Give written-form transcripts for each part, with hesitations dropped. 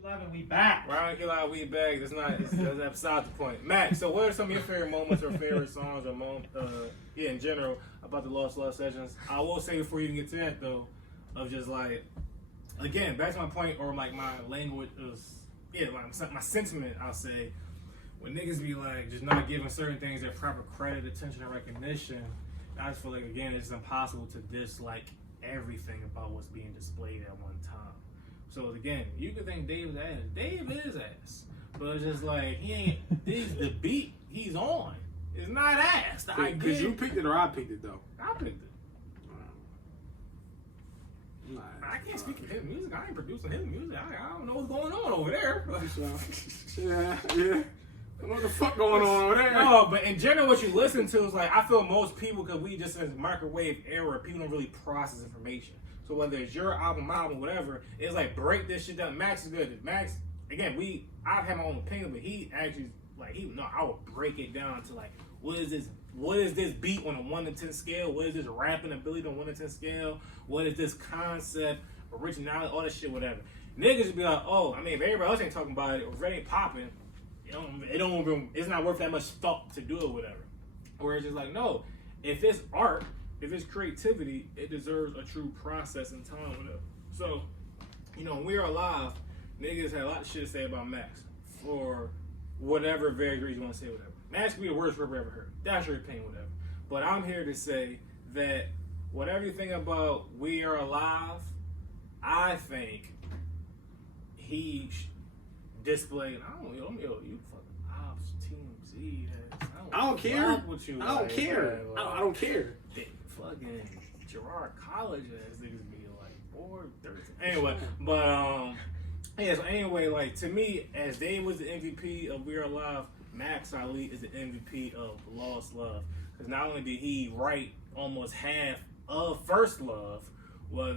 RightonQuelive, we back. RightonQuelive, we back. That's beside the point. Max, so what are some of your favorite moments or favorite songs or in general about the Lost Love sessions? I will say before you even get to that though, of just like, again, back to my point or like my language is, like my sentiment. I'll say when niggas be like just not giving certain things their proper credit, attention, and recognition. I just feel like again it's impossible to dislike everything about what's being displayed at one time. So again, you could think Dave is ass. Dave is ass. But it's just like, he ain't, the beat he's on is not ass. Because you picked it or I picked it though? I picked it. I can't speak of his music. I ain't producing his music. I don't know what's going on over there. Yeah. What the fuck going on over there? No, but in general, what you listen to is like, I feel most people, because we just in microwave era, people don't really process information. So whether it's your album, whatever, it's like break this shit down. Max is good. Max, again, I've had my own opinion, but he actually I would break it down to like, what is this beat on a 1 to 10 scale? What is this rapping ability on a 1 to 10 scale? What is this concept, originality, all that shit, whatever. Niggas would be like, oh, I mean, if everybody else ain't talking about it, or if it ain't popping, it's not worth that much thought to do it, whatever. Where it's just like, no, if it's art, if it's creativity, it deserves a true process and time, whatever. So, when we are alive, niggas had a lot of shit to say about Max for whatever various reason you want to say, whatever. Max could be the worst rapper ever heard. That's your opinion, whatever. But I'm here to say that whatever you think about We Are Alive, I think he displayed, you fucking Ops, Team Z. I don't care. With you, I don't care. I don't care. Fucking Gerard College ass niggas be like 4, 13. Anyway, but so anyway, like to me, as Dave was the MVP of We Are Alive, Max Ali is the MVP of Lost Love. Because not only did he write almost half of First Love, was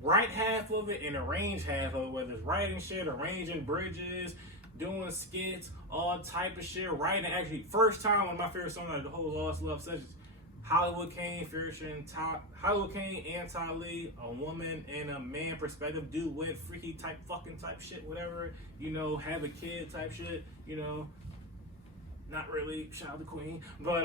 write half of it and arrange half of it, whether it's writing shit, arranging bridges, doing skits, all type of shit, writing. Actually, first time, one of my favorite songs of the whole Lost Love sessions, Hollywood Kane and Ty-Lee, a woman and a man perspective, dude went freaky type shit, whatever, have a kid type shit, not really, shout out to Queen, but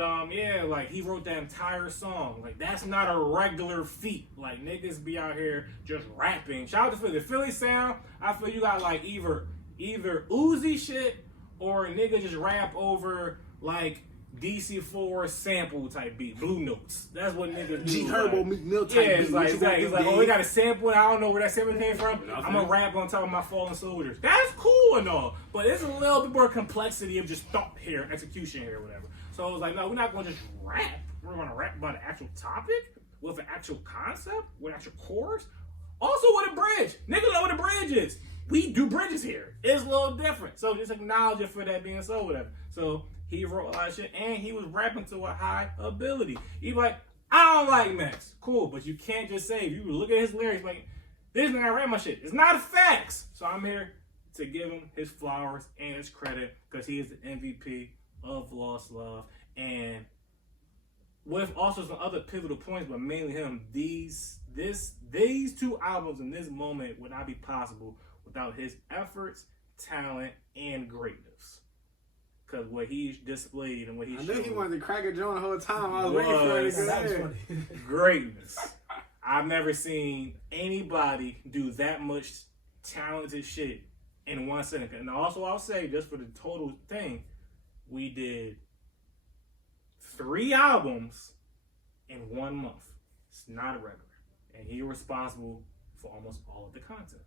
like he wrote that entire song. Like that's not a regular feat. Like niggas be out here just rapping. Shout out to Philly. The Philly sound, I feel you got like either Uzi shit or a nigga just rap over like DC4 sample type beat, Blue Notes. That's what niggas do. G Herbo McMill type beat. He's like, oh, we got a sample and I don't know where that sample came from. I'm gonna rap on top of my fallen soldiers. That's cool and all, but it's a little bit more complexity of just thought here, execution here, whatever. So I was like, no, we're not gonna just rap. We're gonna rap about an actual topic with an actual concept, with actual chorus. Also with a bridge. Niggas know what a bridge is. We do bridges here. It's a little different. So just acknowledge it for that being so, whatever. So he wrote a lot of shit, and he was rapping to a high ability. He like, I don't like Max. Cool, but you can't just say, if you look at his lyrics, like, this nigga rap my shit. It's not facts. So I'm here to give him his flowers and his credit, because he is the MVP of Lost Love. And with also some other pivotal points, but mainly him, these 2 albums in this moment would not be possible without his efforts, talent, and greatness. Because what he displayed and what he showed. I knew he wanted to crack a joint the whole time. I was waiting for it to go greatness. I've never seen anybody do that much talented shit in 1 second. And also, I'll say, just for the total thing, we did 3 albums in 1 month. It's not a regular. And he was responsible for almost all of the content.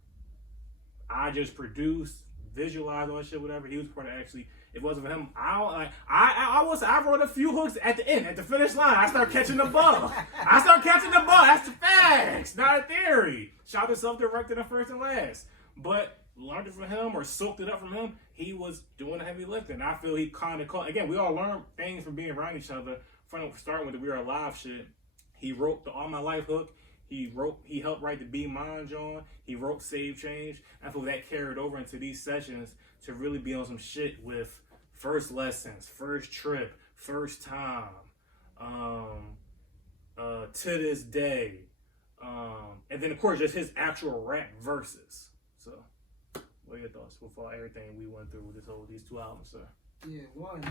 I just produced, visualized all that shit, whatever. He was part of actually. If it wasn't for him, I wrote a few hooks at the end, at the finish line. I started catching the ball. That's the facts, not a theory. Shout out to self-directed and first and last. But learned it from him or soaked it up from him. He was doing the heavy lifting. I feel he kind of caught. Again, we all learn things from being around each other. Starting with the We Are Alive shit. He wrote the All My Life hook. He helped write the Be Mine John. He wrote Save Change. I feel that carried over into these sessions to really be on some shit with first lessons, first trip, first time, to this day, and then of course just his actual rap verses. So What are your thoughts before everything we went through with these 2 albums, sir? Yeah, one,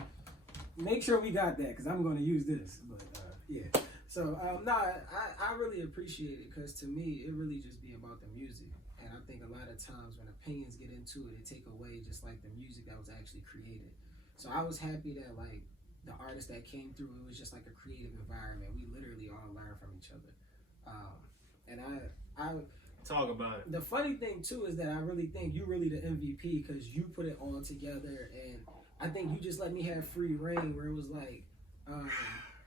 make sure we got that because I'm going to use this. But yeah, so I really appreciate it because to me it really just be about the music, and I think a lot of times when opinions get into it, they take away just like the music that was actually created. So I was happy that like the artists that came through, it was just like a creative environment. We literally all learn from each other, and I talk about it. The funny thing too is that I really think you really the MVP because you put it all together, and I think you just let me have free reign where it was like,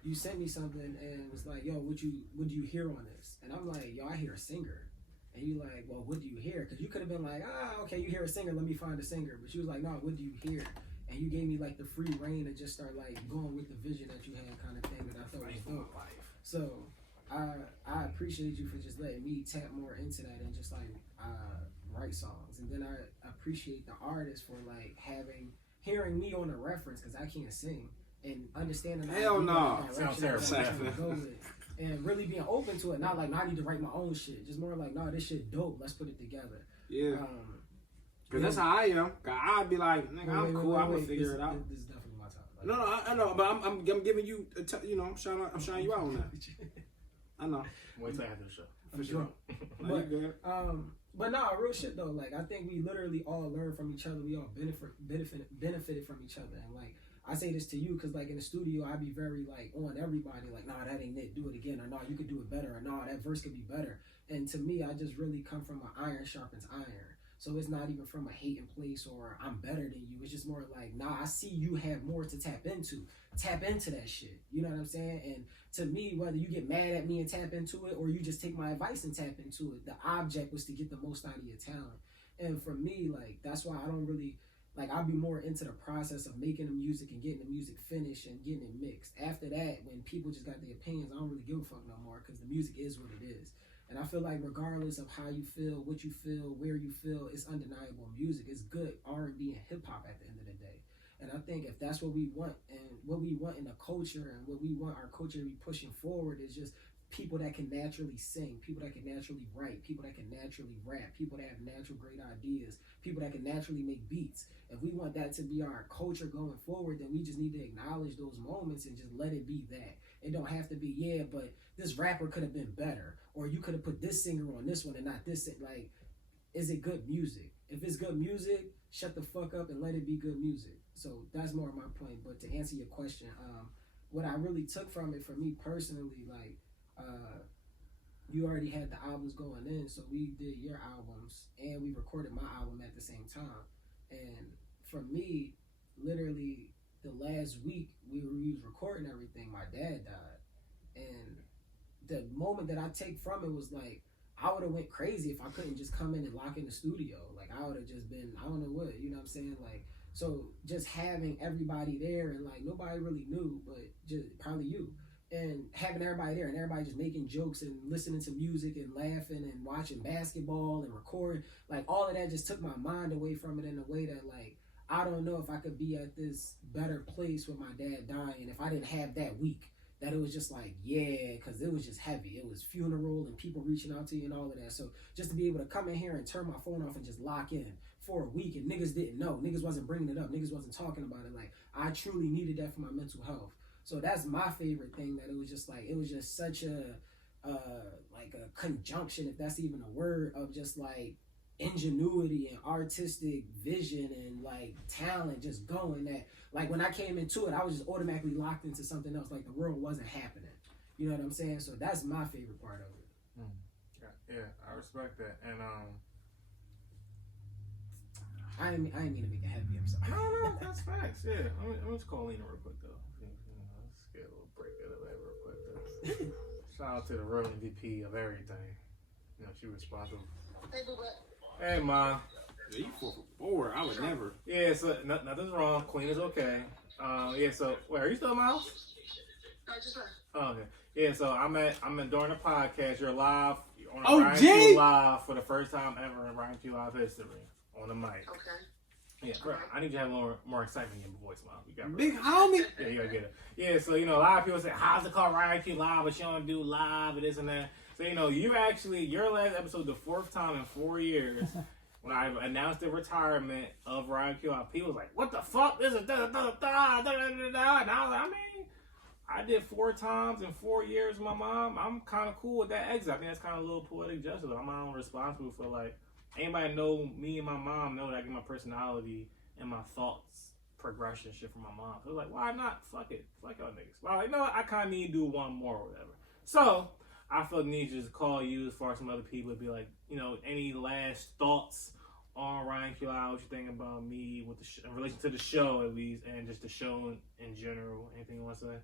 you sent me something and it was like, yo, what do you hear on this? And I'm like, yo, I hear a singer. And you like, well, what do you hear? Because you could have been like, okay, you hear a singer, let me find a singer. But she was like, no, what do you hear? And you gave me like the free reign to just start like going with the vision that you had, kind of thing that I thought was dope. So I appreciate you for just letting me tap more into that and just like write songs. And then I appreciate the artist for like hearing me on a reference because I can't sing and understanding hell no, sounds terrible. And really being open to it, not like, no, I need to write my own shit. Just more like, no, this shit dope. Let's put it together. Yeah. Cause that's how I am. Cause I'd be like, nigga, I'm cool. I'm gonna figure it out. This is definitely my time. Like, no, I know, but I'm giving you, I'm shouting you out on that. I know. Wait till after the show. For sure. But no, real shit though. Like I think we literally all learn from each other. We all benefited from each other. And like I say this to you because like in the studio, I be very like on everybody. Like, nah, that ain't it. Do it again. Or nah, you could do it better. Or nah, that verse could be better. And to me, I just really come from an iron sharpens iron. So it's not even from a hating place or I'm better than you. It's just more like, nah, I see you have more to tap into. Tap into that shit. You know what I'm saying? And to me, whether you get mad at me and tap into it or you just take my advice and tap into it, the object was to get the most out of your talent. And for me, like, that's why I don't really, like, I'll be more into the process of making the music and getting the music finished and getting it mixed. After that, when people just got their opinions, I don't really give a fuck no more because the music is what it is. And I feel like regardless of how you feel, what you feel, where you feel, it's undeniable music. It's good R&B and hip-hop at the end of the day. And I think if that's what we want and what we want in the culture and what we want our culture to be pushing forward is just people that can naturally sing, people that can naturally write, people that can naturally rap, people that have natural great ideas, people that can naturally make beats. If we want that to be our culture going forward, then we just need to acknowledge those moments and just let it be that. It don't have to be, yeah, but this rapper could have been better. Or you could have put this singer on this one and not this. Like, is it good music? If it's good music, shut the fuck up and let it be good music. So that's more my point. But to answer your question, what I really took from it for me personally, like, you already had the albums going in, so we did your albums and we recorded my album at the same time. And for me, literally the last week we was recording everything, my dad died. And the moment that I take from it was like, I would have went crazy if I couldn't just come in and lock in the studio. Like I would have just been, I don't know what, you know what I'm saying? Like, so just having everybody there and like nobody really knew, but just probably you. And having everybody there and everybody just making jokes and listening to music and laughing and watching basketball and recording, like all of that just took my mind away from it in a way that like, I don't know if I could be at this better place with my dad dying if I didn't have that week. That it was just like, yeah, because it was just heavy. It was funeral and people reaching out to you and all of that. So just to be able to come in here and turn my phone off and just lock in for a week and niggas didn't know. Niggas wasn't bringing it up. Niggas wasn't talking about it. Like, I truly needed that for my mental health. So that's my favorite thing, that it was just like, it was just such a, like a conjunction, if that's even a word, of just like ingenuity and artistic vision and like talent just going that, like when I came into it, I was just automatically locked into something else, like the world wasn't happening. You know what I'm saying? So that's my favorite part of it. Yeah, I respect that. And I didn't mean to make it heavy. I'm sorry. no, that's facts. Yeah, I'm just calling Lena real quick though. Let's get a little break out of that real quick. Shout out to the real MVP of everything. You know, she responsible. Hey, Ma. Yeah, you 4 for 4. I would never. Yeah, so nothing's wrong. Queen is okay. Yeah. So, wait, are you still in my house? No, just left. Oh, okay. Yeah. So I'm during the podcast. You're live. You're on Oh, RightonQuelive Live for the first time ever in RightonQuelive history on the mic. Okay. Yeah, bro. I need you to have a little more excitement in your voice, Mom. You got Big homie. Yeah, you gotta get it. Yeah. So a lot of people say, "How's it called RightonQuelive Live?" But you don't do live and this and that. So your last episode, the 4th time in 4 years. when I announced the retirement of RightonQuelive, people was like, "What the fuck? This is da-da-da-da-da, da-da-da-da." And I was like, I mean, I did 4 times in 4 years with my mom. I'm kind of cool with that exit. I think that's kind of a little poetic justice. I'm not responsible for, like, anybody know me and my mom know that I get my personality and my thoughts progression shit from my mom. So I was like, why not? Fuck it. Fuck y'all niggas. Well, like, no, I kind of need to do one more or whatever. So I felt the need to just call you as far as some other people to be like, you know, any last thoughts on RightonQuelive, what you think about me with the in relation to the show at least, and just the show in general. Anything you want to say?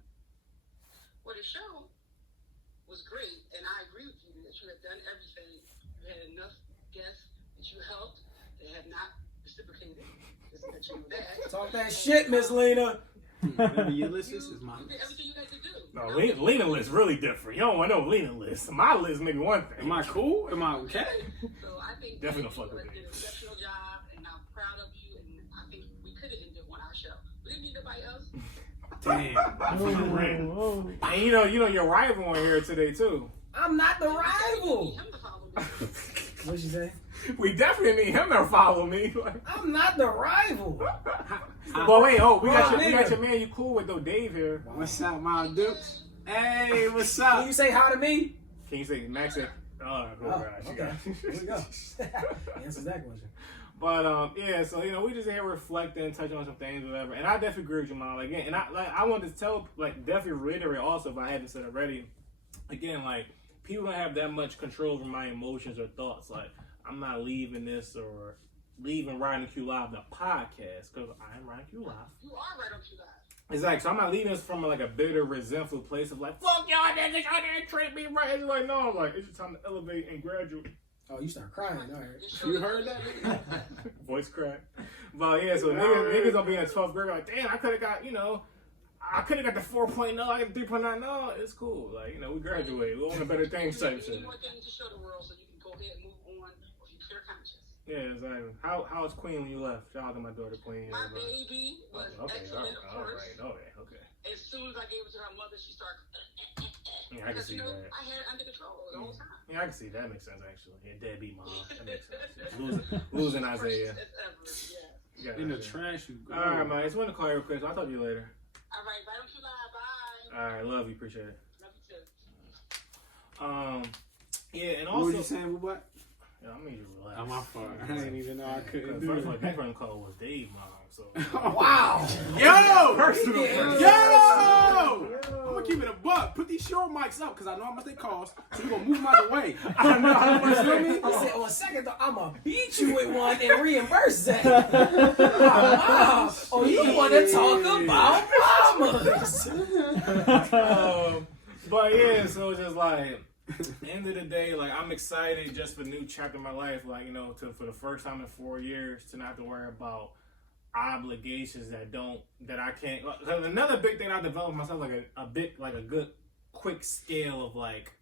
Well, the show was great, and I agree with you that you have done everything. You had enough guests that you helped. They have not reciprocated. Just that you know that. Talk that shit, Miss Lena. Remember your list is my You did list. everything you had to do. No, Lena list really different. You don't want no Lena list. My list maybe one thing. Am I cool? Am I okay? So I think Definitely that don't fuck you with did an exceptional job, and I'm proud of you. And I think we could have ended on our show. We didn't need nobody else. Damn. And you know your rival on here today too. I'm not the rival. Him to follow me. What'd you say? We definitely need him to follow me. I'm not the rival. But wait, we got nigga. your man you cool with though, Dave here. What's up, my dukes? Hey, what's Can up? you say hi to me? Can you say Max? Oh, good Oh, gosh. okay. Here we go. Answers that question. But yeah, so you know, we just here reflecting, touching on some things, whatever. And I definitely agree with you, Mom. Again, and I wanted to tell, like, definitely reiterate also, if I hadn't said already. Again, like, people don't have that much control over my emotions or thoughts. Like, I'm not leaving this or leaving RightonQuelive the podcast because I am RightonQuelive. You are right on you guys. Exactly. So I'm not leaving this from like a bitter, resentful place of like, fuck y'all niggas, y'all didn't treat me right. It's like, no, I'm like, it's just time to elevate and graduate. Oh, you start crying. All right. You heard that? Voice crack. But yeah, so niggas don't be in 12th grade like, damn, I could have got, I could have got the 4.0, I got the 3.9. No, it's cool. Like, we graduate. We're on to better things type shit. You need more things to show the world so you can go ahead and move on with your clear conscience. Yeah, exactly. How was Queen when you left? Shout out to my daughter, Queen. My baby was excellent, of course. Okay. As soon as I gave it to her mother, she started. Yeah, I can see that. I had it under control the whole time. Yeah, I can see that. Makes sense, actually. Yeah, deadbeat mom. That makes sense. Yeah. Losing Isaiah. Yeah. In the trash, you go. All right, man. I just want to call you real quick. So I'll talk to you later. All right, RightonQuelive, bye. All right, love you. Appreciate it. Love you too. Yeah, and What also. was you saying, what? Yeah, I mean, you relax. Oh, my fault. I didn't even know I couldn't do First it. of all, background call was Dave mom, so. Wow. Yo! Personal. Yo! I'm gonna keep it a buck. Put these short mics up because I know how much they cost, so we're gonna move them out of the way. I know how much You feel me? I said, on a second thought, I'm going to beat you with one and reimburse that. Wow. Oh, you want to talk about mamas. But yeah, so it's just like, end of the day, like, I'm excited just for a new chapter in my life, like, for the first time in 4 years to not have to worry about obligations that I can't. Cause another big thing I developed myself, like a good quick scale of like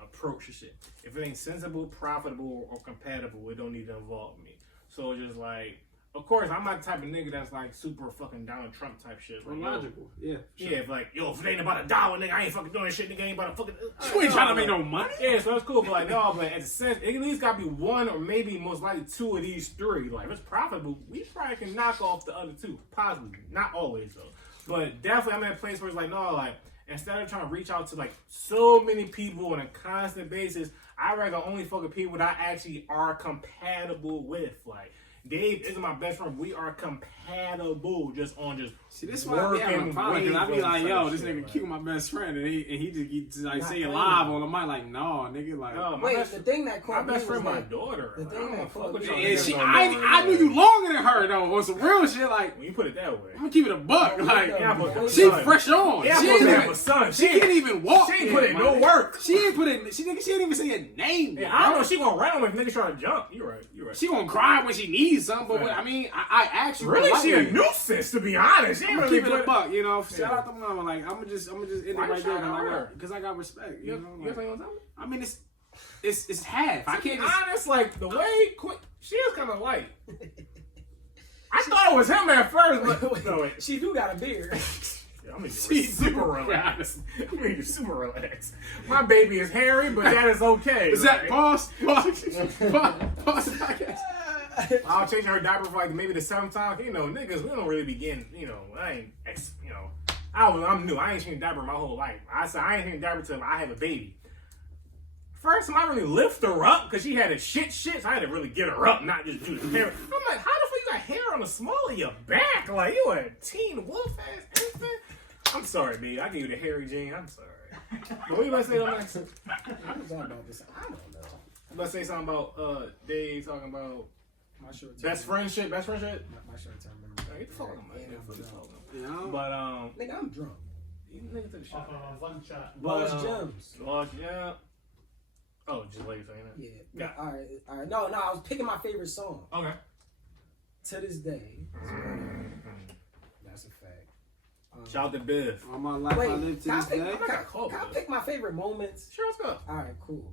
approach to shit. If it ain't sensible, profitable, or compatible, it don't need to involve me. So it's just like, of course, I'm not the type of nigga that's like super fucking Donald Trump type shit. Like, Logical, yeah. Sure. Yeah, if like, if it ain't about $1, nigga, I ain't fucking doing shit, nigga, ain't about to fucking. You ain't trying to make no money. Yeah, so it's cool, but like, no, but at the sense, it at least gotta be one or maybe most likely 2 of these 3. Like, if it's profitable, we probably can knock off the other 2. Possibly. Not always, though. But definitely, I'm in a place where it's like, no, like, instead of trying to reach out to like so many people on a constant basis, I'd rather only fuck with people that I actually are compatible with. Like, Dave isn't my best friend. We are compatible just See, this is why I be having a problem, because I be like, yo, this nigga cute my best friend, and he just like say it live on the mic, like, no, nigga, like. No, Wait, the thing that my caught me best friend, was my that daughter. the thing that caught me. And she, I knew you longer than her though, on some real shit. Like, When you put it that way. I'm gonna keep it a buck. Like, Yeah, but she fresh on. Yeah, she I'm supposed ain't to even, have a son. she can't even walk. She ain't yet, put in man. no work. She ain't put in. She didn't even say a name. Yeah, I don't know if she gonna run if niggas trying to jump. You're right. She gonna cry when she needs something, but Right. I mean, I actually Really, she a nuisance to be honest. She ain't I'm really keep it a put- buck, you know. Yeah. Shout out to mama. Like, I'm gonna just end it Why right you there shout out her? because I got respect. You know, You like, think you gonna tell me? I mean, it's half. I To be can't just. honest, like the way quick, she is kind of light. I thought it was him at first, but no wait. She do got a beard. Yo, I'm super relaxed. I'm gonna be super relaxed. My baby is hairy, but that is okay. Is that pause? I'll change her diaper for like maybe the 7th time. You know, niggas, we don't really be getting, I'm new. I ain't changed diaper my whole life. I said I ain't changed diaper till I have a baby. First time I really lift her up because she had a shit, so I had to really get her up, not just do the hair. I'm like, how the fuck you got hair on the small of your back? Like, you a teen wolf ass infant? I'm sorry, B. I give you the hairy gene. I'm sorry. But what you about to say on next? I was talking about this. I don't know. I'm about to say something about Dave talking about My short term best friendship. My short term memory. Get the fuck out of my head. Yeah. But Nigga, I'm drunk. nigga took a shot. One shot. Lost Gems. Yeah. Oh, just like saying that. Yeah. All right. No, I was picking my favorite song. Okay. To this day. That's a fact. Shout out to Biv. All my life I live to this day. Can I pick my favorite moments? Sure, let's go. All right, cool.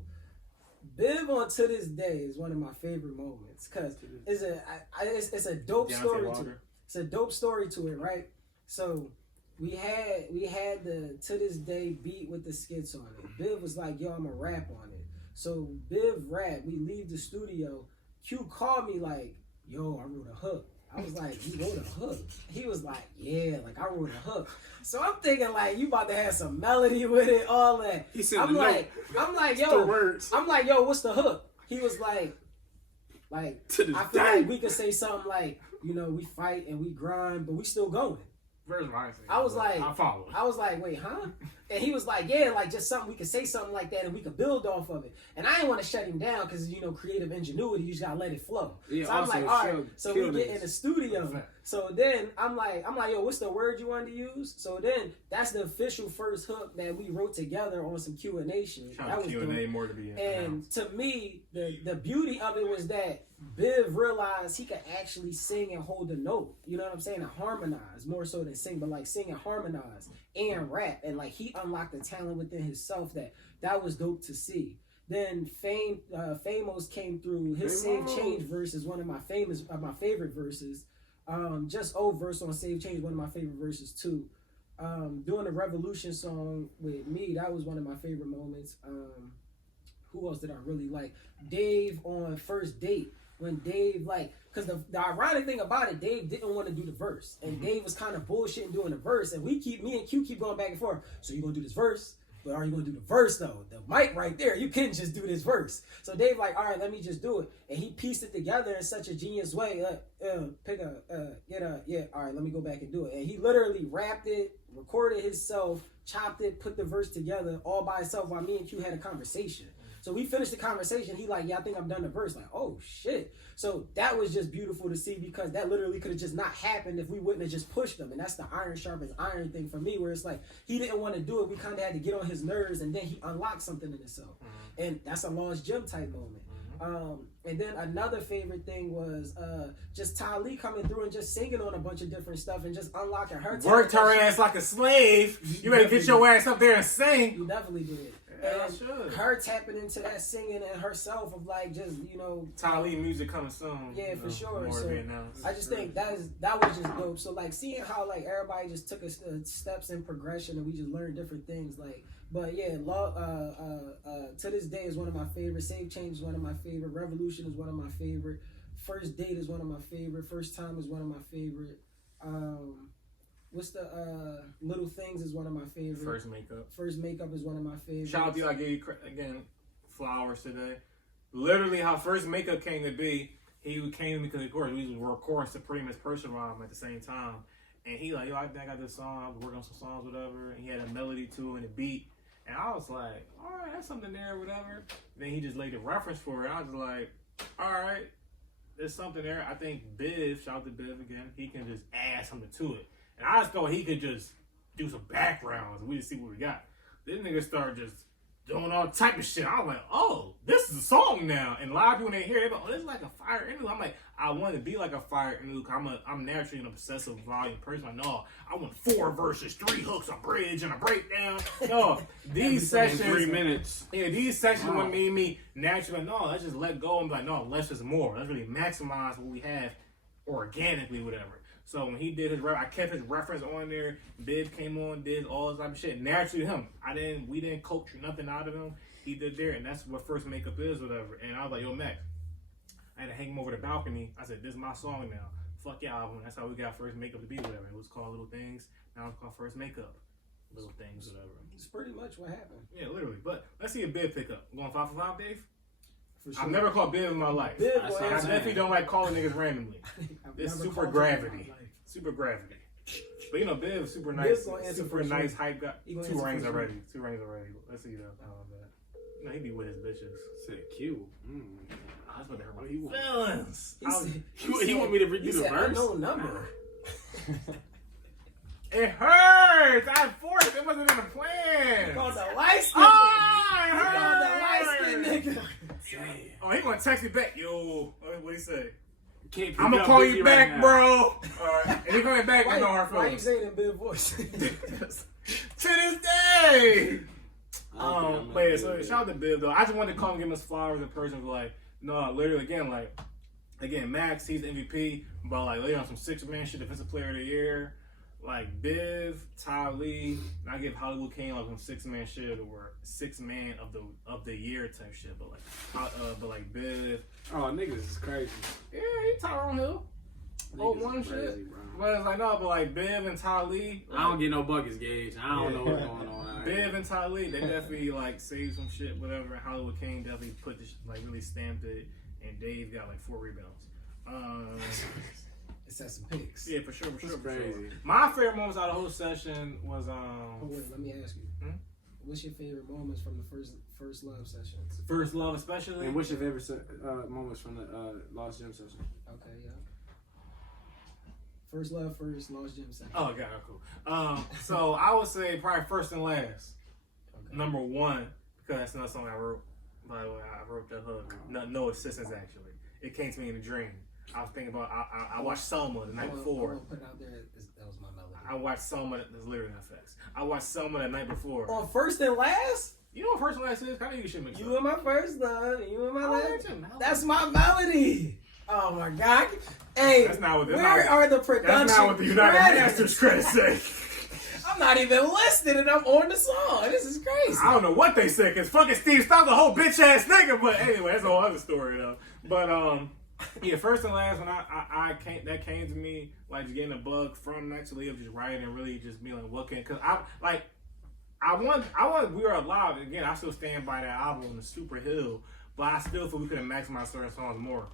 Biv on To This Day is one of my favorite moments because it's a dope story to it. It's a dope story to it, right? So we had the To This Day beat with the skits on it. Biv was like, yo, I'm a rap on it. So Biv rap, we leave the studio. Q called me like, yo, I wrote a hook. I was like, you wrote a hook? He was like, yeah, like I wrote a hook. So I'm thinking like, you about to have some melody with it, all that. He said, I'm like, yo, what's the hook? He was like, I feel like we could say something like, we fight and we grind, but we still going. I was like, wait, huh? And he was like, yeah, like just something, we could say something like that and we could build off of it. And I didn't want to shut him down because, creative ingenuity, you just got to let it flow. Yeah, so I'm like, all right, so we get in the studio. So then I'm like, yo, what's the word you wanted to use? So then that's the official first hook that we wrote together on some Q&A shit. That was Q&A more to be in. And to me, the beauty of it was that Biv realized he could actually sing and hold a note. You know what I'm saying? And harmonize more so than sing, but like sing and harmonize and rap. And like he unlocked the talent within himself that was dope to see. Then Famous came through. His Save Change verse is one of my favorite verses. Just old verse on Save Change, one of my favorite verses too. Doing the Revolution song with me, that was one of my favorite moments. Who else did I really like? Dave on First Date. When Dave, because the ironic thing about it, Dave didn't want to do the verse. And Dave was kind of bullshitting doing the verse. And me and Q keep going back and forth. So you going to do this verse? But are you going to do the verse, though? The mic right there. You couldn't just do this verse. So Dave all right, let me just do it. And he pieced it together in such a genius way. All right, let me go back and do it. And he literally rapped it, recorded himself, chopped it, put the verse together all by himself while me and Q had a conversation. So we finished the conversation. He like, yeah, I think I'm done the verse. Like, oh shit. So that was just beautiful to see because that literally could have just not happened if we wouldn't have just pushed him. And that's the iron sharpens iron thing for me, where it's like he didn't want to do it. We kind of had to get on his nerves, and then he unlocked something in himself. And that's a Lost Gem type moment. And then another favorite thing was just Tali coming through and just singing on a bunch of different stuff and just unlocking her. Worked her ass like a slave. You better get your ass up there and sing. You definitely did. And her tapping into that singing and herself of like just Tali music coming soon. Yeah, for sure. So I just think that was just dope. So like seeing how like everybody just took steps in progression and we just learned different things. Like, but yeah, To This Day is one of my favorites. Save Change is one of my favorite. Revolution is one of my favorite. First Date is one of my favorite. First Time is one of my favorite. What's the Little Things is one of my favorite. First Makeup is one of my favorites. Shout out to you. I gave you again flowers today. Literally, how First Makeup came to be. He came to me because of course we were recording Supreme as Person Rhyme at the same time, and he like, yo, I think I got this song. I was working on some songs, whatever. And he had a melody to it and a beat, and I was like, all right, that's something there, whatever. And then he just laid a reference for it. I was like, all right, there's something there. I think Biv, shout out to Biv again. He can just add something to it. And I just thought he could just do some backgrounds and we just see what we got. This nigga started just doing all type of shit. I was like, oh, this is a song now. And a lot of people when they hear it, oh, this is like a fire interlude. I'm like, I want to be like a fire interlude because I'm naturally an obsessive volume person. Like, no, I want 4 verses, 3 hooks, a bridge, and a breakdown. No, these sessions. 3 minutes. Yeah, these sessions would made me naturally like, no, let's just let go and be like, no, less is more. Let's really maximize what we have organically, whatever. So when he did his rap, I kept his reference on there. Biv came on, did all this type of shit. Naturally, him. We didn't coach nothing out of him. He did there, and that's what first makeup is, whatever. And I was like, yo, Max. I had to hang him over the balcony. I said, this is my song now. Fuck your album. That's how we got first makeup to be, whatever. It was called Little Things. Now it's called First Makeup. Little Things, whatever. It's pretty much what happened. Yeah, literally. But let's see a Biv pick up. Going 5 for 5, Dave? For sure. I've never called Biv in my life. Biv, I definitely don't like calling niggas randomly. It's super gravity. Super gravity. But you know, Biv, super nice. Super nice hype guy. 2 rings already. 2 rings already. Let's see though. You know, he be with his bitches. Said Q. That's what they hurt my feelings. He want me to read you the verse? No number. It hurts. I forced. It wasn't in the plan. Called the light skin. Oh, it hurts. Called the light skin nigga. Oh, he gonna text me back. Yo, what he say? I'm gonna call you back, right bro. All right, and he coming back. Why, no hard feelings. Why you saying in big voice? To this day. But yeah, so shout out to Biv though. I just wanted to call him, give him his flowers in person. Like, no, literally again, Max, he's the MVP, but like later on some 6-man shit, defensive player of the year. Like Biv, Ty Lee, and I give Hollywood King like some 6-man shit or 6-man of the year type shit. But like Biv. Oh, niggas is crazy. Yeah, he Tyrone Hill. One shit. Bro. But it's like no, but like Biv and Ty Lee. I don't get no buckets, Gage. I don't know what's going on. Biv and Ty Lee, they definitely like saved some shit, whatever. And Hollywood King definitely put this really stamped it, and Dave got like 4 rebounds. It said some picks. Yeah, for sure. Crazy. My favorite moments out of the whole session was wait, let me ask you. What's your favorite moments from the first love sessions? First love, especially. And what's your favorite moments from the Lost Gym session? Okay, yeah. First love, first Lost Gym session. Oh, okay, cool. So I would say probably first and last. Okay. Number 1, because that's another song I wrote. By the way, I wrote that hook. No assistance, actually. It came to me in a dream. I was thinking about, I watched Selma the night before. I'm gonna put it out there, that was my melody. I watched Selma, that's literally not facts. I watched Selma the night before. On first and last? You know what first and last is? How do you should make You and my first love, you and my last. That's my melody. Oh my God. Hey, that's not what are the production That's not what the United Masters credits say. I'm not even listed and I'm on the song. This is crazy. I don't know what they said, because fucking Steve Stott's a whole bitch ass nigga. But anyway, that's a whole other story though. But yeah, first and last, when I came to me, like just getting a bug from actually of just writing and really just being like, what can, because I want We Are Alive. Again, I still stand by that album, The Super Hill, but I still feel we could have maximized certain songs more.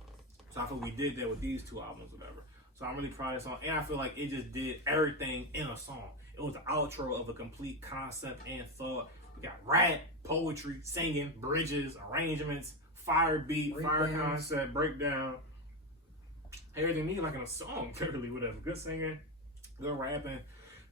So I feel we did that with these 2 albums, whatever. So I'm really proud of the song, and I feel like it just did everything in a song. It was the outro of a complete concept and thought. We got rap, poetry, singing, bridges, arrangements, fire beat, fire concept, breakdown. Everything needed like in a song, literally, whatever. Good singing, good rapping,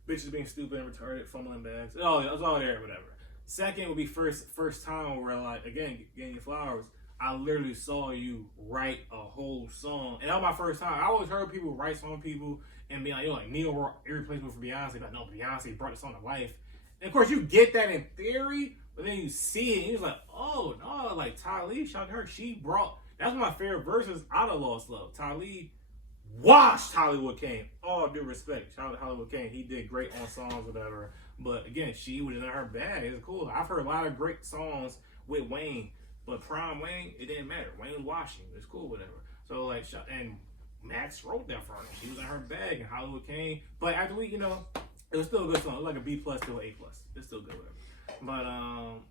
bitches being stupid and retarded, fumbling bags. Oh, it was all there, whatever. Second would be first time where like again getting your flowers. I literally saw you write a whole song, and that was my first time. I always heard people write song people and be like, yo, like Neo irreplaceable for Beyonce. But no, Beyonce brought the song to life. And of course, you get that in theory, but then you see it, and you're like, oh no, like Ty Lee, shout out to her. She brought. That's one of my favorite verses out of Lost Love. Ty Lee washed Hollywood Kane. All due respect, shout out to Hollywood Kane. He did great on songs, whatever. But again, she was in her bag. It's cool. I've heard a lot of great songs with Wayne. But Prime Wayne, it didn't matter. Wayne was washing. It's cool, whatever. So, like, and Max wrote that for her. She was in her bag, and Hollywood came. But after we, it was still a good song. It was like a B+ to an A+. It's still good, whatever. But,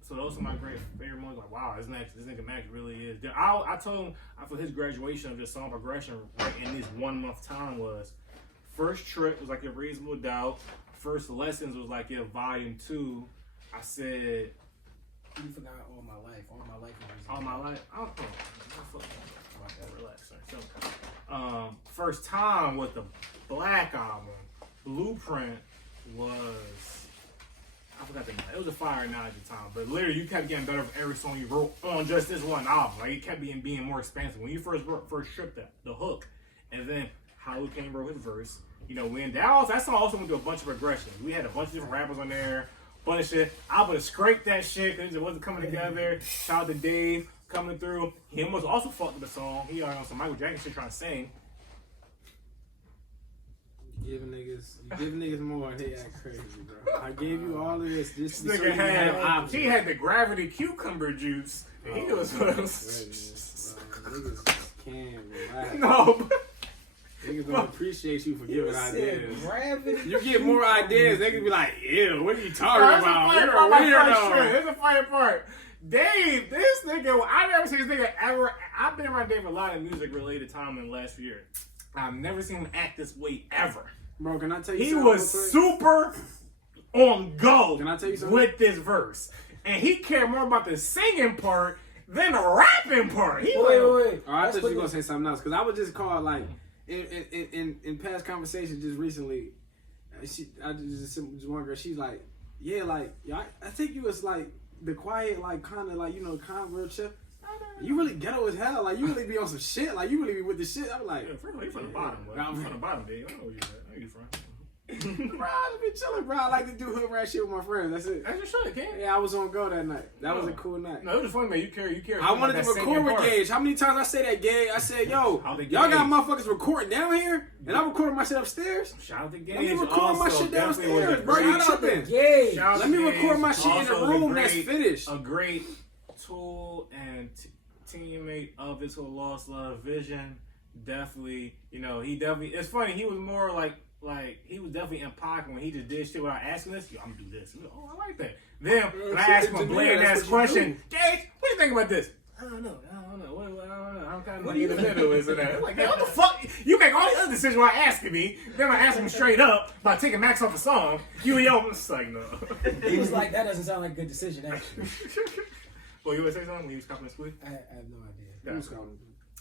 so those are my great favorite moments. Like, wow, this nigga Max really is. I told him, for his graduation of this song progression, right in this 1 month time was, first trip was like a Reasonable Doubt. First lessons was like your volume 2. I said, you forgot All My Life. All My Life. All My Life. I don't know. Relax. First time was the Black album. Blueprint was, I forgot the name. It was a fire night at the time. But literally, you kept getting better with every song you wrote on just this one album. Like, it kept being more expansive. When you first stripped the hook, and then Hollywood Kane wrote his verse. That song also went through a bunch of progressions. We had a bunch of different rappers on there. Bunch of shit. I would have scraped that shit because it wasn't coming together. Shout out to Dave coming through. He almost also fucked with the song. He on some Michael Jackson shit trying to sing. You give niggas more, they act crazy, bro. I gave you all of this just This so nigga you have had, options. he had the gravity cucumber juice. And he was Goodness, bro. Niggas can't relax. no. Niggas don't appreciate you for giving ideas. Gravity. You get more ideas, they can be like, ew, what are you talking Bro, about? You're You're a a weirdo. Here's the funny part. Dave, this nigga, I never seen this nigga ever. I've been around Dave a lot of music related time in the last year. I've never seen him act this way ever. Bro, can I tell you He something? was super on go Can I tell you something? with this verse. And he cared more about the singing part than the rapping part. He Wait. Oh, I thought you were gonna say something else because I was just called like in past conversations just recently. I just one girl. She's like, yeah, like I think you was like the quiet, like kind of like kind of real chill. You really ghetto as hell. Like you really be on some shit. Like you really be with the shit. I'm like, Yeah, first of all, you from the bottom, bro. Nah, You from the bottom, Dave. I know where you at. I know you from. bro, I just be chilling, bro. I like to do hood rat shit with my friends. That's it. That's your shit, King. Yeah, I was on go that night. That was a cool night. No, it was funny, man. You carry. I wanted to record with Gage. How many times I say that, Gage? I said, yo, y'all got motherfuckers recording down here, and I'm recording my shit upstairs. Shout out to Gage. Let me record my shit downstairs, bro. You tripping? Gage. Let me record my shit in a room that's finished. A great tool and teammate of his whole Lost Love vision. Definitely, he definitely. It's funny. He was more like he was definitely in pocket when he just did shit without asking us. Yo, I'm gonna do this. Oh, I like that. Then when I asked him a bland ass question, Gage, what do you think about this? I don't know. I don't know. I'm kind of like in the middle, isn't that? Like, hey, what the fuck? You make all these other decisions while asking me. Then I ask him straight up about taking Max off a song. You and yo, I'm just like, no. He was like, that doesn't sound like a good decision, actually. Well, you want to say something when you was copying the squeeze? I have no idea. Yeah.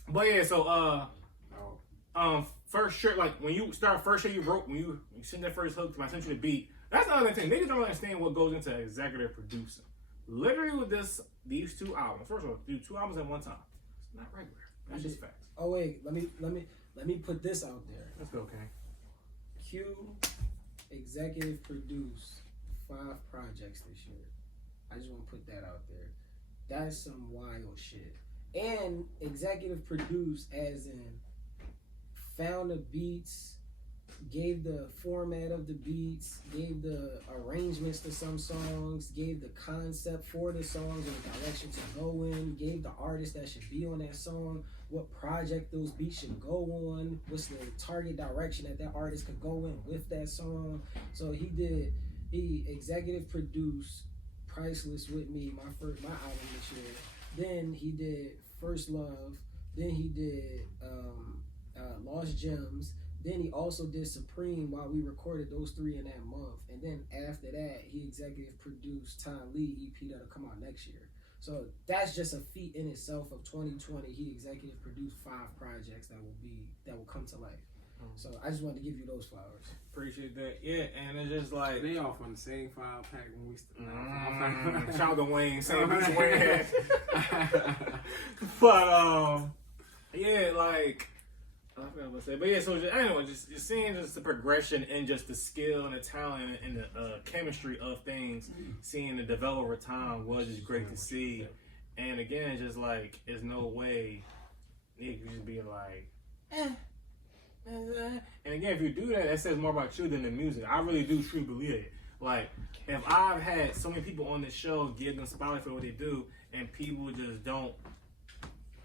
But yeah, so first shirt, like when you start first shirt you wrote, when you send that first hook to my central beat, that's another thing. Niggas don't understand what goes into executive producing. Literally with these two albums. First of all, do 2 albums at one time. It's not regular. That's just facts. Oh wait, let me put this out there. Let's go, King. Q executive produced 5 projects this year. I just want to put that out there. That's some wild shit. And executive produced as in found the beats, gave the format of the beats, gave the arrangements to some songs, gave the concept for the songs and the direction to go in, gave the artist that should be on that song, what project those beats should go on, what's the target direction that artist could go in with that song. So he executive produced Priceless with me, my album this year. Then he did First Love. Then he did Lost Gems. Then he also did Supreme while we recorded those 3 in that month. And then after that, he executive produced Tom Lee EP that'll come out next year. So that's just a feat in itself of 2020. He executive produced 5 projects that will come to life. So I just wanted to give you those flowers. Appreciate that. Yeah, and it's just like They all from the same 5-pack when we shout out to Wayne, same piece of Wayne had. But yeah, like I forgot what to say. But yeah, so just seeing just the progression and just the skill and the talent and the chemistry of things, seeing the develop over time was just great to see. And again, just like there's no way it could just be like, And again, if you do that, that says more about you than the music. I really do truly believe it. Like, if I've had so many people on this show give them spotlight for what they do, and people just don't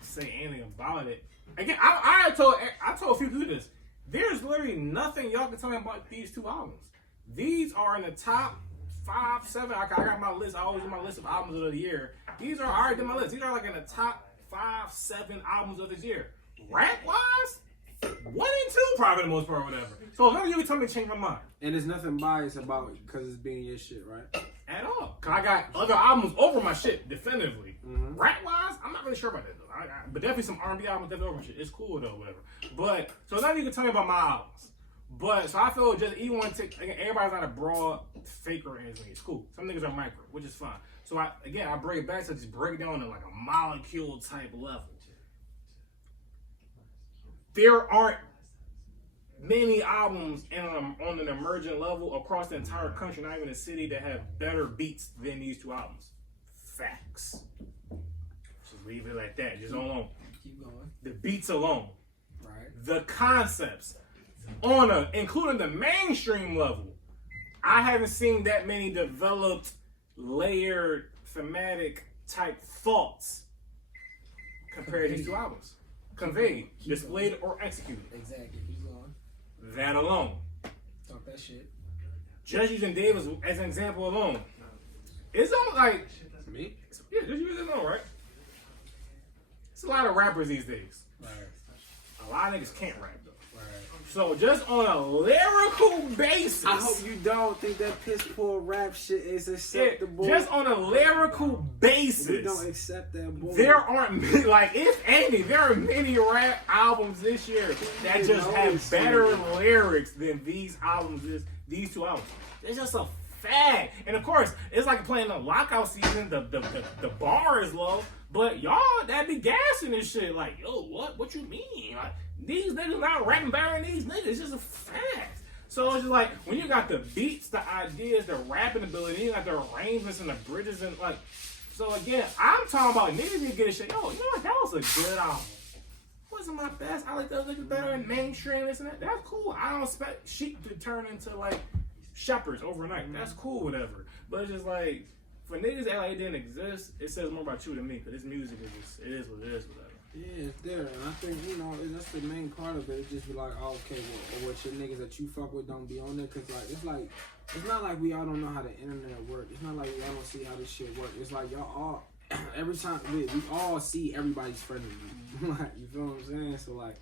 say anything about it. Again, I told a few people this. There's literally nothing y'all can tell me about these 2 albums. These are in the top 5, 7. I got my list. I always do my list of albums of the year. These are already in my list. These are like in the top 5, 7 albums of this year. Rap wise, 1 and 2 probably the most part, whatever. So none of you can tell me to change my mind. And there's nothing biased about it because it's being your shit, right? At all. Cause I got other albums over my shit, definitively. Rap wise, I'm not really sure about that though. But definitely some R&B albums definitely over my shit. It's cool though, whatever. But so none of you can tell me about my albums. But so I feel just even want to take, again, everybody's not a broad faker as me. It's cool. Some niggas are micro, which is fine. So I break it back to just break it down to like a molecule type level. There aren't many albums on an emergent level across the entire country, not even a city, that have better beats than these 2 albums. Facts. Just leave it like that. Just alone. Keep going. The beats alone. Right. The concepts. including the mainstream level, I haven't seen that many developed, layered, thematic type thoughts compared to these two albums. Conveyed, displayed, or executed. Exactly. Keep going. That alone. Talk that shit. Just using Davis as an example alone. It's on like Me? Yeah, just use it alone, right? It's a lot of rappers these days. Right. A lot of niggas can't rap though. Right. So just on a lyrical basis. I hope you don't think that piss poor rap shit is acceptable. Just on a lyrical basis. We don't accept that bull. There aren't many, like if any, there are many rap albums this year that just have better lyrics than these albums. These two albums. It's just a fact. And of course, it's like playing the lockout season. The bar is low, but y'all that be gassing this shit. Like, yo, what you mean? Like, these niggas not rapping better than these niggas. It's just a fact. So it's just like when you got the beats, the ideas, the rapping ability, you got the arrangements and the bridges and like. So again, I'm talking about niggas need to get a shit. Yo, you know what? That was a good album. Wasn't my best. I like those niggas better in mainstream. This and that. That's cool. I don't expect sheep to turn into like shepherds overnight. That's cool, whatever. But it's just like for niggas that like it didn't exist, it says more about you than me. But this music is just it is what it is, whatever. Yeah, it's there, and I think, you know, that's the main part of it. It's just be like, oh, okay, well, what your niggas that you fuck with don't be on there, because, like, it's not like we all don't know how the internet work. It's not like we all don't see how this shit work. It's like y'all all, every time, we all see everybody's friend of you. Like, you feel what I'm saying? So, like,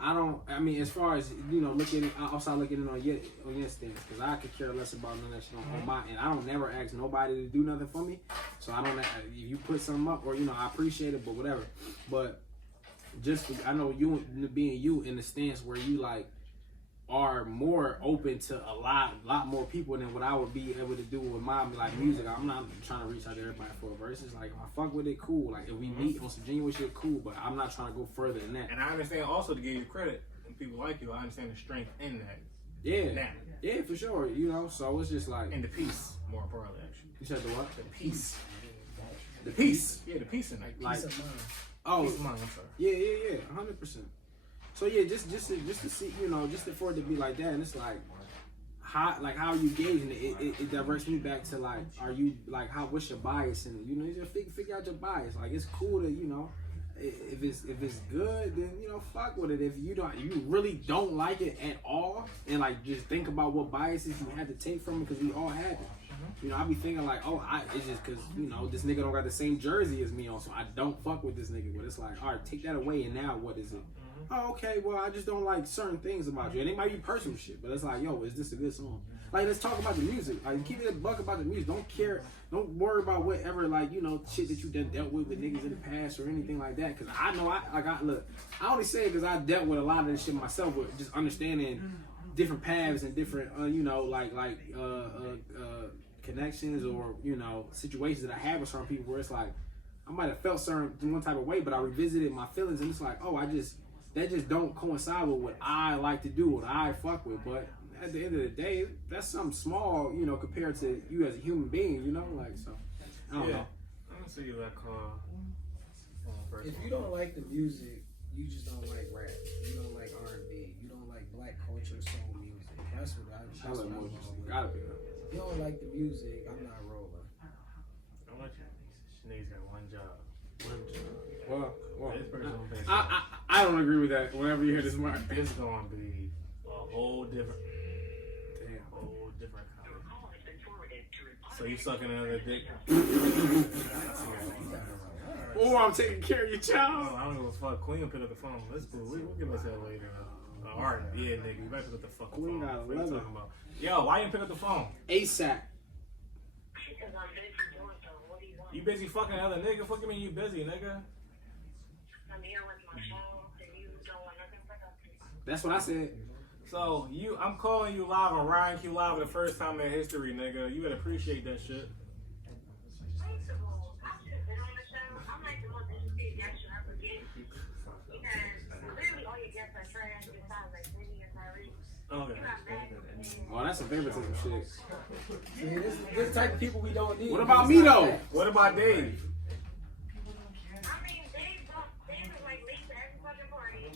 I mean, as far as, you know, I'll start looking at it on your stance, because I could care less about none of that shit on my end. I don't never ask nobody to do nothing for me, so I don't, if you put something up, or, you know, I appreciate it, but whatever. But just, I know you being you in the stance where you, like, are more open to a lot more people than what I would be able to do with my, like, music. I'm not trying to reach out to everybody for a verse. It's like, if I fuck with it, cool. Like, if we meet on some genuine shit, cool. But I'm not trying to go further than that. And I understand also to give you credit, and people like you, I understand the strength in that. Yeah. Now. Yeah, for sure. You know, so it's just like. And the peace, more importantly, actually. You said the what? The peace. The peace. Yeah, the peace in that. Like, Peace of mind. oh, peace of mind, I'm sorry. Yeah, 100%. So yeah, just to see, you know, just for it to be like that, and it's like, how are you gauging it? It diverts me back to like, are you like, what's your bias? And you know, you just figure out your bias. Like, it's cool to, you know, if it's good, then, you know, fuck with it. If you really don't like it at all, and like just think about what biases you had to take from it, because we all had it. You know, I be thinking like, oh, it's just because, you know, this nigga don't got the same jersey as me on, so I don't fuck with this nigga. But it's like, all right, take that away, and now what is it? Oh, okay, well, I just don't like certain things about you. And it might be personal shit, but it's like, yo, is this a good song? Like, let's talk about the music. Like, keep it a buck about the music. Don't worry about whatever, like, you know, shit that you dealt with niggas in the past or anything like that. Because I know, look, I only say it because I dealt with a lot of this shit myself, with just understanding different paths and different, you know, like connections or, you know, situations that I have with certain people where it's like, I might have felt certain one type of way, but I revisited my feelings and it's like, oh, that just don't coincide with what I like to do, what I fuck with. But at the end of the day, that's something small, you know, compared to you as a human being, you know, like, so, I don't know. I'm gonna see you that call. If you don't like the music, you just don't like rap. You don't like R&B. You don't like black culture, soul music. That's what I'm going with. Gotta be. If you don't like the music, I'm not rolling. Don't let you. Niggas got one job. Well, This person gonna pay I don't agree with that. Whenever you hear this mark, It's gonna be a whole different comedy. So you sucking another dick? oh, I'm taking care of your child. I don't know what's fuck. Queen will pick up the phone. Let's do. We'll give us that later. Alright, yeah, nigga, you better pick up the fucking Queen phone. got What you 11. talking about? Yo, why you didn't pick up the phone? ASAP. Because I'm busy doing so. What do you want? You busy fucking another nigga? Fuck you mean you busy, nigga? I'm here with my phone, and you don't want nothing productive. That's what I said. So I'm calling you live on RightonQuelive for the first time in history, nigga. You better appreciate that shit. First of all, I've been on the show. I'm like the most interested guest you ever get. Because literally all your guests are trash besides like Vinny and Tyrese. Okay. You got mad and Oh, that's a favoritism shit. See, this type of people we don't need. What about me though? What about Dave? I mean, Dave is like late to every fucking party.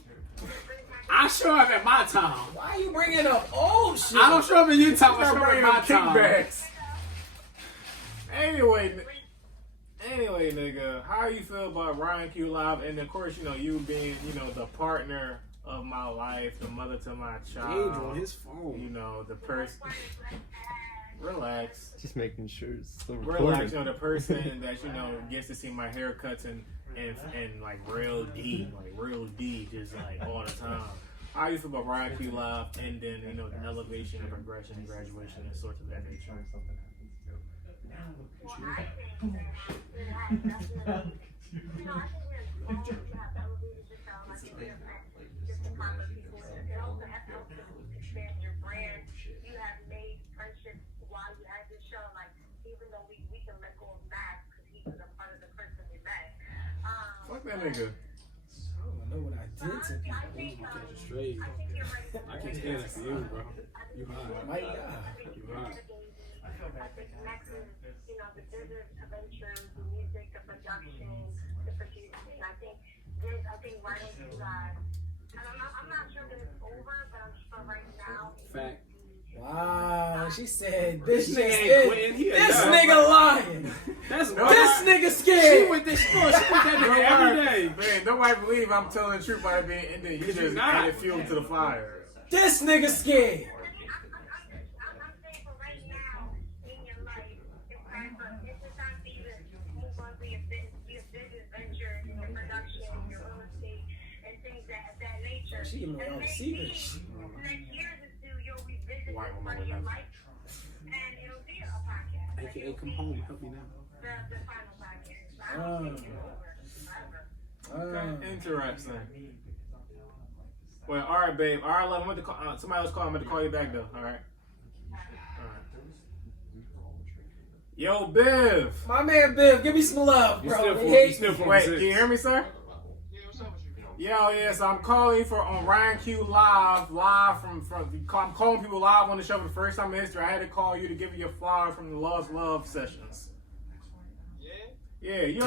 I show up at my time. Why you bringing up old shit? I don't show up in your time. I show up at my time. Kickbacks. Anyway, nigga, how you feel about RightonQuelive? And of course, you know, you being, you know, the partner of my life, the mother to my child. Age on his phone. You know, the person. Relax. Just making sure it's still recording. Relax, you know, the person that, you know, gets to see my haircuts and like real D, just like all the time. How you feel about RightonQuelive and then, you know, the elevation and progression and graduation and sorts of that nature? Well, I think that it has definitely, you know, I think we're involved, you have elevated yourself, I think we have just the proper people, it also has helped to expand your brand. You have made friendships while you had this show, like, even though we can let go of Max, because he was a part of the person we met. Fuck that nigga. I don't know what I did to people. I think Straight. you're right. I can't stand it for you, bro. You high. My God. You high. I think Max is, you know, the business ventures, the music, the production, the producing. I think RightonQuelive, and I'm not sure that it's over, but I'm sure right now. Fact. Wow, she said this nigga nigga ain't quitting. He a this dog. nigga lying. That's This nigga She scared. with this school. She with that nigga every day. Man, nobody believe I'm telling the truth by being in there. You just added fuel to the fire. This nigga scared. I'm saying for right now in your life, it's time for you to move on to your business venture, your production, your real estate, and things of that nature. She even know And how to see this. next year, you'll revisit this part of your life, and it'll be a podcast. AKA, come home, help me now. The final podcast. I don't think it's over. Okay, interesting. Well, all right, babe. All right, love. I'm going to call, somebody else call. I'm going to call you back, though. All right. Yo, Biv. My man Biv, give me some love, You bro. still They for- hate you still me. for- Wait, can you hear me, sir? Yeah, what's up with you? Yo, so I'm calling you on RightonQuelive, live from I'm calling people live on the show for the first time in history. I had to call you to give you your flowers from the Lost Love sessions. Yeah? Yeah, you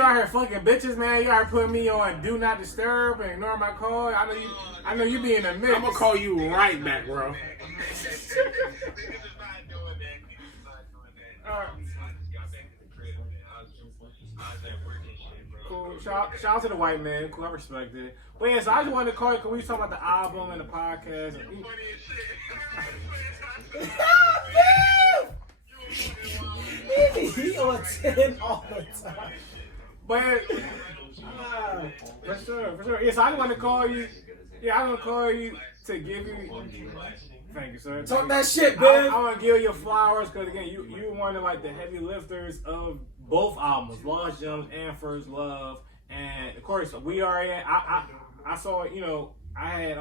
out here fucking bitches, man. You out here putting me on Do Not Disturb and ignore my call. I know you be in the mix. I'm gonna call you right back, bro. Niggas is not doing that. All right. I just got back to the crib, man. I was at work and shit, bro. Cool. Shout out to the white man. Cool, I respect it. But yeah, so I just wanted to call you because we was talking about the album and the podcast. And Funny as shit. He on 10 all the time. But for sure. Yeah, so I just want to call you. Yeah, I want to call you to give you. Thank you, sir. Talk that shit, I Biv. want to give you flowers because again, you one of like the heavy lifters of both albums, Lost Gems and First Love, and of course we are. I saw, you know, I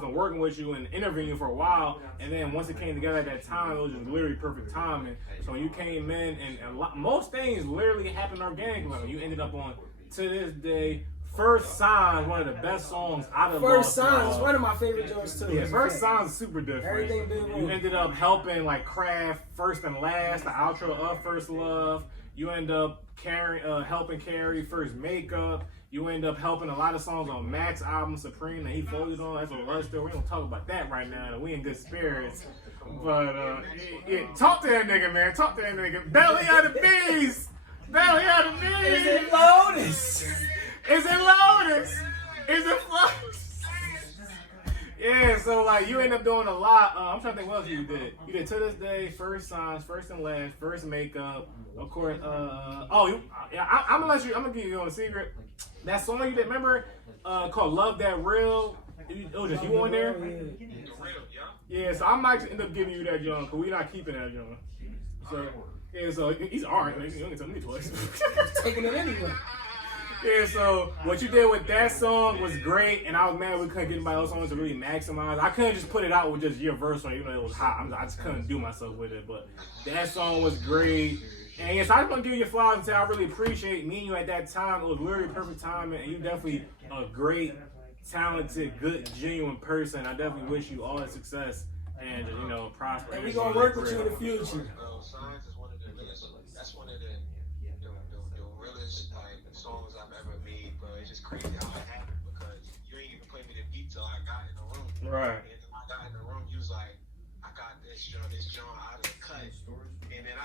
was working with you and interviewing you for a while, and then once it came together at that time, it was just literally perfect timing. So when you came in, and most things literally happened organically. You ended up on To This Day, First Signs, one of the best songs out of First Lost Signs, Love. one of my favorite joints too. Yeah, First Signs is super different. Everything been You moved. ended up helping like craft First and Last, the outro of First Love. You end up helping carry First Makeup. You end up helping a lot of songs on Mac's album Supreme that he folded on. That's what Love Still. We don't talk about that right now. We in good spirits. But yeah, talk to that nigga, man. Talk to that nigga. Belly of the beast. Belly of the beast. Is it Lotus? Is it Lotus? Is it Lotus? Yeah, so like you end up doing a lot. I'm trying to think what else you did. You did To This Day, First Signs, First and Last, First Makeup, of course. I'm gonna give you a secret. That song you did, remember, called Love That Real. It was just you on there. Yeah, so I might end up giving you that John, because we're not keeping that John. So yeah, so he's alright. You only told me twice. Taking it anyway. Yeah, so what you did with that song was great, and I was mad we couldn't get anybody else on to really maximize. I couldn't just put it out with just your verse on it, even though it was hot. I just couldn't do myself with it, but that song was great. And yes, I just want to give you flowers and say I really appreciate meeting you at that time. It was literally perfect timing, and you definitely a great, talented, good, genuine person. I definitely wish you all the success and you know prosper. And we gonna work with you in the future. Signs is one of the realest. That's one of the realest like songs I've ever made, bro. It's just crazy how it happened because you ain't even played me the beat till I got Right. And then I got in the room, you was like, I got this John out of the cut. And then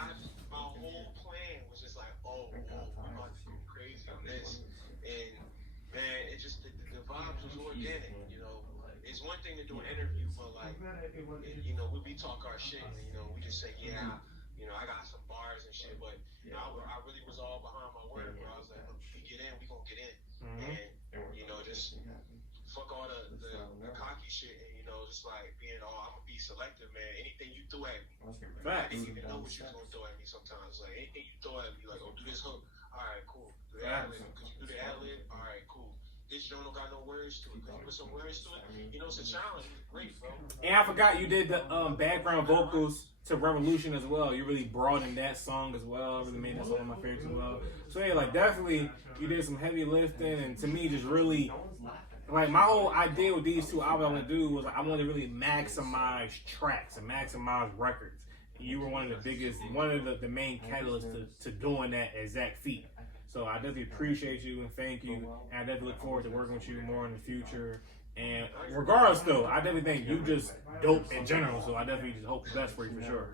my whole plan was just like, oh, we're about to go crazy on this. And man, it just, the vibes was organic, you know. It's one thing to do an interview, but like, you know, we talk our shit, and you know, we just say, yeah, you know, I got some bars and shit, but you know, I really was all behind my word, bro. I was like, look, if we get in, we gonna get in. And you know, just fuck all the cocky shit, and you know, just like being I'm gonna be selective, man. Anything you throw at me, I didn't even know what you was gonna throw at me sometimes. Like anything you throw at me, like, oh, do this hook, all right, cool. Do the ad-lib, could you do the ad-lib? All right, cool. This joint don't got no words to it. Could you put some words to it? You know, it's a challenge. It's great, bro. And I forgot you did the background vocals to Revolution as well. You really broadened that song as well. Really made that song one of my favorites as well. So yeah, like definitely you did some heavy lifting, and to me just really like my whole idea with these two albums I want to do was like, I wanted to really maximize tracks and maximize records. You were one of the biggest, one of the main catalysts to doing that exact feat. So I definitely appreciate you and thank you, and I definitely look forward to working with you more in the future. And regardless, though, I definitely think you just dope in general. So I definitely just hope the best for you for sure.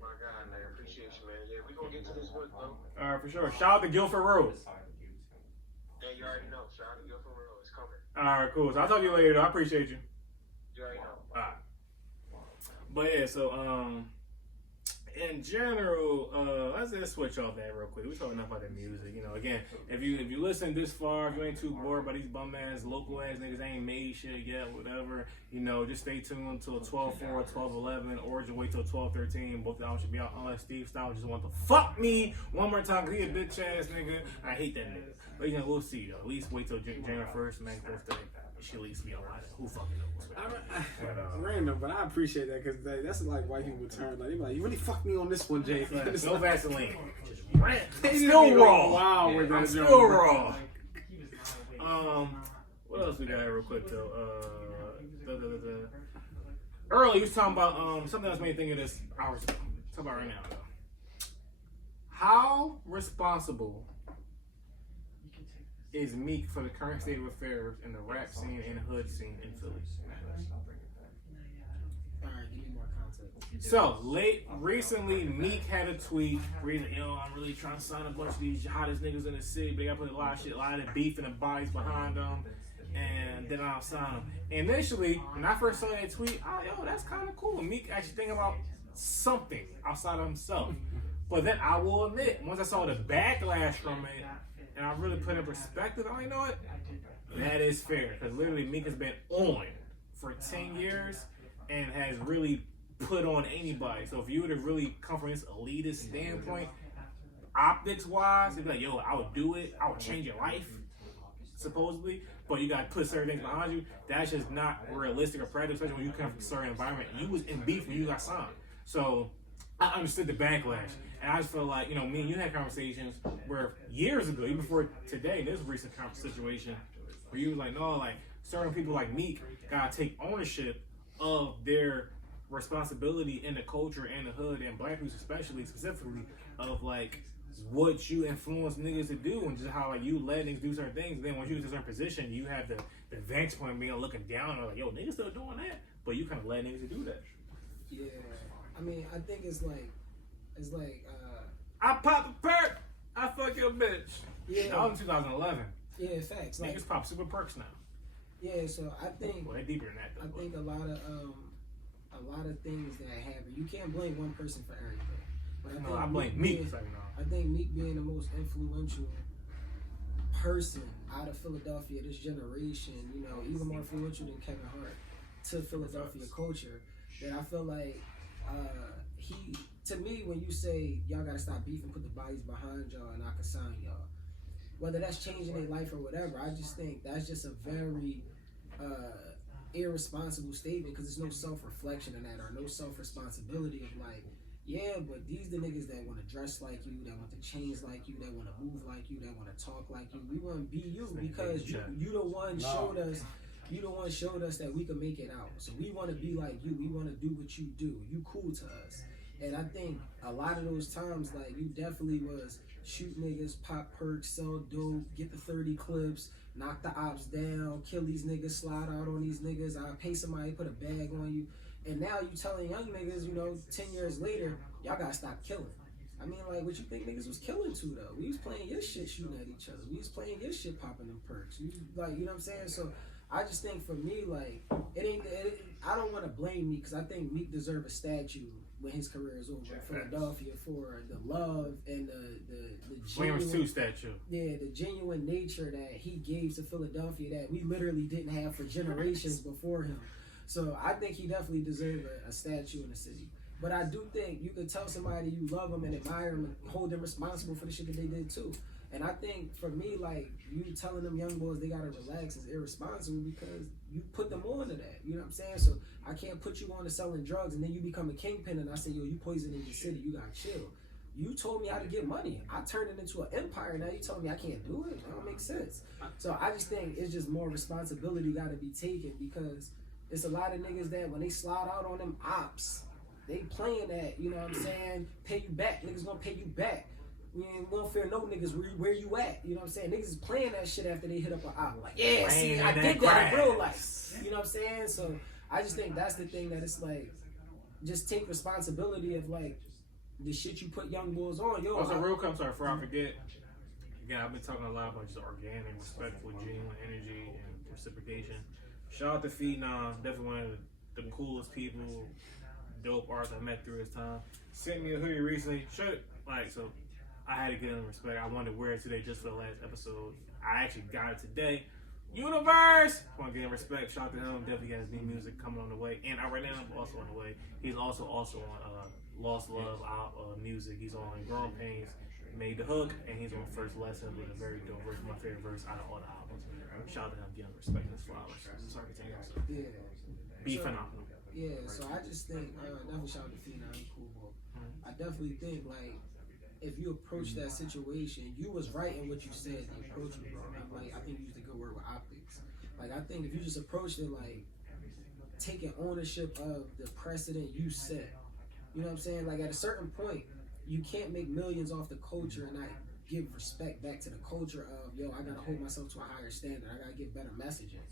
My God, man, appreciate you, man. Yeah, we gonna get to this work, bro. All right, for sure. Shout out to Guilford Road. Yeah, you already know. Shout out to Guilford Road. It's coming. All right, cool. So I'll talk to you later, though. I appreciate you. You already know. All right. But yeah, so in general, let's just switch off that real quick. We're talking enough about the music, you know. Again, if you listen this far, if you ain't too bored by these bum ass local ass niggas ain't made shit yet, whatever, you know, just stay tuned until 12/4, 12/11, Origin wait till 12/13. Both albums should be out unless Steve Style just want to fuck me one more time because he a bitch ass nigga. I hate that nigga. But you know, we'll see though. At least wait till January 1st, Man's birthday. She at least be alright. Who fucking knows? Random, but I appreciate that because that's like white people turn. Like, they be like, you really fucked me on this one, Jay. No Vaseline. Just rant. Still raw. Wow, with that joke. Still raw. What else we got here real quick though? Earlier you was talking about something else made me think of this hours ago. Talk about right now though. How responsible is Meek for the current state of affairs in the rap scene and the hood scene in Philly? Alright, give me more context. So, recently, Meek had a tweet where he's like, yo, I'm really trying to sign a bunch of these hottest niggas in the city, but they gotta put a lot of shit, a lot of beef and the bodies behind them, and then I'll sign them. Initially, when I first saw that tweet, yo, that's kind of cool. Meek actually thinking about something outside of himself. But then I will admit, once I saw the backlash from it, and I really put in perspective, you know what? That is fair. Because literally Meek has been on for 10 years and has really put on anybody. So if you were to really come from this elitist standpoint, optics-wise, you'd be like, yo, I would do it. I would change your life, supposedly. But you got to put certain things behind you. That's just not realistic or practical, especially when you come from a certain environment. You was in beef when you got signed. So I understood the backlash. And I just feel like, you know, me and you had conversations where years ago, even before today, this recent situation, where you was like, no, like, certain people like Meek gotta take ownership of their responsibility in the culture and the hood, and black people especially, specifically, of like, what you influence niggas to do, and just how like you let niggas do certain things. And then once you get to a certain position, you have the vantage point being looking down, and like, yo, niggas still doing that, but you kind of let niggas do that. Yeah, I mean, I think it's like, I pop a perk, I fuck your bitch. Yeah. That was in 2011. Yeah, facts. Like, Niggas pop super perks now. yeah, so I think, Well, they're deeper than that though. I think a lot of things that happen, you can't blame one person for everything. But I blame Meek. So, you know. I think Meek being the most influential person out of Philadelphia this generation, you know, even more influential than Kevin Hart to Philadelphia culture, that I feel like he, to me, when you say y'all gotta stop beefing, put the bodies behind y'all, and I can sign y'all, whether that's changing their life or whatever, I just think that's just a very irresponsible statement, because there's no self-reflection in that, or no self-responsibility of like, yeah, but these the niggas that want to dress like you, that want to change like you, that want to move like you, that want to talk like you. We want to be you because you the one showed us. You the one showed us that we could make it out. So we want to be like you. We want to do what you do. You cool to us. And I think a lot of those times, like, you definitely was shoot niggas, pop perks, sell dope, get the 30 clips, knock the ops down, kill these niggas, slide out on these niggas, I pay somebody, put a bag on you. And now you telling young niggas, you know, 10 years later, y'all gotta stop killing. I mean, like, what you think niggas was killing to, though? We was playing your shit shooting at each other. We was playing your shit popping them perks. You, like, you know what I'm saying? So I just think for me, like, I don't want to blame Meek, because I think Meek deserve a statue when his career is over in Philadelphia for the love and the genuine, Williams 2 statue. Yeah, the genuine nature that he gave to Philadelphia that we literally didn't have for generations before him. So I think he definitely deserves a statue in the city. But I do think you could tell somebody you love them and admire them and hold them responsible for the shit that they did too. And I think for me, like, you telling them young boys they gotta relax is irresponsible because you put them on to that. You know what I'm saying? So I can't put you on to selling drugs and then you become a kingpin and I say, yo, you poisoning the city, you gotta chill. You told me how to get money. I turned it into an empire. Now you telling me I can't do it? That don't make sense. So I just think it's just more responsibility gotta be taken because it's a lot of niggas that when they slide out on them ops, they playing that, you know what I'm saying? Pay you back. Niggas gonna pay you back. We won't fear no niggas where you at. You know what I'm saying? Niggas is playing that shit after they hit up an op. Like, yeah, see, I did that in real life. You know what I'm saying? So I just think that's the thing that it's like, just take responsibility of like the shit you put young boys on. Yo, also, real quick, I'm sorry, before I forget. Again, I've been talking a lot about just organic, respectful, genuine energy and reciprocation. Shout out to Phenom, definitely one of the coolest people, dope artists I met through his time. Sent me a hoodie recently. So I had to get him respect. I wanted to wear it today just for the last episode. I actually got it today. Universe! I want to give him respect. Shout out to him. Definitely has new music coming on the way. And right now I'm also on the way. He's also on Lost Love music. He's on Growing Pains, Made the Hook, and he's on First Lesson with a very dope verse. My favorite verse out of all the albums. Shout out to him. Give him respect and his flowers. Sorry to take it. Yeah. Be phenomenal. Yeah, so I just think, definitely shout out to Phenom, cool boy. I definitely think, like, if you approach that situation, you was right in what you said, the approach you brought. I think you used a good word with optics. Like, I think if you just approached it, like, taking ownership of the precedent you set, you know what I'm saying? Like, at a certain point, you can't make millions off the culture and not give respect back to the culture of, yo, I gotta hold myself to a higher standard. I gotta get better messaging.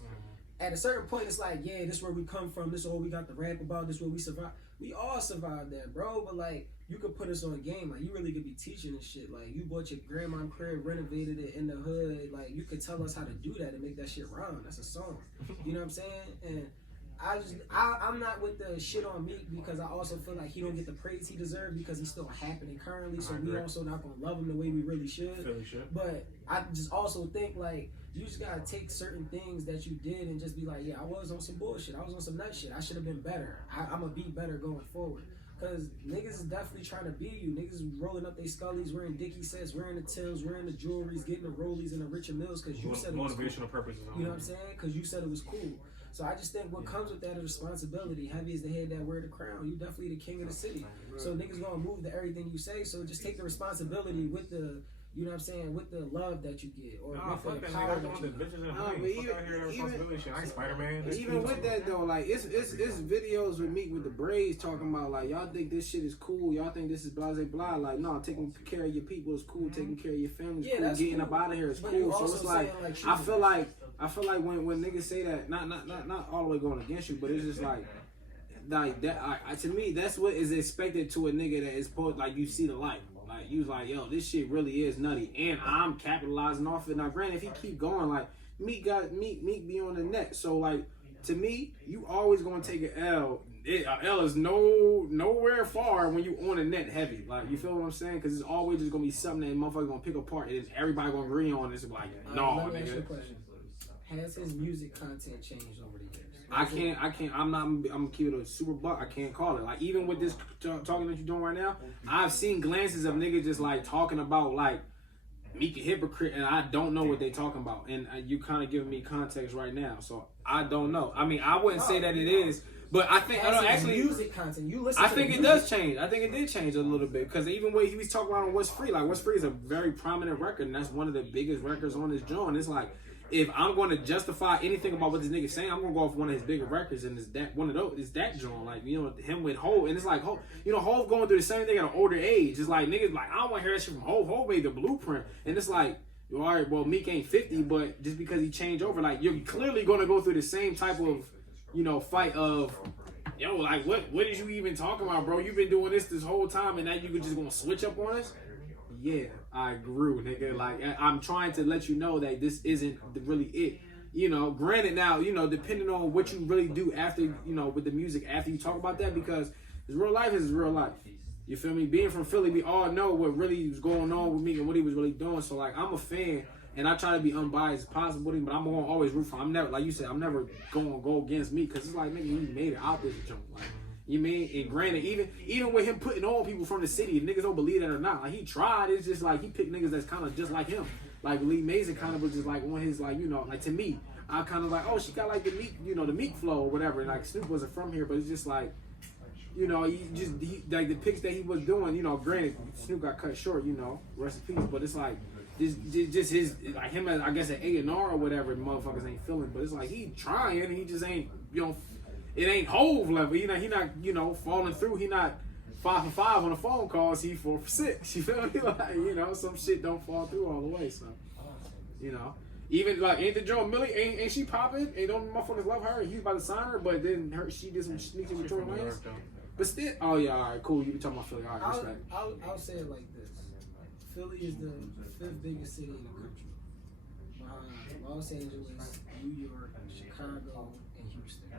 At a certain point, it's like, yeah, this is where we come from. This is all we got to rap about. This is where we survive. We all survived that, bro. But, like, you could put us on a game. Like, you really could be teaching this shit. Like, you bought your grandma's crib, renovated it in the hood. Like, you could tell us how to do that and make that shit rhyme. That's a song. You know what I'm saying? And I'm not with the shit on Meek because I also feel like he don't get the praise he deserves because he's still happening currently. So we also not going to love him the way we really should. But I just also think, like, you just gotta take certain things that you did and just be like, yeah, I was on some bullshit. I was on some nut shit. I should have been better. I'm gonna be better going forward. Cause niggas is definitely trying to be you. Niggas is rolling up their scullies, wearing Dickie sets, wearing the Timbs, wearing the jewelries, getting the rollies and the Richard Mills. Cause you said it was cool. Motivational purposes. You know what I'm saying? Cause you said it was cool. So I just think what comes with that is responsibility. Heavy is the head that wear the crown. You definitely the king of the city. So niggas gonna move to everything you say. So just take the responsibility with the, you know what I'm saying, with the love that you get, or with the power that you get. Spider-Man. Even with that though, like it's videos with Meek with the braids talking about like y'all think this shit is cool, y'all think this is blah blah blah. Like no, taking care of your people is cool, taking care of your family is cool, getting up out of here is cool. So it's like I feel like when niggas say that, not all the way going against you, but it's just like that. To me, that's what is expected to a nigga that is supposed like you see the light. Like, you was like, yo, this shit really is nutty. And I'm capitalizing off it. Now, granted, if he keep going, like, Meek be on the net. So, like, to me, you always going to take an L. L is nowhere far when you on the net heavy. Like, you feel what I'm saying? Because it's always just going to be something that motherfuckers going to pick apart. And everybody going to agree on. It's like, no, let me ask you a nigga. question. Has his music content changed over the years? I'm gonna keep it a super buck. I can't call it. Like, even with this talking that you're doing right now, I've seen glances of niggas just like talking about like Meek a hypocrite, and I don't know what they talking about. And you kind of giving me context right now, so I don't know. I mean, I wouldn't say that it is, but I think music content. You listen. I think it does change. I think it did change a little bit because even when he was talking about on What's Free, like What's Free is a very prominent record, and that's one of the biggest records on this joint. It's like if I'm going to justify anything about what this nigga's saying, I'm going to go off one of his bigger records, and it's that one of those. It's that joint, like, you know, him with Hov, and it's like, you know, Hov going through the same thing at an older age. It's like niggas like, I don't want to hear that shit from Hov. Hov made the blueprint, and it's like, all right, well, Meek ain't 50, but just because he changed over, like, you're clearly going to go through the same type of, you know, fight of, yo, like, what is you even talking about, bro? You've been doing this whole time, and now you just gonna switch up on us? Yeah, I grew, nigga. Like, I'm trying to let you know that this isn't really it. You know, granted now, you know, depending on what you really do after, you know, with the music, after you talk about that, because his real life is real life. You feel me? Being from Philly, we all know what really was going on with me and what he was really doing. So, like, I'm a fan, and I try to be unbiased as possible with him, but I'm gonna always root for him. I'm never, like you said, I'm never gonna go against me, because it's like, nigga, he made it out this jump. Like, you mean? And granted, even with him putting on people from the city, if niggas don't believe that or not, like, he tried. It's just like he picked niggas that's kind of just like him. Like, Lee Mason kind of was just like on his, like, you know, like, to me, I kind of like, oh, she got like the Meek, you know, the Meek flow or whatever. And like, Snoop wasn't from here, but it's just like, you know, he like the picks that he was doing, you know, granted, Snoop got cut short, you know, rest in peace, but it's like, just his, like, him as, I guess, an A&R or whatever, the motherfuckers ain't feeling, but it's like, he trying, and he just ain't, you know, it ain't Hov level. He not, you know, falling through. He not 5 for 5 on the phone calls. He 4 for 6. You feel me? Like, you know, some shit don't fall through all the way. So, you know, even like, ain't the Joe Millie? Ain't she popping? Ain't don't motherfuckers love her? He was about to sign her, but then she did some sneaky in Detroit lanes. But still, oh yeah, all right, cool. You be talking about Philly. All right, respect. I'll say it like this: Philly is the 5th biggest city in the country, behind Los Angeles, New York, Chicago, and Houston.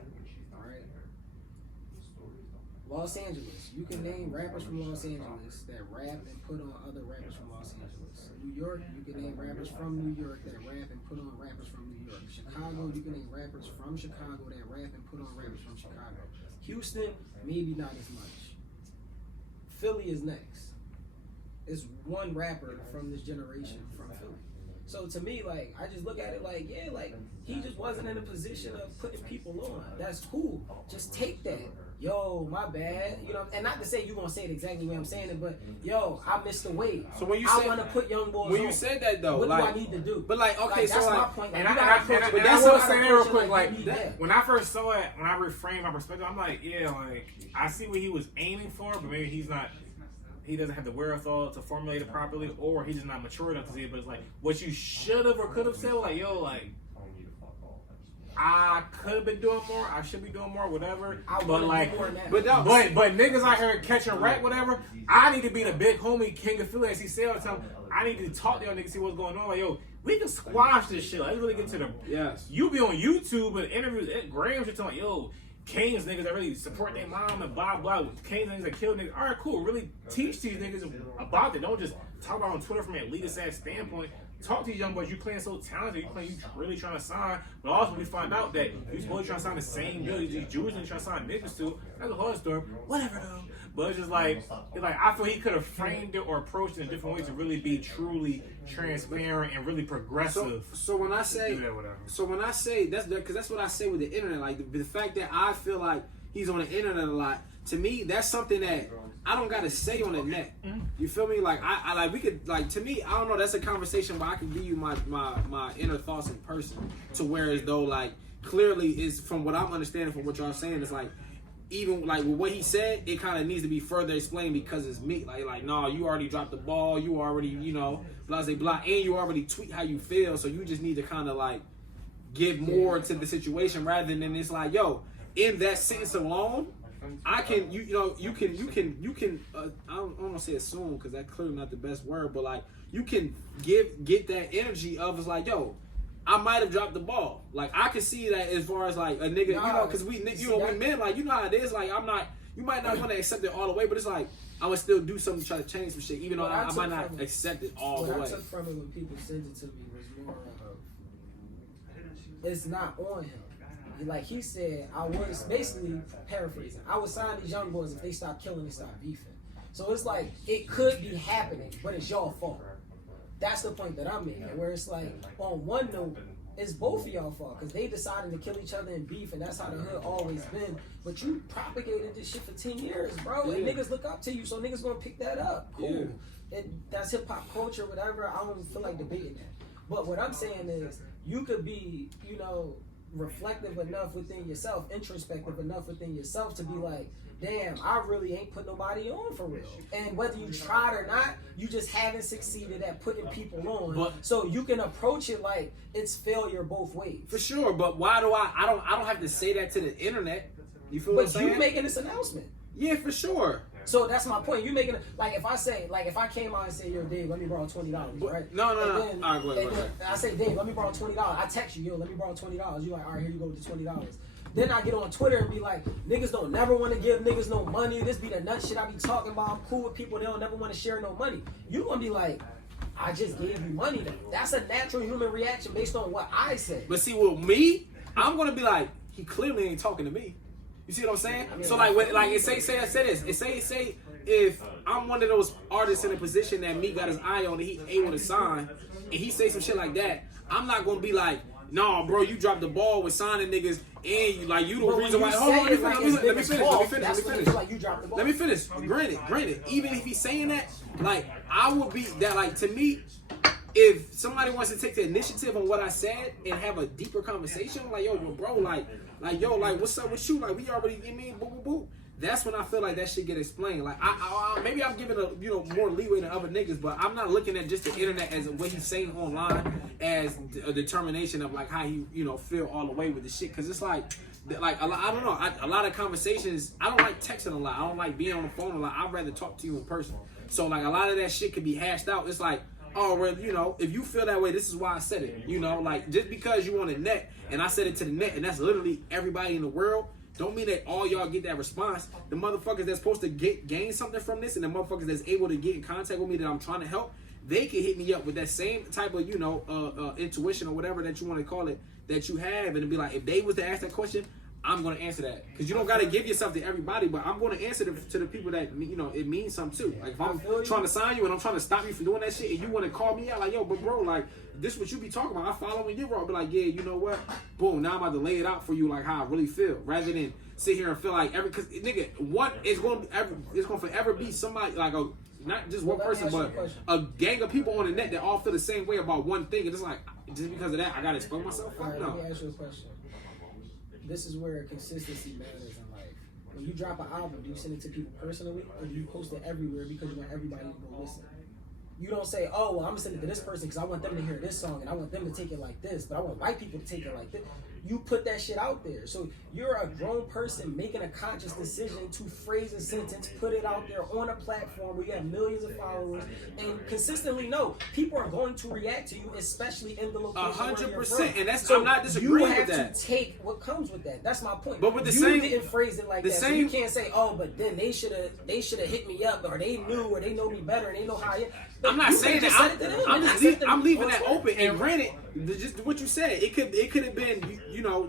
All right. Los Angeles, you can name rappers from Los Angeles that rap and put on other rappers from Los Angeles. New York, you can name rappers from New York that rap and put on rappers from New York. Chicago, you can name rappers from Chicago that rap and put on rappers from Chicago. Houston, maybe not as much. Philly is next. It's one rapper from this generation from Philly. So to me, like, I just look at it like, yeah, like, he just wasn't in a position of putting people on. That's cool. Just take that. Yo, my bad. You know, and not to say you're going to say it exactly the way I'm saying it, but, yo, I missed the wave. So when you I want to put young boys when on. you said that, though, what like, do I need to do? But, like, okay, like, so, that's like, my point. Like, and you I gotta will say that real quick. Like, when I first saw it, when I reframed my perspective, I'm like, yeah, like, I see what he was aiming for, but maybe he doesn't have the wherewithal to formulate it properly, or he's just not mature enough to see it. But it's like, what you should have or could have said, like, yo, like, I could have been doing more, I should be doing more, whatever. But like, but niggas out here catching rat, whatever. I need to be the big homie king of Philly, as he said all the time. I need to talk to y'all niggas, see what's going on. Like, yo, we can squash this shit. Let's really get to the. Yes. You be on YouTube and interviews. Graham should tell like, yo, Kane's niggas that really support their mom and blah blah. Kane's niggas that kill niggas. All right, cool. Really teach these niggas about it. Don't just talk about it on Twitter from an elitist ass standpoint. Talk to these young boys. You playing so talented. You really trying to sign. But also we find out that you supposed to trying to sign the same deal these Jews and trying to sign niggas to. That's a whole story. Whatever though. But it's just like I feel he could have framed it or approached it in a different way to really be truly transparent and really progressive. So when I say that's because that's what I say with the internet. Like the fact that I feel like he's on the internet a lot. To me, that's something that I don't gotta say on the net. You feel me? Like I like we could like to me. I don't know. That's a conversation where I can give you my inner thoughts in person. To where as though like clearly is from what I'm understanding from what y'all saying is like. Even like with what he said, it kind of needs to be further explained because it's me. Like, no, you already dropped the ball. You already, you know, blah, blah, blah. And you already tweet how you feel. So you just need to kind of like give more to the situation rather than it's like, yo, in that sentence alone, I can, you can. I don't want to say assume because that's clearly not the best word, but like you can get that energy of it's like, yo. I might have dropped the ball. Like I can see that as far as like a nigga, you know, because we men, like you know how it is. Like I'm not, you might not want to accept it all the way, but it's like I would still do something to try to change some shit, even though I might not accept it all the way. What I took from it when people sent it to me was more of it's not on him. Like he said, I was basically paraphrasing. I would sign these young boys if they stop killing and stop beefing. So it's like it could be happening, but it's your fault. That's the point that I'm making, where it's like, on one note, it's both of y'all fault, because they decided to kill each other in beef, and that's how the hood always been. But you propagated this shit for 10 years, bro, and niggas look up to you, so niggas gonna pick that up. Cool. That's hip-hop culture, whatever. I don't feel like debating that. But what I'm saying is, you could be, you know, reflective enough within yourself, introspective enough within yourself to be like, damn, I really ain't put nobody on for real. And whether you tried or not, you just haven't succeeded at putting people on. So you can approach it like it's failure both ways. For sure, but why do I don't have to say that to the internet. You feel what I'm saying? But you making this announcement. Yeah, for sure. So that's my point. You making like if I came out and say, yo, Dave, let me borrow $20, right? No. Then, all right, go ahead. I say, Dave, let me borrow $20. I text you, yo, let me borrow $20. You like, all right, here you go with the $20. Then I get on Twitter and be like, niggas don't never want to give niggas no money. This be the nut shit I be talking about. I'm cool with people. They don't never want to share no money. You gonna be like, I just gave you money though. That's a natural human reaction based on what I said. But see, with me, I'm gonna be like, he clearly ain't talking to me. You see what I'm saying? I mean, so like, say I said this. It say if I'm one of those artists in a position that me got his eye on and he able to sign, and he say some shit like that, I'm not gonna be like, nah, bro, you dropped the ball with signing niggas, and you the reason why. Hold on, let me finish. Like you dropped the ball. Let me finish. Granted, even if he's saying that, like, I would be that, like, to me, if somebody wants to take the initiative on what I said and have a deeper conversation, like, yo, bro, like, yo, like, what's up with you? Like, we already, you mean, boo, boo, boo. That's when I feel like that shit get explained. Like, I maybe I'm giving more leeway than other niggas, but I'm not looking at just the internet as what he's saying online as a determination of like how he feel all the way with the shit. Because it's like I don't know. A lot of conversations. I don't like texting a lot. I don't like being on the phone a lot. I'd rather talk to you in person. So like a lot of that shit can be hashed out. It's like, oh, well, if you feel that way, this is why I said it. Like just because you on the net and I said it to the net, and that's literally everybody in the world. Don't mean that all y'all get that response. The motherfuckers that's supposed to gain something from this, and the motherfuckers that's able to get in contact with me that I'm trying to help, they can hit me up with that same type of intuition or whatever that you want to call it that you have, and be like, if they was to ask that question, I'm going to answer that. Because you don't got to give yourself to everybody, but I'm going to answer to the people that it means something too. Like if I'm trying to sign you and I'm trying to stop you from doing that shit, and you want to call me out like, yo, but bro, like this what you be talking about. I follow when you're wrong. Be like, yeah, you know what? Boom. Now I'm about to lay it out for you like how I really feel, rather than sit here and feel like because nigga, it's going to forever be somebody like not just one person, but a gang of people on the net that all feel the same way about one thing. And it's like just because of that, I gotta explain myself. All right, no. Let me ask you a question. This is where consistency matters in life. When you drop an album, do you send it to people personally, or do you post it everywhere because you want everybody to go listen? You don't say, oh, well, I'm going to send it to this person because I want them to hear this song and I want them to take it like this, but I want white people to take it like this. You put that shit out there. So you're a grown person making a conscious decision to phrase a sentence, put it out there on a platform where you have millions of followers, and consistently know people are going to react to you, especially in the location 100%, and that's so I'm not disagreeing with that. You have to take what comes with that. That's my point. But with the you didn't phrase it like that. So you can't say, oh, but then they should have hit me up, or they knew, or they know me better, and they know how I am. I'm not saying that. I'm leaving that open. And granted, just what you said, it could have been,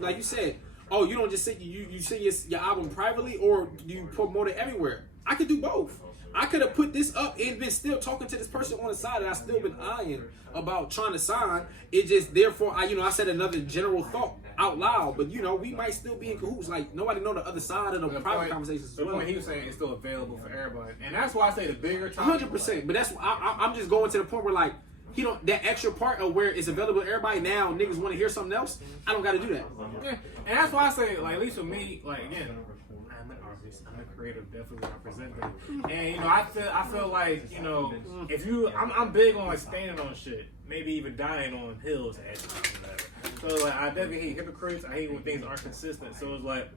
like you said, oh, you don't just say you sing your album privately, or you promote it everywhere. I could do both. I could have put this up and been still talking to this person on the side that I still been eyeing about trying to sign. It just therefore I said another general thought out loud, but we might still be in cahoots. Like nobody know the other side of the private conversations. The point he was saying is still available for everybody, and that's why I say the bigger time. 100%. But that's I'm just going to the point where like that extra part of where it's available to everybody now. Niggas want to hear something else. I don't got to do that. Yeah, and that's why I say like at least for me, like again, I'm an artist, I'm a creator, definitely represent that. And I feel like if I'm big on like standing on shit, maybe even dying on hills at times. So like I definitely hate hypocrites. I hate when things aren't consistent. So it's like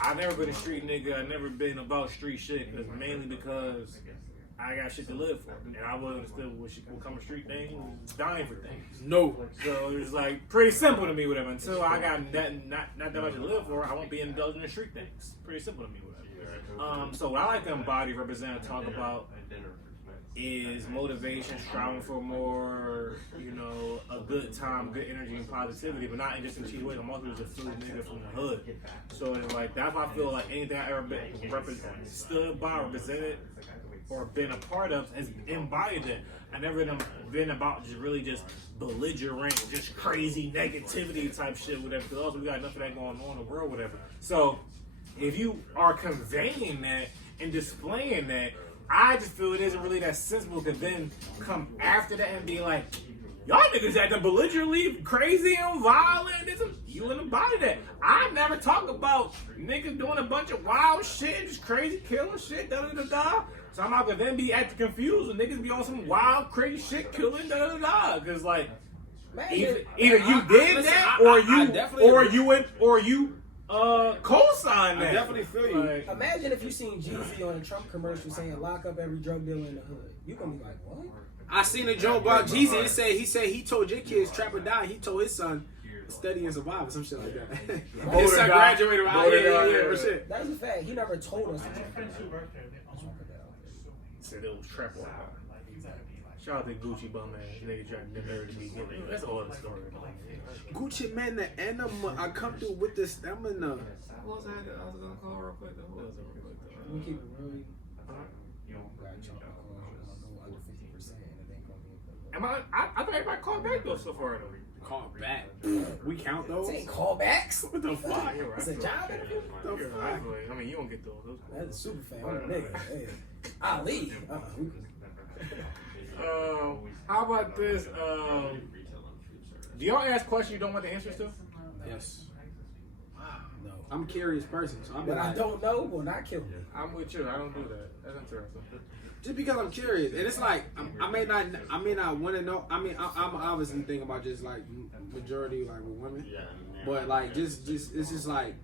I've never been a street nigga. I've never been about street shit, mainly because I got shit to live for, and I wasn't still what become a street thing, dying for things. No. So it's like pretty simple to me, whatever. Until I got not that much to live for, I won't be indulging in street things. Pretty simple to me, whatever. So what I like to embody, represent, and talk about is motivation, striving for more, a good time, good energy, and positivity, but not just in cheap ways. I'm also just a Philly nigga from the hood. So it's like that's why I feel like anything I ever stood by, represented, or been a part of has embodied it. I never been about just belligerent, just crazy negativity type shit, whatever. Because also we got enough of that going on in the world, whatever. So if you are conveying that and displaying that, I just feel it isn't really that sensible to then come after that and be like, y'all niggas acting belligerently crazy and violent. You in the body that. I never talk about niggas doing a bunch of wild shit, just crazy killing shit, da-da-da-da. So I'm out there then be acting confused and niggas be on some wild, crazy shit killing, da-da-da-da. Because, like, either you did that or you co-signed that. I definitely feel you. Like, imagine if you seen Jeezy on a Trump commercial saying lock up every drug dealer in the hood. You gonna be like, what? I seen a joke about Jeezy. He said he told your kids trap or die. He told his son study and survive or some shit like that. His son graduated right. Yeah, for shit. That's a fact. He never told us. Said it was trap or shout out to Gucci bum ass nigga trying to marry me. That's all the story. Gucci man, the enema. I come through with the stamina. What was that? I was gonna call real quick. What was it real quick? We keep it real. Under 50%, and it ain't gonna be. I thought everybody called back though so far. Call back. We count those. This ain't callbacks. What the fuck? It's a job interview. You're right. I mean, you don't get those. That's a super fan. I'm a nigga. Hey. Ali. How about this? Do y'all ask questions you don't want the answers to? Yes. No. I'm a curious person, so I'm But like, I don't know will not kill me. I'm with you. I don't do that. That's interesting. just because I'm curious, and it's like I may not want to know. I mean, I'm obviously thinking about just like majority like with women, but like just it's just like.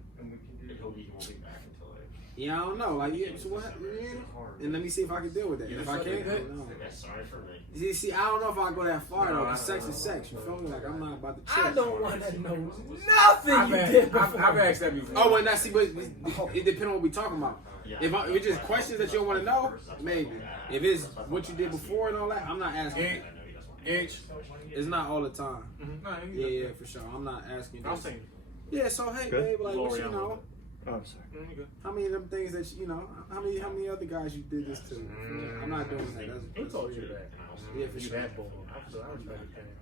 Yeah, I don't know. Like, yeah, so what? Yeah. And let me see if I can deal with that. If I can't, I don't know. See, I don't know if I go that far though. Cause sex is sex. You feel me? Like I'm not about to. I don't want to know nothing you did before. I've asked that before. Oh, and that's but it depends on what we talking about. If it's just questions that you don't want to know, maybe. If it's what you did before and all that, I'm not asking. It's not all the time. Mm-hmm. Yeah, for sure. I'm not asking. I'll say. Yeah, so hey, Good. babe, like what you know. Oh, I'm sorry. How many of them things that you know? How many other guys you did this to? I'm not doing that. Who told you that? Yeah, for sure. That boy. I respect it.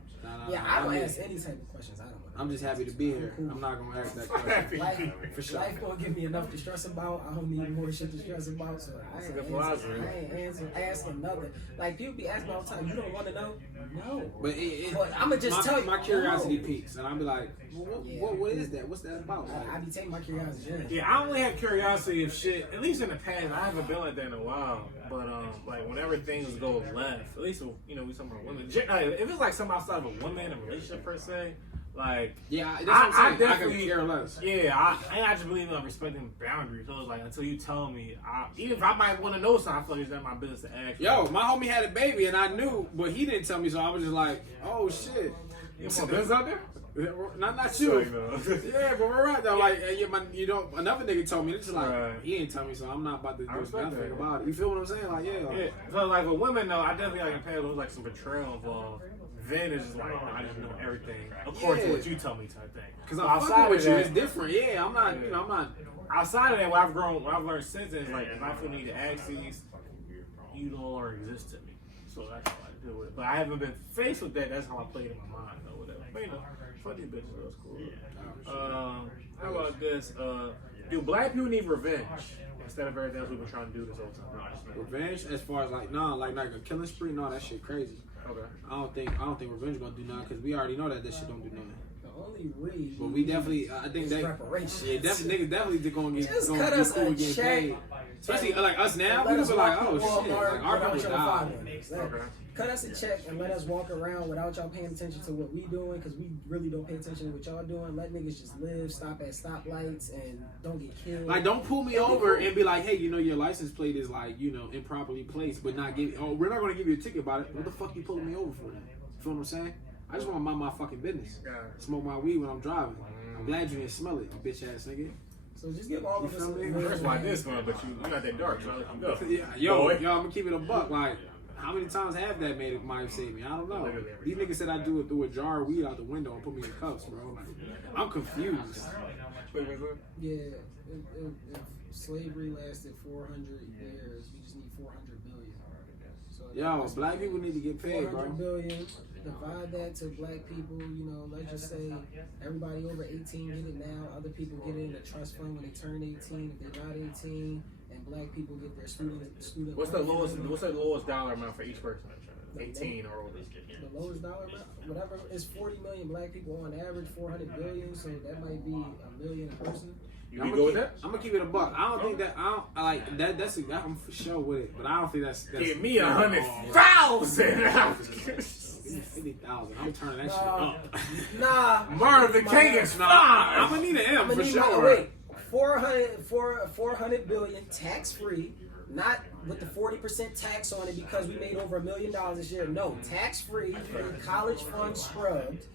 Yeah, I don't ask any type of questions. I don't know. I'm just happy to be here. I'm not gonna ask that question. Life gonna give me enough to stress about. I don't need more shit to stress about. So I ain't asking nothing. Like people be asking all the time. You don't want to know? No. But I'ma just tell you. My curiosity peaks, and I'll be like, what is that? What's that about? I be taking my curiosity. Yeah, I only have curiosity of shit. At least in the past, I haven't been like that in a while. But like whenever things go left, at least we talking about women. If it's like something outside of a woman, a relationship per se, like yeah, that's what I'm saying. I definitely I can care less. Yeah, I just believe in respecting boundaries. So it's like until you tell me, even if I might want to know something, I feel like it's not my business to ask. Yo, my homie had a baby and I knew, but he didn't tell me, so I was just like, oh shit. You have more business out there? Not you. Yeah, but we're right though. Like, another nigga told me. It's just like he ain't tell me, so I'm not about to do nothing about it. You feel what I'm saying? Like, yeah. So like with women though, I definitely like in past there was like some betrayal involved. Then it's just like I just know everything according to what you tell me type thing. Because outside with you, it's different. Yeah, I'm not. I'm not. Outside of that, what I've learned since then is like if I feel need to ask these, you no longer exist to me. So that's how I deal with it. But I haven't been faced with that. That's how I played in my mind or whatever. But you know, fuck these bitches. That's cool. How about this? Do black people need revenge instead of everything else we've been trying to do this whole time? Revenge, as far as like a killing spree, that shit crazy. Okay. I don't think revenge gonna do nothing because we already know that shit don't do nothing. The only reason. But we definitely, I think that. Preparation. Yeah, niggas definitely gonna get Just gonna cut get us cool a getting check. paid. Especially like us now, we just like, oh shit, like our company died. Okay. Cut us a check and let us walk around without y'all paying attention to what we doing because we really don't pay attention to what y'all doing. Let niggas just live, stop at stoplights, and don't get killed. Like, don't pull me over and be like, hey, your license plate is like, improperly placed, but not give. Oh, we're not gonna give you a ticket about it. What the fuck you pulling me over for then? You feel what I'm saying? I just want to mind my fucking business. Smoke my weed when I'm driving. I'm glad you didn't smell it, you bitch ass nigga. So just give all of us. First why this one, but you not that dark, so I let you go. Yeah, yo, I'm gonna keep it a buck. Like, how many times have that might save me? I don't know. These niggas said I do it through a jar of weed out the window and put me in cuffs, bro. I'm confused. Yeah, if slavery lasted 400 years, we just need 400 billion. So yo, black people need to get paid, 400 bro. billion. Divide that to black people, let's just say everybody over 18 get it now. Other people get it in a trust fund when they turn 18. If they're not 18, and black people get their student. What's the lowest dollar amount for each person? 18 or older. The lowest dollar amount, whatever, is 40 million black people on average, 400 billion, so that might be a million a person. You go with that? I'm gonna keep it a buck. I don't think that I like that. I'm for sure with it, but I don't think that's give me 100,000. 50,000. I'm turning that shit up. Nah, Marvin King is fine. I'm gonna need an M for sure. Wait, 400 billion tax free, not with the 40% tax on it because we made over $1 million this year. No, tax free, college funds scrubbed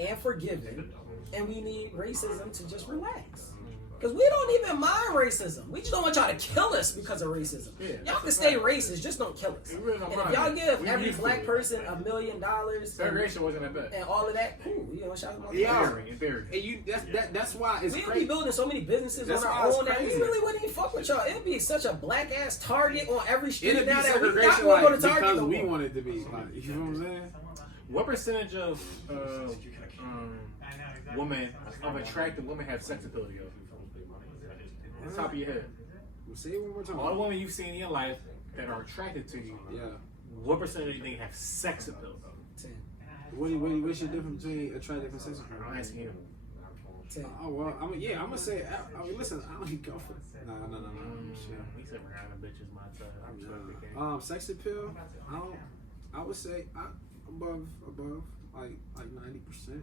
and forgiven, and we need racism to just relax. Because we don't even mind racism. We just don't want y'all to kill us because of racism. Yeah, y'all can stay racist, just don't kill us. Really and if y'all give every black person $1 million, segregation wasn't that bad, and all of that, cool. You know, shout out. Yeah, and you that's why it's we crazy. Be building so many businesses on our own that we really wouldn't even fuck with y'all. It'd be such a black ass Target on every street It'd now be that we not segregation going to go to like, Target because no we more. want it to be. Like, you know what I'm saying? What percentage of women, of attractive women, have sex appeal to you? On top of your head. Say it one more time. All the women you've seen in your life that are attracted to you, what percentage do you think have sex appeal? 10. What's your difference between attractive and sex appeal? I'm asking you. 10. Oh well, I'm gonna say. I mean, listen, I don't even go for it. No. He said Rihanna bitch is my type. Sex appeal. I would say above like 90%.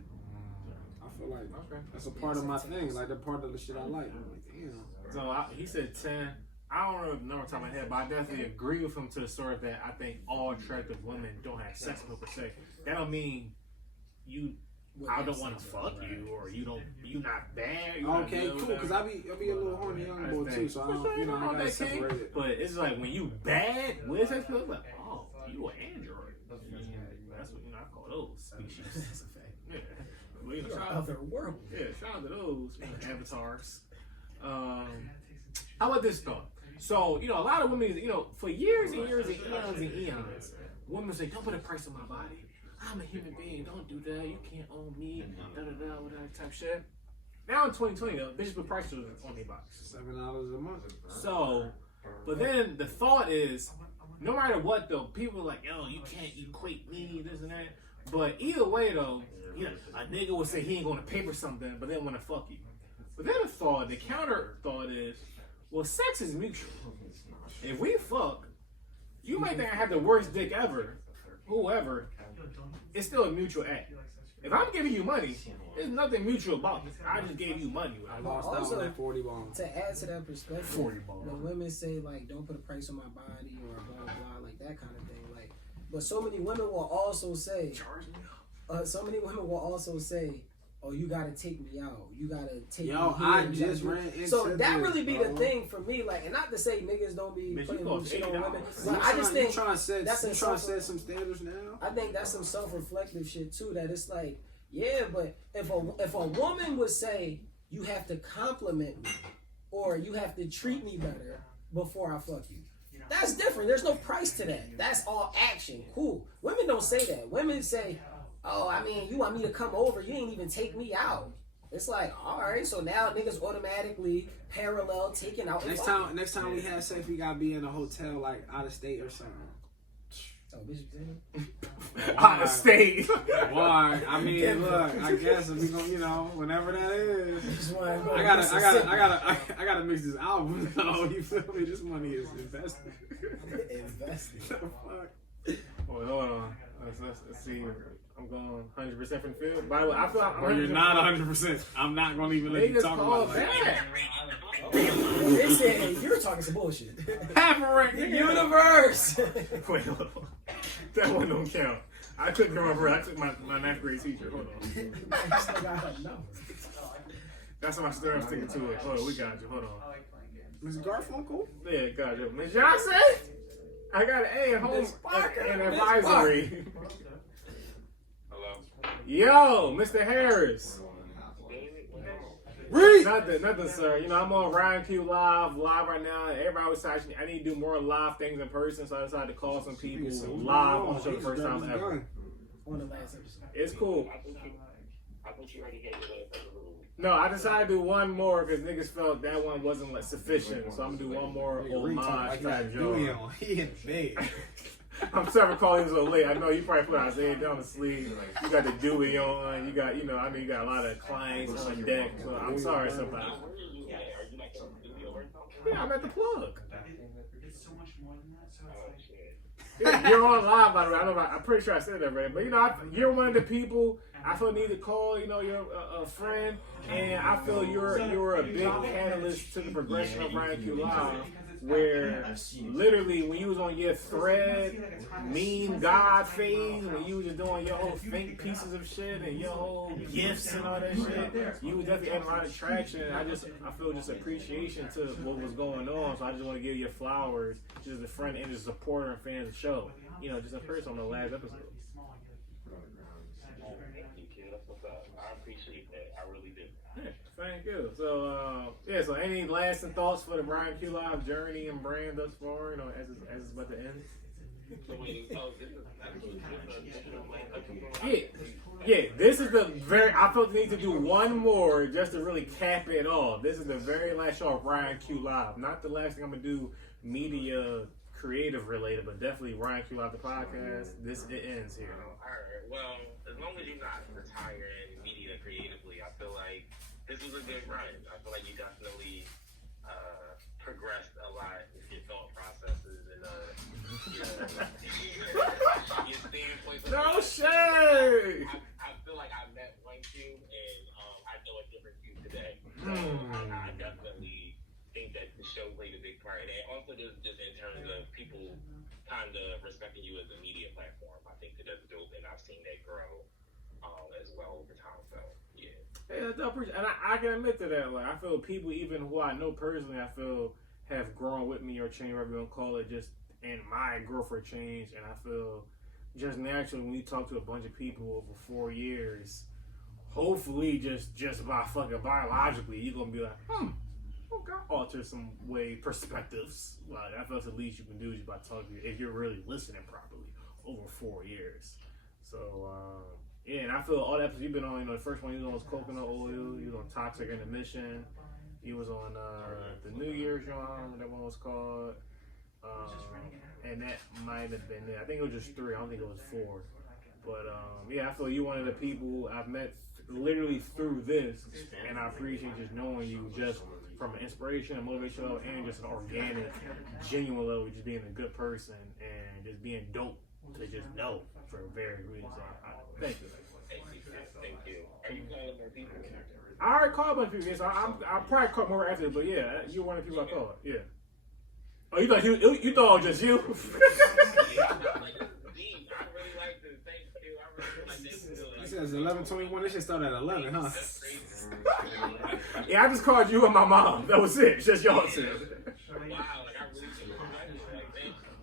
I feel like that's a part of my thing, like the part of the shit I like. I'm like, damn. So he said 10. I don't really know off the top of my head, but I definitely agree with him to the sort that I think all attractive women don't have sex appeal per se. That don't mean I don't want to fuck you or you not bad. Okay, cool. Because I be a little horny young boy too, so I don't, I gotta separate it. But it's like when you bad with sex appeal, like you an android. That's what I call those species. That's a fact. Yeah. Well, Other world. Yeah, shout out to those avatars. How about this thought? So, a lot of women, for years and years and eons, women say, don't put a price on my body. I'm a human being. Don't do that. You can't own me. All that type shit. Now in 2020, though, bitches put prices on their bodies. $7 a month. So, but then the thought is, no matter what, though, people are like, yo, you can't equate me, this and that. But either way, though, a nigga would say he ain't gonna pay for something, but then wanna fuck you. But then the counter thought is, well, sex is mutual. If we fuck, you might think I have the worst dick ever, whoever. It's still a mutual act. If I'm giving you money, there's nothing mutual about it. I just gave you money. I lost out on that 40 ball. To add to that perspective, 40 ball. when women say like, don't put a price on my body or blah blah, like that kind of thing, like. But so many women will also say, oh, you gotta take me out. You gotta take me here. I just ran into so that really be the thing for me. Like, and not to say niggas don't be putting shit on women. Like, I just think trying to set some standards now. I think that's some self-reflective shit too. That it's like, yeah, but if a woman would say you have to compliment me or you have to treat me better before I fuck you, that's different. There's no price to that. That's all action. Cool. Women don't say that. Women say, oh, I mean, you want me to come over, you ain't even take me out. It's like, all right, so now niggas automatically parallel taking out. Next time we have sex, we gotta be in a hotel like out of state or something. Oh, bitch, out of state. Why? I mean, look, I guess if we gonna, whenever that is, I gotta mix this album. You feel me? This money is invested. Invested. What the fuck? Well, hold on. Let's see. I'm going 100% from the field. By the way, I feel like you're not 100%. I'm not gonna even let you talk about that. They said you're talking some bullshit. Half a rank, the universe. Wait, hold on. That one don't count. I couldn't remember. I took my 9th grade teacher. Hold on. That's my story. I'm sticking to it. Hold on, we got you. Hold on. Ms. Garfunkel? Yeah, got you. Ms. Johnson? I got an A at home and advisory. Yo, Mr. Harris. Read. Nothing, sir. I'm on RightonQuelive live right now. Everybody was talking. I need to do more live things in person, so I decided to call some people live on the show the first time ever. On the last episode. It's cool. I think you already gave your last episode. No, I decided to do one more because niggas felt that one wasn't sufficient, so I'm gonna do one more homage type joke. He in bed. I'm sorry for calling you so late. I know you probably put Isaiah down to sleep. You got the Dewey on. You got, I know you got a lot of clients on deck. So I'm sorry sometimes. Yeah, I'm at the plug. It's so much more than that. So it's like. Yeah, you're on live, by the way. I'm pretty sure I said that right. But you're one of the people I feel need to call. You're a friend, and I feel you're a big catalyst to the progression of RightonQuelive. Where literally when you was on your thread, meme God phase, when you was just doing your whole fake pieces of shit and your whole gifts and all that shit, you was definitely having a lot of traction. I feel just appreciation to what was going on. So I just want to give you flowers, just as a friend and a supporter and fan of the show. Just a person on the last episode. I appreciate that. I really do. Yeah, thank you. So, so any lasting thoughts for the RightonQuelive journey and brand thus far, as it's about to end? This is the I felt the need to do one more just to really cap it all. This is the very last show of RightonQuelive. Not the last thing I'm going to do media creative related, but definitely RightonQuelive the podcast. It ends here. All right. Well, as long as you're not retiring media creatively, I feel like this was a good run. I feel like you definitely progressed a lot with your thought processes and your standpoints. No shade. I feel like I met one Q and I know a different Q today. So I definitely think that the show played a big part in it. Also, just in terms of people kind of respecting you as a media platform, I think that's dope, and I've seen that grow as well over time. So yeah. Hey, I appreciate, and I can admit to that. Like, I feel people, even who I know personally, I feel have grown with me or changed, whatever you want to call it, just in my growth or change. And I feel just naturally when you talk to a bunch of people over 4 years, hopefully just by fucking biologically, you're gonna be like, okay, alter some perspectives. Like, I feel that's the least you can do is by talking to you if you're really listening properly over 4 years. So and I feel all the episodes you've been on, the first one you was on was coconut oil, you was on toxic intermission, you was on the New Year's John, that one was called, and that might have been it. I think it was just 3. I don't think it was 4. But I feel you one of the people I've met literally through this, and I appreciate just knowing you just from an inspiration, a motivation level, and just an organic, genuine level, just being a good person and just being dope to just know for various reasons. Thank you. Thank you. Are you calling more people? I already called a bunch of people, so I'll probably call more after, but yeah, you're one of the people I called. Yeah. Oh, you thought it was just you? He says 11:21. This should start at 11, huh? Yeah, I just called you and my mom. That was it. It's just y'all two.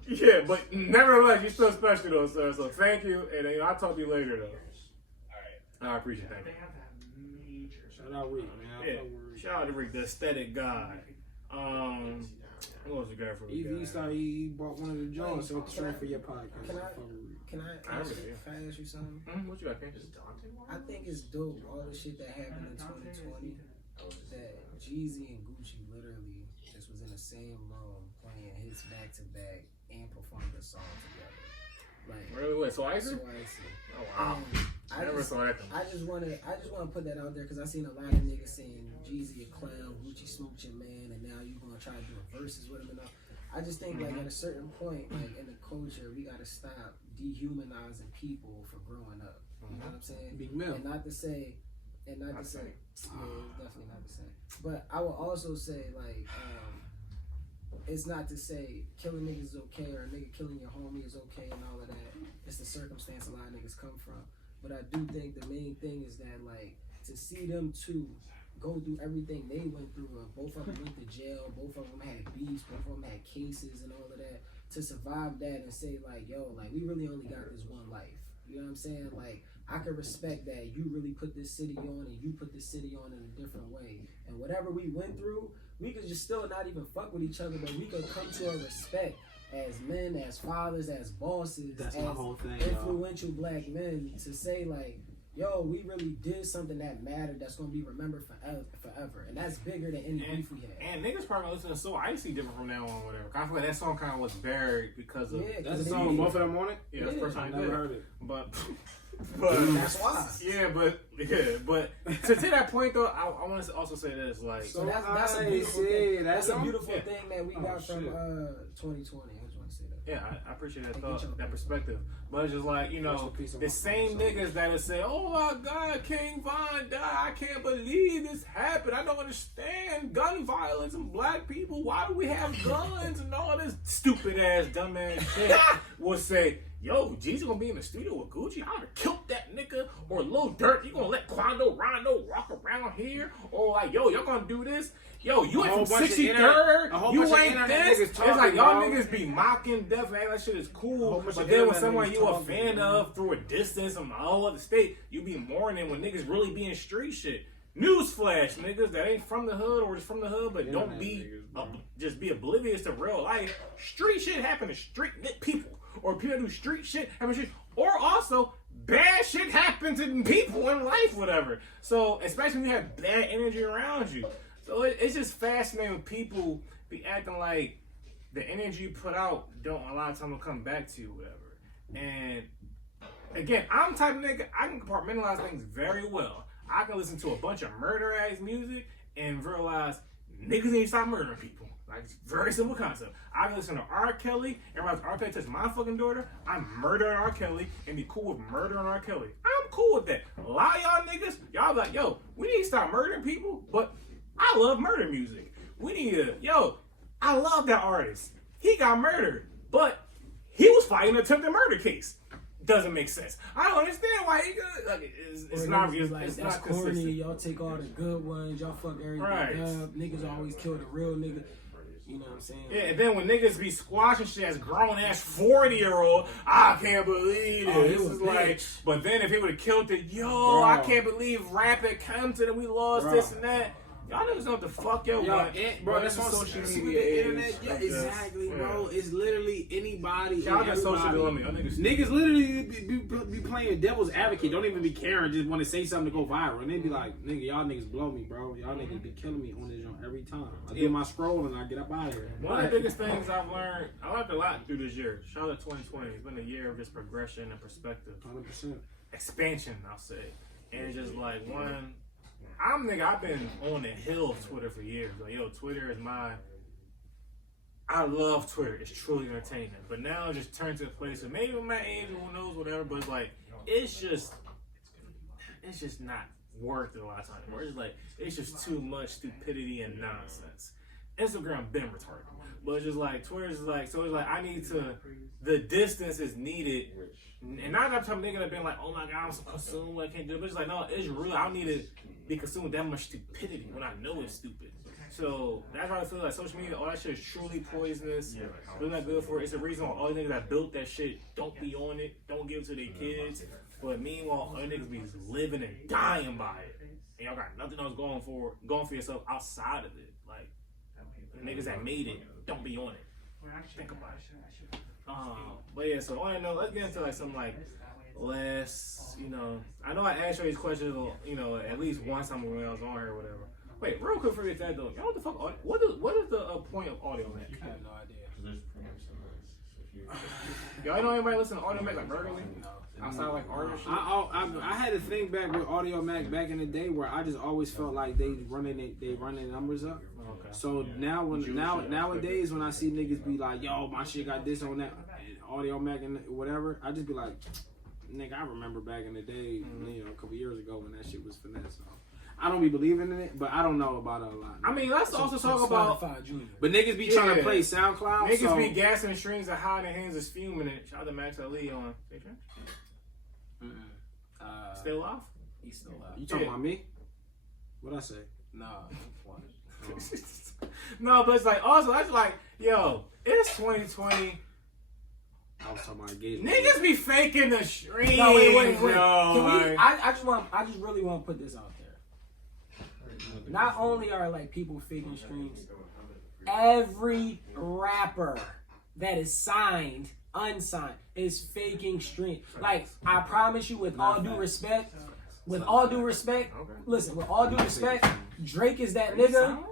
Yeah, but nevertheless, you're still special though, sir. So thank you, and I'll talk to you later though. All right. I appreciate it. Thank you. Shout out Rick, man. Yeah. Shout out to Rick, the aesthetic guy. What else you got for me? He bought one of the joints so it's straight for your podcast. Can I ask you something? What you got, Ken? I think it's dope, all the shit that happened in 2020, that Jeezy and Gucci literally just was in the same room playing hits back to back and performed a song together. Like, really? What? So Icy? Oh wow! I never saw that. I just want to put that out there because I seen a lot of niggas saying Jeezy a clown, Gucci smooching man, and now you gonna try to do a verses with him and all. I just think like at a certain point, like in the culture, we gotta stop dehumanizing people for growing up. You know what I'm saying? Big Mill. And not to say, yeah, it's definitely not to say. But I will also say like, it's not to say killing niggas is okay or a nigga killing your homie is okay and all of that. It's the circumstance a lot of niggas come from. But I do think the main thing is that like to see them two go through everything they went through. Both of them went to jail. Both of them had beefs. Both of them had cases and all of that. To survive that and say like, yo, like we really only got this one life. You know what I'm saying? Like I can respect that you really put this city on and you put this city on in a different way. And whatever we went through, we could just still not even fuck with each other, but we could come to a respect as men, as fathers, as bosses, That's as my whole thing, influential black men to say like, yo, we really did something that mattered that's gonna be remembered forever. And that's bigger than any beef we had. And niggas probably listen to So Icy different from now on, whatever. I feel like that song kind of was buried because of... Yeah, That's the song with both of them on it? Yeah, that's the first I time never heard it. But that's why. But to that point though, I want to also say this, like, So that's a beautiful thing. That's a beautiful thing that we got from 2020. I just want to say that. Yeah, I appreciate that thought, that perspective. But it's just like, you know, the same niggas that'll say, "Oh my God, King Von died. I can't believe this happened. I don't understand gun violence and black people. Why do we have guns and all this stupid ass, dumb ass shit?" Will say, "Yo, Jesus gonna be in the studio with Gucci? I would've killed that nigga." Or Lil Durk, you gonna let Quando Rondo walk around here? Or like, yo, y'all gonna do this? Yo, you ain't from 63rd. You ain't this. It's like y'all niggas be mocking death and act like shit is cool. But then when someone you a fan of through a distance from a whole other state, you be mourning when niggas really be in street shit. Newsflash, niggas that ain't from the hood or just from the hood, but don't be just be oblivious to real life. Street shit happen to street people. Or people do street shit happen to shit. Or also, bad shit happens to people in life, whatever. So, especially when you have bad energy around you. So, it's just fascinating when people be acting like the energy you put out don't a lot of time will come back to you, whatever. And, again, I'm the type of nigga, I can compartmentalize things very well. I can listen to a bunch of murder-ass music and realize niggas need to stop murdering people. Like, it's a very simple concept. I can listen to R. Kelly and realize R. Kelly touched my fucking daughter. I'm murdering R. Kelly and be cool with murdering R. Kelly. I'm cool with that. A lot of y'all niggas, y'all be like, yo, we need to stop murdering people, but I love murder music. We need to, yo, I love that artist. He got murdered, but he was fighting an attempted murder case. Doesn't make sense. I don't understand why he could. Like, it's not like, it's that's not corny. consistent. Y'all take all the good ones. Y'all fuck everything up. Niggas always kill the real nigga. You know what I'm saying? Yeah, and then when niggas be squashing shit as grown ass 40-year-old, I can't believe it. This is like, but then if he would have killed it, yo, I can't believe rap at Compton and we lost this and that. Y'all niggas know what the fuck, yo. Bro, that's on social media. The internet, yeah, exactly, bro. It's literally anybody. Y'all got social media. Niggas literally be playing devil's advocate. Don't even be caring. Just want to say something to go viral. And they be like, nigga, y'all niggas blow me, bro. Y'all niggas be killing me on this joint every time. I do my scroll and I get up out of here. One of the biggest things I've learned, I learned a lot through this year. Shout out to 2020. It's been a year of just progression and perspective. 100%. Expansion, I'll say. And it's just like, one, I've been on the hill of Twitter for years. Like, yo, Twitter is I love Twitter. It's truly entertainment. But now it just turned to a place where maybe my age, who knows, whatever, but it's like, it's just not worth it a lot of times. It's like, it's just too much stupidity and nonsense. Instagram been retarded. But it's just like, Twitter's like, so it's like, the distance is needed. And not that I'm nigga that been like, oh my God, I'm so consumed, I can't do it. But it's like, no, it's real. I don't need to be consumed with that much stupidity when I know it's stupid. So that's why I feel like social media, all that shit is truly poisonous. Really not good for it. It's the reason why all the niggas that built that shit don't be on it, don't give it to their kids. But meanwhile, other niggas be living and dying by it. And y'all got nothing else going for yourself outside of it. Like, the niggas that made it don't be on it. Think about it. But yeah, so on that note, let's get into like some like less, you know, I know I asked you these questions, you know, at least one time when I was on here or whatever. Wait, real quick for that though, y'all what the fuck, what is the point of audio Mac? I have no idea. Y'all know anybody listen to audio Mac like regularly? Outside like artists? I had a thing back with Audio Mac back in the day where I just always felt like they running their numbers up. Okay. So nowadays when I see niggas be like, yo, my shit got this on that Audio Mac and whatever, I just be like, nigga, I remember back in the day, you know, a couple years ago when that shit was finesse. So I don't be believing in it, but I don't know about it a lot. I mean, let's also talk about. But niggas be trying to play SoundCloud. Niggas be gassing the strings and hiding their hands is fuming it. Shout out to Max Ali on Patreon. Still alive? He's still alive. You talking about me? What'd I say? Nah. No, but it's like also that's like, yo, it's 2020. I was talking about engagement. Niggas be faking the streams. No, wait. Yo, I just really want to put this out there. Not only are like people faking streams, every rapper that is signed, unsigned, is faking streams. Like, I promise you, with all due respect, With all due respect, Okay. listen. With all due respect, Drake is that nigga.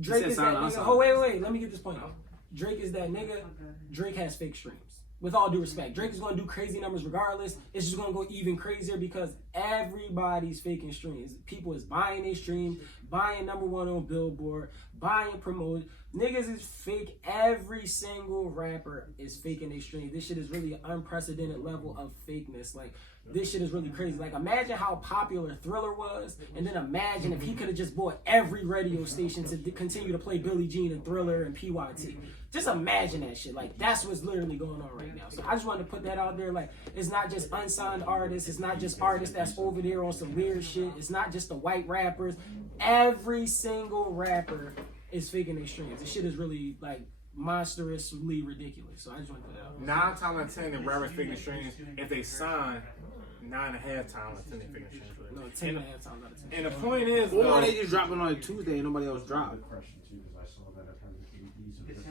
Drake is that nigga. Oh wait. Let me get this point out. Drake is that nigga. Drake has fake streams. With all due respect, Drake is going to do crazy numbers regardless. It's just going to go even crazier because everybody's faking streams. People is buying their stream, buying #1 on Billboard, buying promote. Niggas is fake. Every single rapper is faking their stream. This shit is really an unprecedented level of fakeness. Like, this shit is really crazy. Like, imagine how popular Thriller was, and then imagine if he could have just bought every radio station to continue to play Billie Jean and Thriller and PYT. Just imagine that shit. Like, that's what's literally going on right now. So I just wanted to put that out there. Like, it's not just unsigned artists. It's not just artists that's over there on some weird shit. It's not just the white rappers. Every single rapper is faking their streams. This shit is really, like, monstrously ridiculous. So I just want to put that out there. 9 times out of 10, the rappers faking streams. If they sign, 9.5 times out of 10 they faking streams. No, 10.5 times out of 10. And the point is, Or though, they just dropping on a Tuesday and nobody else dropped.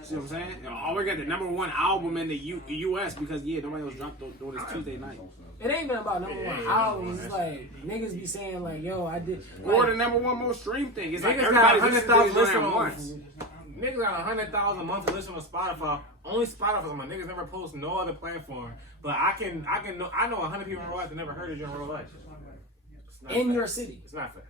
See what I'm saying? Oh, we got the #1 album in the U.S. because nobody else dropped on this Tuesday night. It ain't been about #1 albums. It's like niggas be saying like, "Yo, I did." Or Like, the #1 most stream thing. It's like niggas got everybody's 100,000 listening listeners at once. Niggas got 100,000 monthly listeners on Spotify. Only Spotify. My niggas never post no other platform. But I know 100 people in real life that never heard of you in real life. It's not in facts. your city. It's not facts.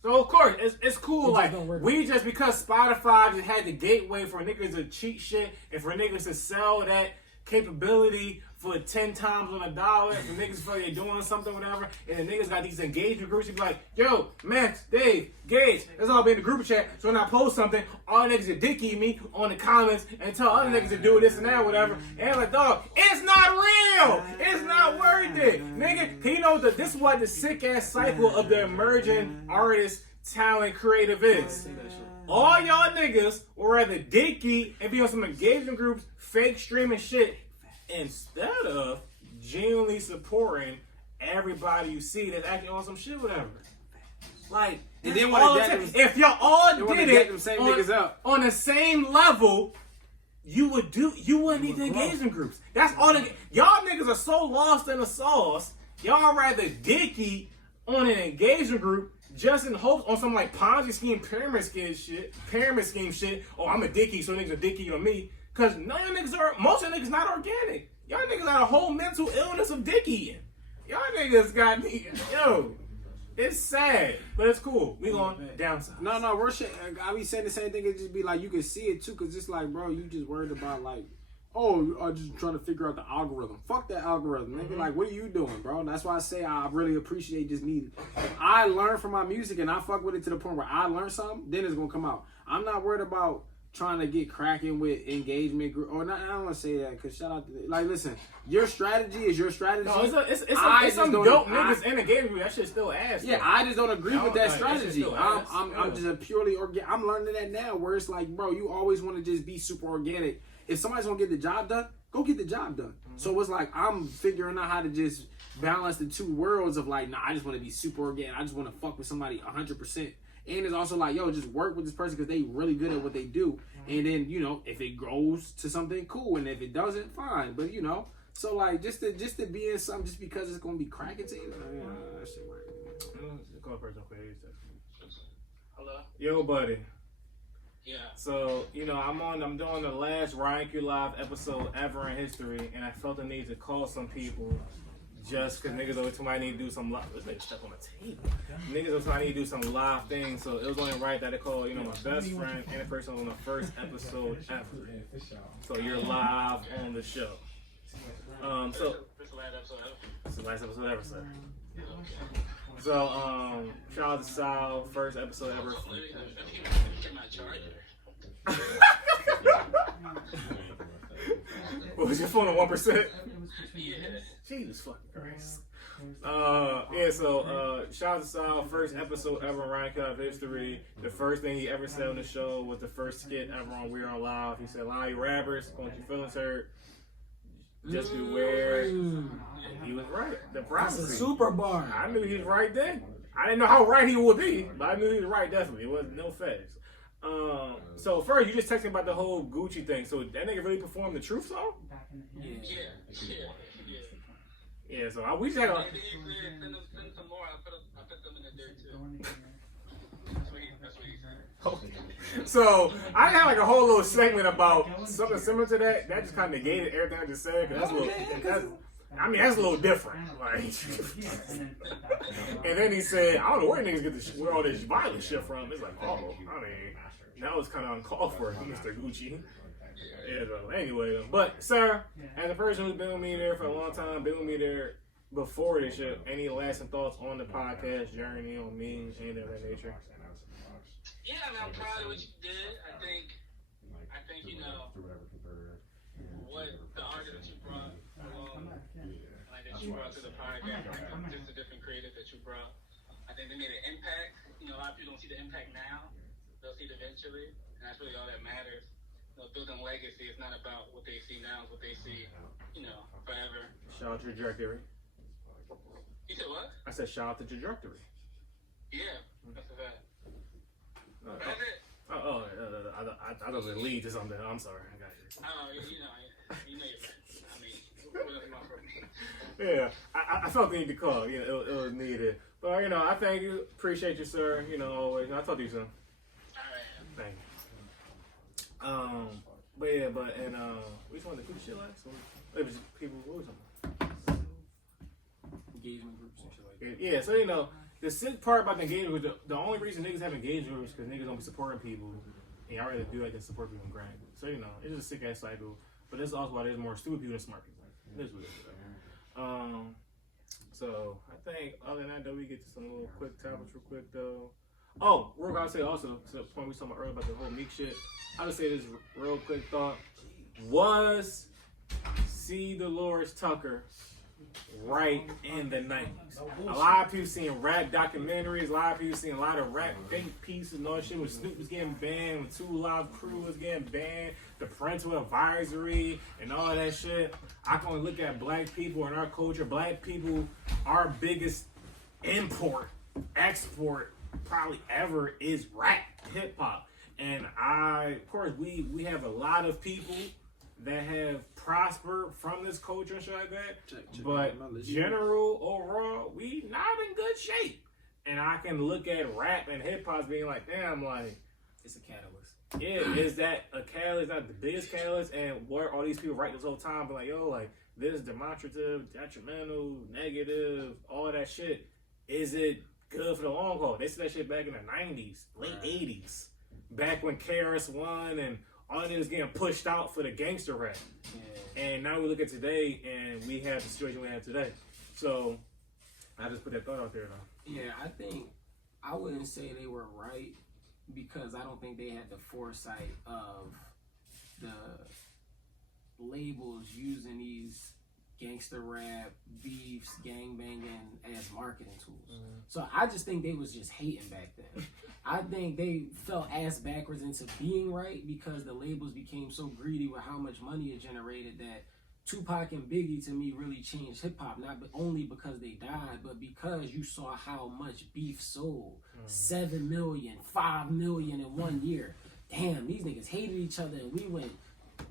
So of course it's cool. It Like don't work. we just because Spotify just had the gateway for niggas to cheat shit and for niggas to sell that capability for 10 times on a dollar. For niggas feel they're doing something, whatever, and the niggas got these engagement groups. You be like, yo, Max, Dave, Gage, let's all be in the group chat. So when I post something, all niggas are dicky me on the comments and tell other niggas to do this and that, whatever. And I'm like, dog, it's not real. It's not worth it, nigga. You know that this is what the sick ass cycle of the emerging artist talent creative is. All y'all niggas will rather dicky and be on some engagement groups, fake streaming shit, instead of genuinely supporting everybody you see that's actually on some shit, whatever. Like, And then if y'all all did it them same niggas up. on the same level, you wouldn't need the engagement groups. That's all. Y'all niggas are so lost in the sauce. Y'all rather dicky on an engagement group just in hopes on some like Ponzi scheme, pyramid scheme shit. Oh, I'm a dicky, so niggas are dicky on me. Cause none of y'all niggas most of y'all niggas not organic. Y'all niggas got a whole mental illness of dickying. Y'all niggas got me. Yo, it's sad, but it's cool. We going downside. No, real shit. I be saying the same thing. It just be like you can see it too, cause it's like, bro, you just worried about like, oh, I'm just trying to figure out the algorithm. Fuck that algorithm, nigga. Like, what are you doing, bro? That's why I say I really appreciate just me. If I learn from my music and I fuck with it to the point where I learn something, then it's gonna come out. I'm not worried about trying to get cracking with engagement group or not. I don't want to say that because shout out to like, listen, your strategy is your strategy. No, it's some dope niggas in the game group. That shit still ass. Yeah, I just don't agree with that strategy. That I'm just a purely organic. I'm learning that now, where it's like, bro, you always want to just be super organic. If somebody's gonna get the job done, go get the job done. Mm-hmm. So it's like I'm figuring out how to just balance the two worlds of like, nah, I just want to be super organic. I just want to fuck with somebody 100%. And it's also like, yo, just work with this person because they really good at what they do. And then, you know, if it grows to something, cool. And if it doesn't, fine. But, you know, so like just to be in something just because it's going to be cracking to you, that shit work. Call a person quick. Hello? Yo, buddy. Yeah. So, you know, I'm doing the last RightonQuelive episode ever in history, and I felt the need to call some people just because niggas always told me I need to do some live. This nigga stuck on the table. Niggas always told me I need to do some live things, so it was only right that I called, you know, my best friend and the person on the first episode ever. So you're live on the show. So This is the last episode ever. it's the last episode ever, sir. So shout out to Sal, first episode ever. Get my charger. What was your phone on 1%? Yeah. Jesus fucking Christ. Yeah, so shout out to Sal, first episode ever in RightonQuelive history. The first thing he ever said on the show was the first skit ever on We're On Live. He said, "Allow you rappers, want your feelings hurt. Just beware." He was right. The That's a prophecy. super bar. I knew he was right then. I didn't know how right he would be, but I knew he was right definitely. It wasn't no facts. So first, you just texted me about the whole Gucci thing. So that nigga really performed the Truth song? Yeah. Yeah, so we just had a... Send some more. I put them in the dirt too. That's what he said. So I had like a whole little segment about something similar to that. That just kind of negated everything I just said. Cause that's a little, that's a little different. Like, and then he said, I don't know where niggas get where all this violent shit from. It's like, oh, I mean, that was kind of uncalled for, Mr. Gucci. Yeah, so anyway, but sir, as a person who's been with me there for a long time, been with me there before this shit, any lasting thoughts on the podcast journey, on me, anything of that nature? Yeah, I mean, I'm proud of what you did. I think you know what the artist that you brought along, like that you brought to the podcast, just the different creators that you brought. I think they made an impact. You know, a lot of people don't see the impact now; they'll see it eventually, and that's really all that matters. You know, building legacy is not about what they see now; it's what they see, you know, forever. Shout out to Trajectory. You said what? I said shout out to Trajectory. Yeah, that's a fact. That's it. I thought it was a lead to something. I'm sorry. I got you. Oh, you know you're right. I mean, what else am I for? Yeah, I felt the need to call. You know, it was needed. But, you know, I thank you. Appreciate you, sir. You know, always. I'll talk to you soon. All right. Thank you. We just wanted to do shit last. It was people, what was something? Engagement groups and shit like that. Yeah, so, you know, the sick part about the engagement groups, the only reason niggas have engagement groups is because niggas don't be supporting people. And y'all rather do like to support people and grind. So, you know, it's just a sick ass cycle. But that's also why there's more stupid people than smart people. This is what it is. So I think other than that, though, we get to some little quick topics real quick, though. Oh, real quick, I'll say also to the point we was talking about earlier about the whole Meek shit. I'll just say this real quick thought. Was C. Dolores Tucker right in the 90s? A lot of people seeing rap documentaries, a lot of people seeing a lot of rap think pieces and all that shit when Snoop was getting banned, when 2 Live Crew was getting banned, the parental advisory and all that shit. I can only look at black people and our culture. Black people, our biggest import, export probably ever is rap, hip hop. And of course, we have a lot of people that have prospered from this culture and shit like that. But general, overall, we not in good shape. And I can look at rap and hip hop being like, damn, like, It's a catalyst. yeah, is that a catalyst, not the biggest catalyst? And what all these people write this whole time, but like, yo, like, this is demonstrative, detrimental, negative, all of that shit. Is it good for the long haul? They said that shit back in the 90s, late 80s. Back when KRS-One and all of it is getting pushed out for the gangster rap. Yeah. And now we look at today and we have the situation we have today. So I just put that thought out there though. Yeah, I think I wouldn't say they were right because I don't think they had the foresight of the labels using these gangster rap, beefs, gangbanging as marketing tools. So I just think they was just hating back then. I think they fell ass backwards into being right because the labels became so greedy with how much money it generated that Tupac and Biggie to me really changed hip hop, not only because they died, but because you saw how much beef sold. 7 million, 5 million in 1 year. Damn, these niggas hated each other and we went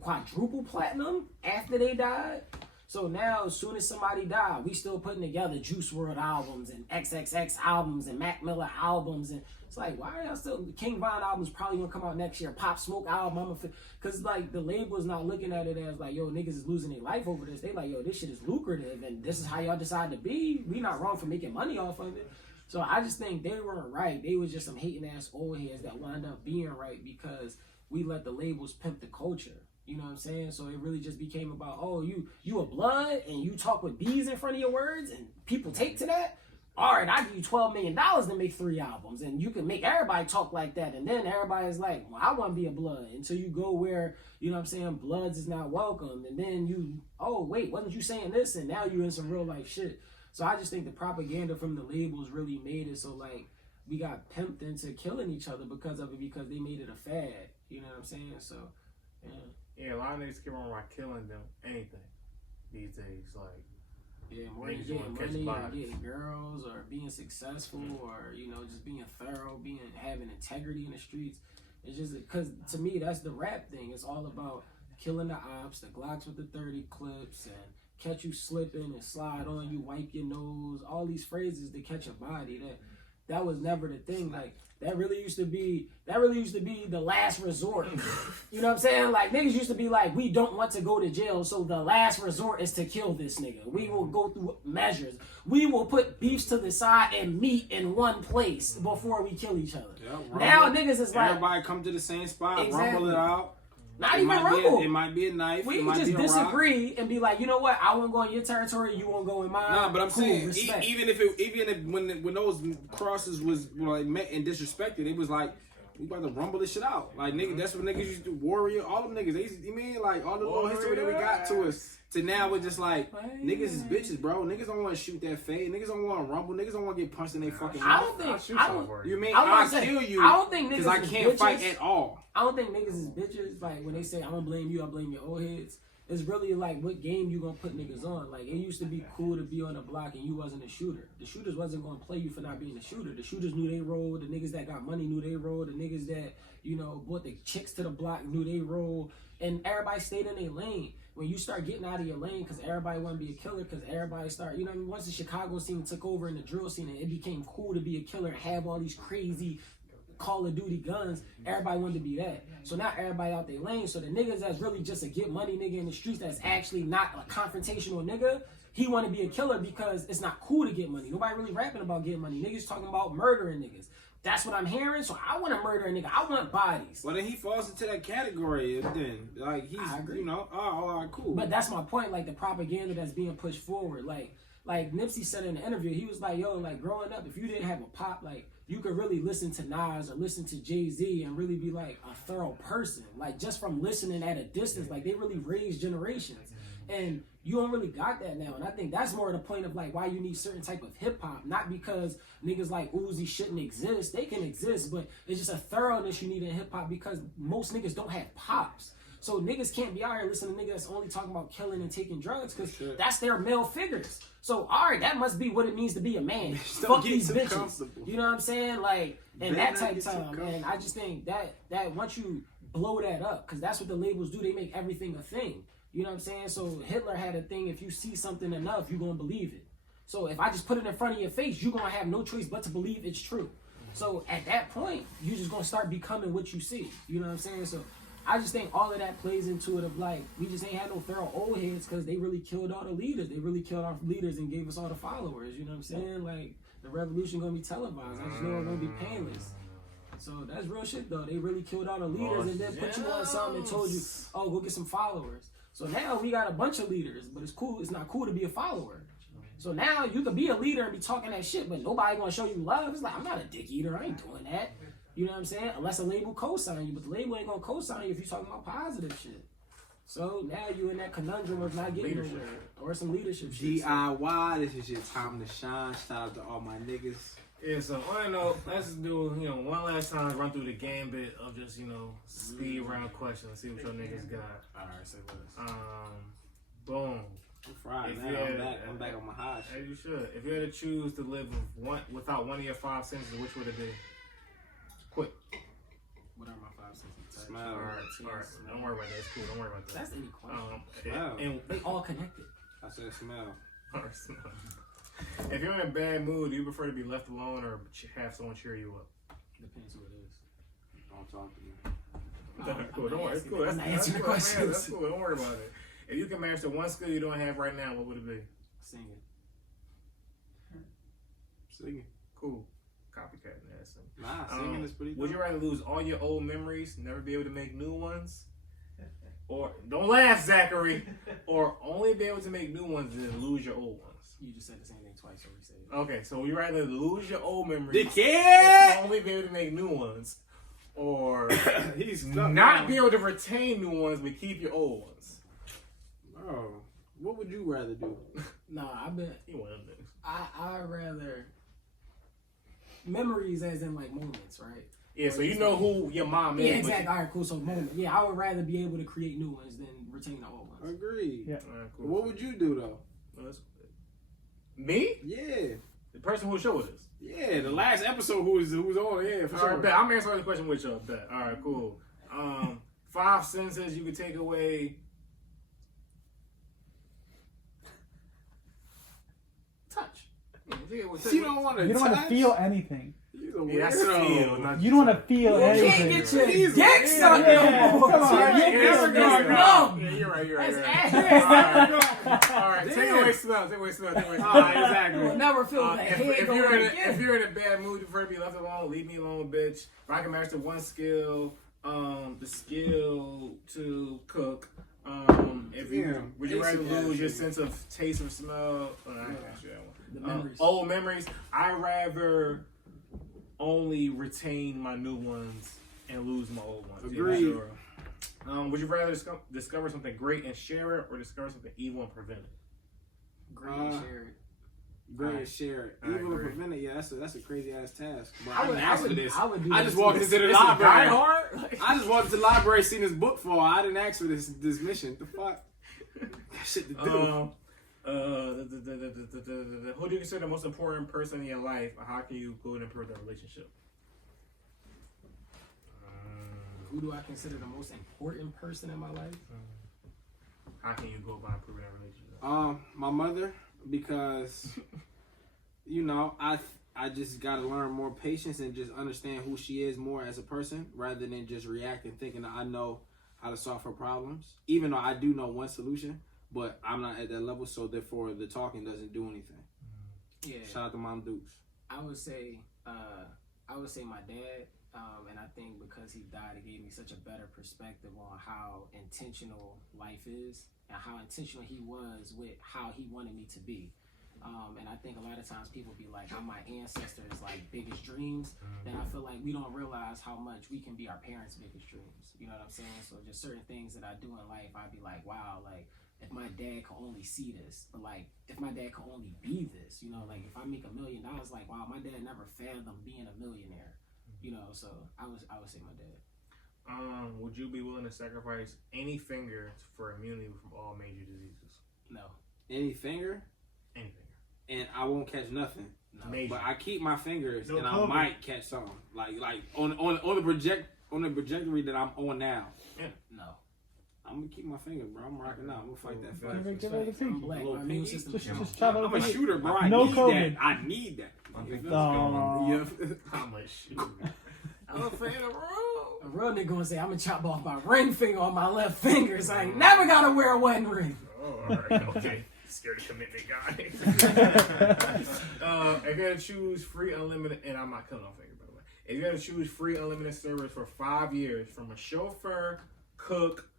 quadruple platinum after they died. So now, as soon as somebody died, we still putting together Juice WRLD albums and XXX albums and Mac Miller albums. And it's like, why are y'all still... King Von album's probably going to come out next year. Pop Smoke album. Because, like, the label's not looking at it as, like, yo, niggas is losing their life over this. They like, yo, this shit is lucrative and this is how y'all decide to be. We not wrong for making money off of it. So I just think they weren't right. They was just some hating-ass old heads that wound up being right because we let the labels pimp the culture. You know what I'm saying? So it really just became about, oh, you a blood and you talk with bees in front of your words and people take to that? All right, I give you $12 million to make 3 albums and you can make everybody talk like that. And then everybody's like, well, I want to be a blood. Until you go where, you know what I'm saying, bloods is not welcome. And then you, oh, wait, wasn't you saying this? And now you're in some real life shit. So I just think the propaganda from the labels really made it so, like, we got pimped into killing each other because of it because they made it a fad. You know what I'm saying? So, yeah. Yeah, a lot of niggas keep on like killing them anything these days. Like, yeah, more than getting money or getting girls or being successful or, you know, just being thorough, having integrity in the streets. It's just because to me that's the rap thing. It's all about killing the ops, the Glocks with the 30 clips, and catch you slipping and slide on you, wipe your nose, all these phrases to catch a body. That was never the thing. Like that really used to be the last resort. You know what I'm saying? Like niggas used to be like, we don't want to go to jail, so the last resort is to kill this nigga. We will go through measures. We will put beefs to the side and meet in one place before we kill each other. Yeah, now niggas is like everybody come to the same spot, exactly. rumble it out. Not it even rumble. It might be a knife. We it can might just be a disagree rock. and be like, you know what? I won't go in your territory. You won't go in mine. Nah, but I'm cool, saying respect. even if when those crosses was like met and disrespected, it was like we about to rumble this shit out. Like niggas, that's what niggas used to do. Warrior, all them niggas. They used, you mean like all the little history that we got to us. To now we're just like niggas is bitches, bro. Niggas don't want to shoot that fade. Niggas don't want to rumble. Niggas don't want to get punched in their fucking mouth. You mean I'll kill you? I don't think niggas because I can't bitches. fight at all. I don't think niggas is bitches. Like when they say I'm gonna blame you, I blame your old heads. It's really like what game you gonna put niggas on. Like it used to be cool to be on the block and you wasn't a shooter. The shooters wasn't gonna play you for not being a shooter. The shooters knew they role. The niggas that got money knew they role. The niggas that brought the chicks to the block knew they role. And everybody stayed in their lane. When you start getting out of your lane, because everybody want to be a killer, because everybody start, once the Chicago scene took over and the drill scene, and it became cool to be a killer and have all these crazy Call of Duty guns, everybody wanted to be that. So now everybody out their lane. So the niggas that's really just a get money nigga in the streets that's actually not a confrontational nigga, he want to be a killer because it's not cool to get money. Nobody really rapping about getting money. Niggas talking about murdering niggas. That's what I'm hearing. So I want to murder a nigga. I want bodies. Well, then he falls into that category. Then, like he's, all right, cool. But that's my point. Like the propaganda that's being pushed forward. Like Nipsey said in the interview, he was like, "Yo, like growing up, if you didn't have a pop, like you could really listen to Nas or listen to Jay-Z and really be like a thorough person. Like just from listening at a distance, like they really raised generations." And you don't really got that now. And I think that's more the point of like why you need certain type of hip hop. Not because niggas like Uzi shouldn't exist. They can exist, but it's just a thoroughness you need in hip hop because most niggas don't have pops. So niggas can't be out here listening to niggas that's only talking about killing and taking drugs because that's their male figures. So all right, that must be what it means to be a man. Fuck these bitches. You know what I'm saying? Like, and that type of time. And I just think that once you blow that up, because that's what the labels do, they make everything a thing. You know what I'm saying? So Hitler had a thing, if you see something enough, you're going to believe it. So if I just put it in front of your face, you're going to have no choice but to believe it's true. So at that point, you're just going to start becoming what you see. You know what I'm saying? So I just think all of that plays into it of like, we just ain't had no thorough old heads because they really killed all the leaders. They really killed our leaders and gave us all the followers. You know what I'm saying? Like, the revolution going to be televised. I just know it's going to be painless. So that's real shit though. They really killed all the leaders and then put you on something and told you, oh, go get some followers. So now we got a bunch of leaders, but it's cool. It's not cool to be a follower. So now you could be a leader and be talking that shit, but nobody gonna show you love. It's like, I'm not a dick eater. I ain't doing that. You know what I'm saying? Unless a label co-sign you, but the label ain't gonna co-sign you if you're talking about positive shit. So now you in that conundrum of not getting nowhere or some leadership shit. DIY, this is your time to shine. Shout out to all my niggas. Yeah, so on that note, let's do, one last time run through the gambit of just, speed round questions. See what your niggas got. Alright, say what? Boom. I'm fried, man. I'm back on my high shit. As you should. If you had to choose to live without one of your 5 senses, which would it be? Quick. What are my 5 senses? Smell. Alright. Don't worry about that. It's cool. Don't worry about that. That's any question. Smell. And they all connected. I said smell. Alright, smell. If you're in a bad mood, do you prefer to be left alone or have someone cheer you up? Depends who it is. Don't talk to me. Cool. Don't worry. It's cool. I'm answering the questions. That's cool. Don't worry about it. If you can master one skill you don't have right now, what would it be? Singing. Singing. Cool. Copycat ass. Nah, singing is pretty Would you rather lose all your old memories, never be able to make new ones? Or, don't laugh, Zachary. Or only be able to make new ones and then lose your old ones? You just said the same thing twice, so we said it. Okay, so you rather lose your old memories Dickhead! only be able to make new ones, or he's not be able to retain new ones but keep your old ones? Bro, what would you rather do? Nah, I bet You want them things. I rather memories as in like moments, right? Yeah, so you know who your mom is. Yeah, exactly. All right, cool. So moment. Yeah, I would rather be able to create new ones than retain the old ones. Agreed. Yeah. All right, cool. What would you do though? Me? Yeah. The person who showed us. Yeah, the last episode who was on, yeah, for All sure. right, bet. I'm answering the question with y'all. Bet. All right, cool. 5 senses you could take away. She don't want to. You don't want to feel anything. Yeah, that's feel. You don't want to feel anything. You can't get your dick sucked no more. Come on, Yeah, you're right. That's ass. All right, take away smell. Exactly. You'll never feel that head going again. If you're in a bad mood, you prefer to be left alone. Leave me alone, bitch. If I can master one skill, the skill to cook. If you would you rather lose your sense of taste or smell? I ain't asked you that one. The memories. Old memories. I rather only retain my new ones and lose my old ones. Agreed. Yeah, sure. Would you rather discover something great and share it, or discover something evil and prevent it? Great and share it. Great and share it. Evil to prevent it. Yeah, that's a crazy ass task. But I would ask for this. I would do I this just walked too. into the Die library. Hard? I just walked into the library, seen this book for. I didn't ask for this mission. The fuck? That shit to do. Who do you consider the most important person in your life? Or how can you go and improve that relationship? Who do I consider the most important person in my life? How can you go about improving that relationship? My mother, because I just gotta learn more patience and just understand who she is more as a person rather than just reacting thinking that I know how to solve her problems. Even though I do know one solution, but I'm not at that level, so therefore the talking doesn't do anything. Yeah. Shout out to Mom Dukes. I would say my dad, and I think because he died, it gave me such a better perspective on how intentional life is and how intentional he was with how he wanted me to be. And I think a lot of times people be like, I'm my ancestors' like biggest dreams. Then I feel like we don't realize how much we can be our parents' biggest dreams. You know what I'm saying? So just certain things that I do in life, I'd be like, wow, like if my dad could only see this, but like if my dad could only be this, like if I make $1 million, like wow, my dad never fathomed being a millionaire. So I would say my dad. Would you be willing to sacrifice any finger for immunity from all major diseases? No. Any finger? Any finger. And I won't catch nothing. No. Major. But I keep my fingers and I COVID. might catch something. Like on the trajectory that I'm on now. Yeah. No. I'm gonna keep my finger, bro. I'm rocking out. I'm gonna fight that Give fight. it a I'm pinky. black. My immune system is strong. Just chop it I'm up. a shooter, bro. I No need COVID. that. I need that. No. I'm a shooter. I'm a fan of real. A real nigga gonna say, I'm gonna chop off my ring finger on my left finger, so I ain't never gotta wear a wedding ring. Oh, alright, okay. Scared of commitment guy. If you had to choose free unlimited, and I'm not cutting off finger, by the way. If you had to choose free unlimited service for 5 years from a chauffeur, cook,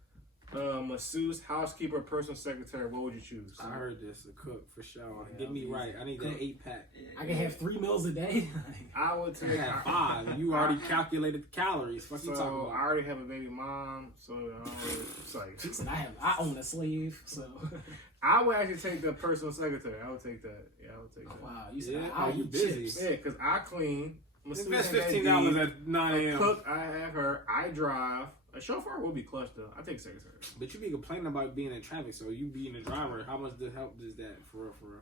masseuse, housekeeper, personal secretary, what would you choose? I heard this. A cook for sure. Get me right. I need that 8-pack. I can have 3 meals a day. I would I take had 5. You already calculated the calories. What you talking So about? I already have a baby mom, so it's like Listen, I own a slave, so. I would actually take the personal secretary. I would take that. Yeah, I would take that. Wow, you said Yeah, I you eat busy. chips. Yeah, because I clean. Invest $15 at 9 a.m. Cook, I have her. I drive. A chauffeur will be clutch though. I take secretary. But you be complaining about being in traffic, so you being a driver. How much the help is that for real?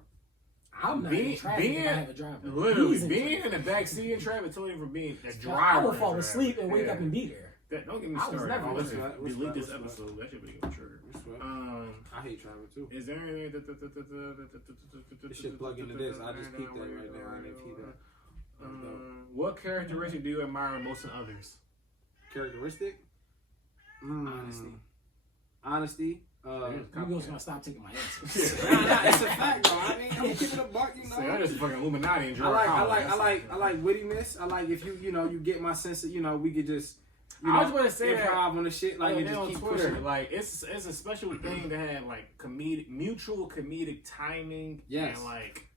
I'm not in traffic if I have a driver. Literally, He's in being traffic. in the back seat in traffic told you from being a driver. I would in fall traffic. asleep and wake Yeah. up and be there. Don't get me I was started. never Oh, listen, respect, delete this respect. episode. That should be a trigger. I hate traffic too. Is there anything This shit plug into this. I just peeped that right now. I didn't peep that. What characteristic do you admire most in others? Characteristic? Honesty. Honesty. You guys gonna stop taking my answers. It's a fact, though. I mean, I'm keeping a buck, you know. Say, I just fucking Illuminati and I like wittiness. I like if you get my sense that we could just I was gonna say improv on the shit like and on just keep Twitter. pushing. Like it's a special thing to have like mutual comedic timing. Yes. And like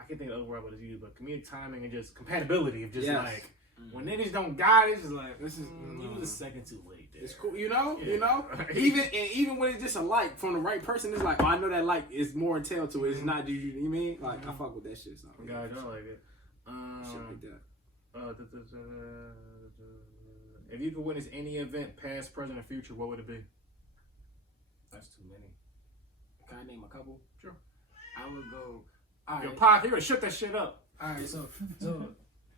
I can't think of the other word but it's used, but comedic timing and just compatibility of just like when niggas don't got it, it's just like this is you was a second too late. There. It's cool, you know. Even when it's just a like from the right person, it's like, oh, I know that like is more entailed to it. It's not you know what I mean? Like I fuck with that shit. So Yeah, I like it. shit like that. If you could witness any event, past, present, or future, what would it be? That's too many. Can I name a couple? Sure. I would go. All Yo, right. Pop, you gonna shut that shit up. All right. So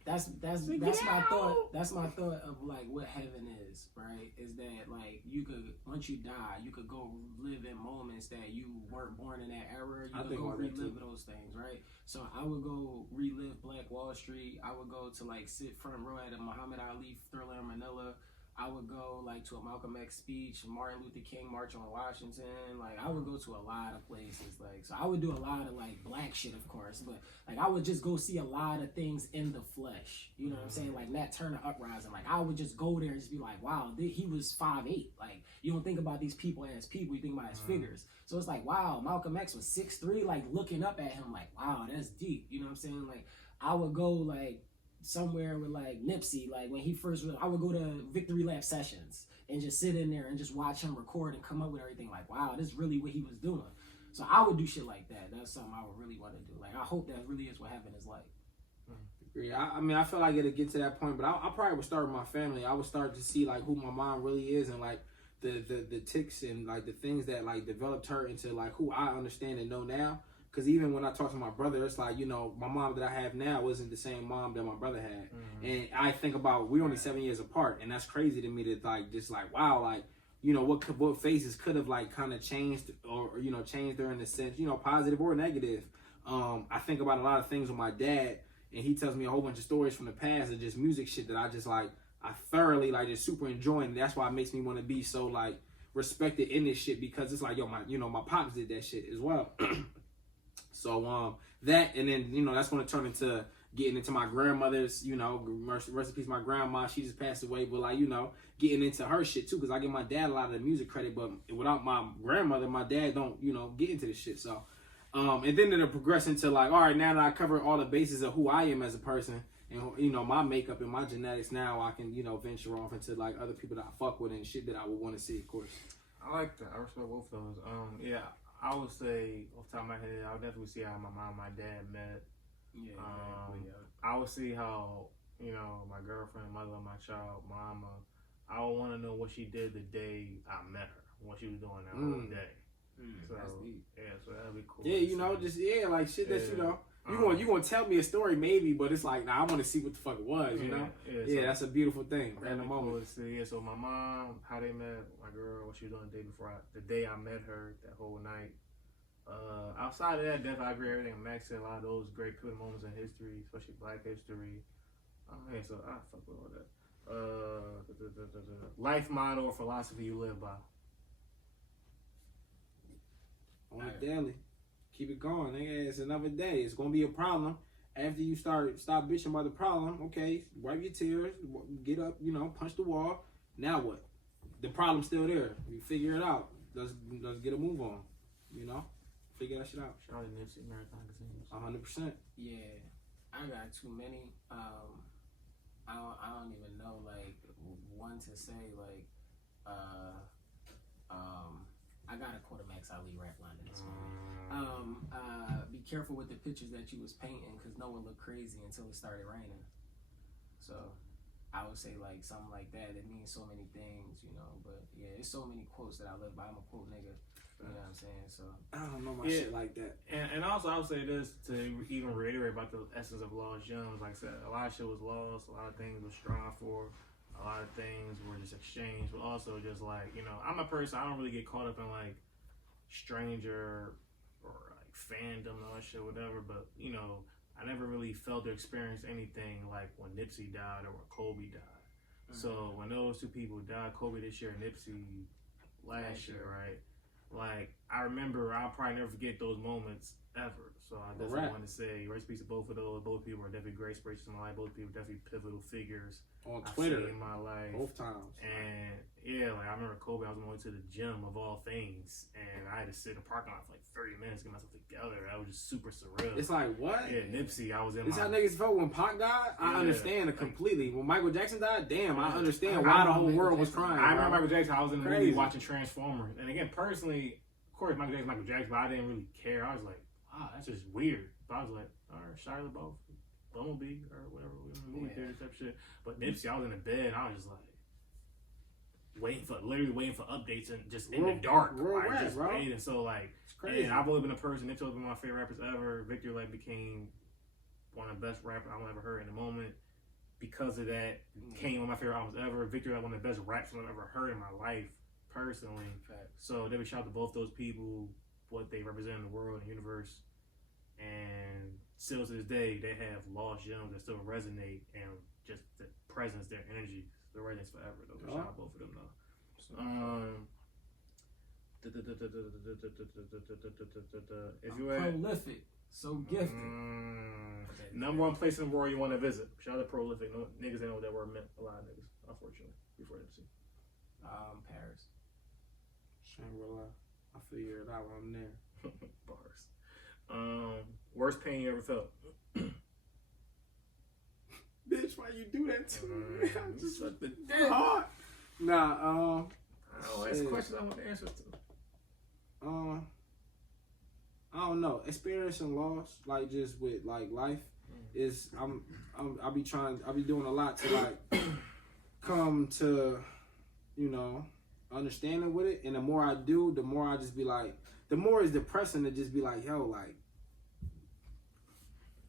that's my thought. That's my thought of like what heaven is, right? Is that like you could, once you die, you could go live in moments that you weren't born in that era. You could go relive those things, right? So I would go relive Black Wall Street. I would go to like sit front row at a Muhammad Ali Thriller in Manila. I would go like to a Malcolm X speech, Martin Luther King March on Washington. Like I would go to a lot of places. Like so, I would do a lot of like black shit, of course, but like I would just go see a lot of things in the flesh. You know what I'm saying? Like Nat Turner Uprising. Like I would just go there and just be like, wow, he was 5'8". Like you don't think about these people as people, you think about as figures. So it's like, wow, Malcolm X was 6'3", like looking up at him, like wow, that's deep. You know what I'm saying? Like I would go like somewhere with like Nipsey, like when he first, I would go to Victory Lap sessions and just sit in there and just watch him record and come up with everything. Like, wow, this is really what he was doing. So I would do shit like that. That's something I would really want to do. Like, I hope that really is what heaven is like. Yeah, I mean, I feel like it'll get to that point, but I probably would start with my family. I would start to see like who my mom really is and like the ticks and like the things that like developed her into like who I understand and know now. Because even when I talk to my brother, it's like, you know, my mom that I have now wasn't the same mom that my brother had. And I think about, we're only 7 years apart. And that's crazy to me to like, just like, wow, like, you know, what phases could have like kind of changed or, you know, changed her in a sense, you know, positive or negative. I think about a lot of things with my dad and he tells me a whole bunch of stories from the past of just music shit that I just like, I thoroughly like just super enjoy. And that's why it makes me want to be so like respected in this shit because it's like, yo, my pops did that shit as well. So that, and then, you know, that's going to turn into getting into my grandmother's, you know, rest in peace, my grandma, she just passed away, but like, you know, getting into her shit too, because I give my dad a lot of the music credit, but without my grandmother, my dad don't, you know, get into this shit. So, and then it'll progress into like, all right, now that I cover all the bases of who I am as a person and, you know, my makeup and my genetics, now I can, you know, venture off into like other people that I fuck with and shit that I would want to see, of course. I like that. I respect both of those. Yeah. I would say, off the top of my head, I would definitely see how my mom and my dad met. Yeah, exactly. I would see how, you know, my girlfriend, mother of my child, mama, I would want to know what she did the day I met her, what she was doing that whole day. So, yeah, so that'd be cool. Yeah, you know, just, like shit that, you know, you gonna tell me a story maybe, but it's like, nah, I want to see what the fuck it was, you know? Yeah, so that's a beautiful thing at the moment. Cool. Yeah, so my mom, how they met, my girl, what she was doing the day before, the day I met her, that whole night. Outside of that, definitely I agree with everything Max said, a lot of those great pivotal moments in history, especially Black history. Yeah, so I fuck with all that. Life motto or philosophy you live by? On the daily. Keep it going, nigga. It's another day. It's gonna be a problem. After you stop bitching about the problem, okay, wipe your tears, get up, you know, punch the wall. Now what? The problem's still there. You figure it out. Let's get a move on. You know? Figure that shit out. Charlie Nipsey Marathon continues. 100%. Yeah. I got too many. I don't even know like one to say like I got a quote of Max Ali rap line in this one. Be careful with the pictures that you was painting because no one looked crazy until it started raining. So I would say like something like that. It means so many things, you know. But yeah, there's so many quotes that I live by. I'm a quote nigga. You know what I'm saying? So I don't know my shit like that. And also I would say this to even reiterate about the essence of lost gems. Like I said, a lot of shit was lost. A lot of things were strived for. A lot of things were just exchanged. But also just like, you know, I'm a person, I don't really get caught up in like stranger or like fandom and all that shit, whatever. But, you know, I never really felt or experienced anything like when Nipsey died or when Kobe died. So when those two people died, Kobe this year, Nipsey last year, right? Like, I remember, I'll probably never forget those moments ever. So I definitely want to say, rest in peace to both of those. Both people are definitely great inspirations in my life. Both people are definitely pivotal figures on Twitter in my life. Both times. And yeah, like I remember Kobe, I was going to the gym of all things, and I had to sit in the parking lot for like 30 minutes to get myself together. That was just super surreal. It's like, what? Yeah, Nipsey, I was in This how niggas felt when Pac died? I understand it completely. When Michael Jackson died, damn, I understand why the whole world was crying. I remember Michael Jackson, I was in the movie watching Transformers. And again, personally, of course, Michael Jackson, but I didn't really care. I was like, wow, that's just weird. But I was like, all right, Shia LaBeouf, Bumblebee, or whatever, movie theater type shit. But Nipsey, I was in the bed, and I was just like, literally waiting for updates and just in the dark. Like, just waiting. So, like, it's crazy. And I've always been a person, Nipsey's been one of my favorite rappers ever. Victor, like, became one of the best rappers I've ever heard in the moment. because of that, came on my favorite albums ever. Victory, like one of the best raps I've ever heard in my life, personally. So they would shout out to both those people, what they represent in the world and universe. And still to this day, they have lost gems that still resonate, and just the presence, their energy, the resonates forever. Though, shout out both of them though. If you prolific, so gifted. Number one place in the world you want to visit. Shout out to prolific. No, niggas didn't know what that word meant. A lot of niggas, unfortunately, before they see. Paris. Shangri-La. I figured it out when I'm there. Bars. Worst pain you ever felt? Bitch, why you do that to me? I'm just like the heart. Nah, that's questions I want the answers to. I don't know. Experiencing loss, like just with like life, is I'll be doing a lot to like come to, you know, understanding with it. And the more I do, the more I just be like, the more it's depressing to just be like, yo, like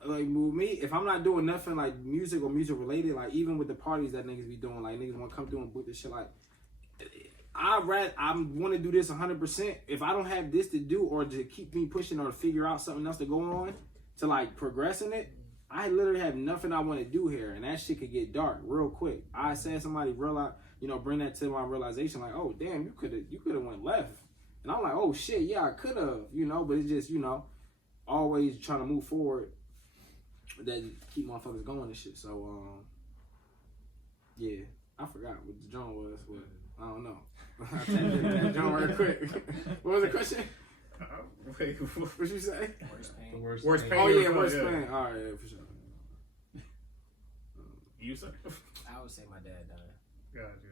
with me, if I'm not doing nothing like music or music related, like even with the parties that niggas be doing, like niggas want to come through and book this shit, like I want to do this 100%. If I don't have this to do or to keep me pushing or to figure out something else to go on to like progress in it, I literally have nothing I want to do here, and that shit could get dark real quick. I said somebody realize, you know, bring that to my realization, like, oh damn, you could have went left, and I'm like, oh shit, yeah, I could have, you know, but it's just, you know, always trying to move forward, that keep motherfuckers going and shit. So yeah, I forgot what the John was, but I don't know. I tapped that John real quick. What was the question? Wait, what you say? Worst pain. Worst pain. Oh yeah, worst pain. All right, yeah, for sure. You say? I would say my dad died. Gotcha.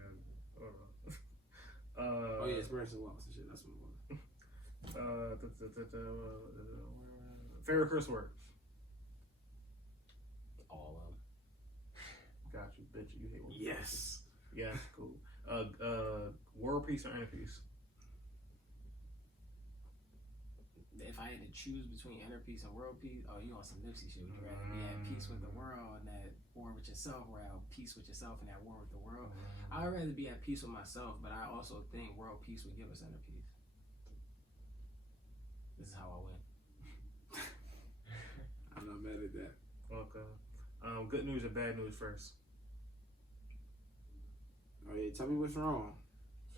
Oh yeah, experiencing loss and shit. That's what it was. Favorite curse words? All of them. Got you, bitch. You hate words. Yes. Yeah, cool. World peace or inner peace? If I had to choose between inner peace and world peace, oh, you on some Nipsey shit. Would you rather be at peace with the world and at war with yourself, or at peace with yourself and at war with the world? I'd rather be at peace with myself, but I also think world peace would give us inner peace. This is how I win. I'm not mad at that. Okay. Good news or bad news first? Oh yeah, tell me what's wrong.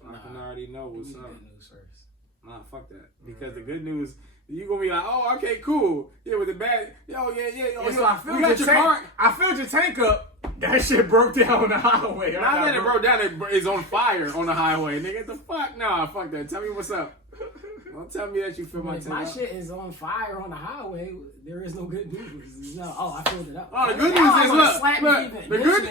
So I can already know what's up. Good news first. Nah, fuck that. Because the good news, you gonna be like, oh, okay, cool. Yeah, with the bad, yo, yeah. Oh, so I filled your tank. I filled your tank up. That shit broke down on the highway. Not that it broke down, it's on fire on the highway. Nigga, the fuck? Nah, fuck that. Tell me what's up. Don't tell me that you filled my tank up. My shit is on fire on the highway. There is no good news. No, I filled it up. Oh, the good news is, look,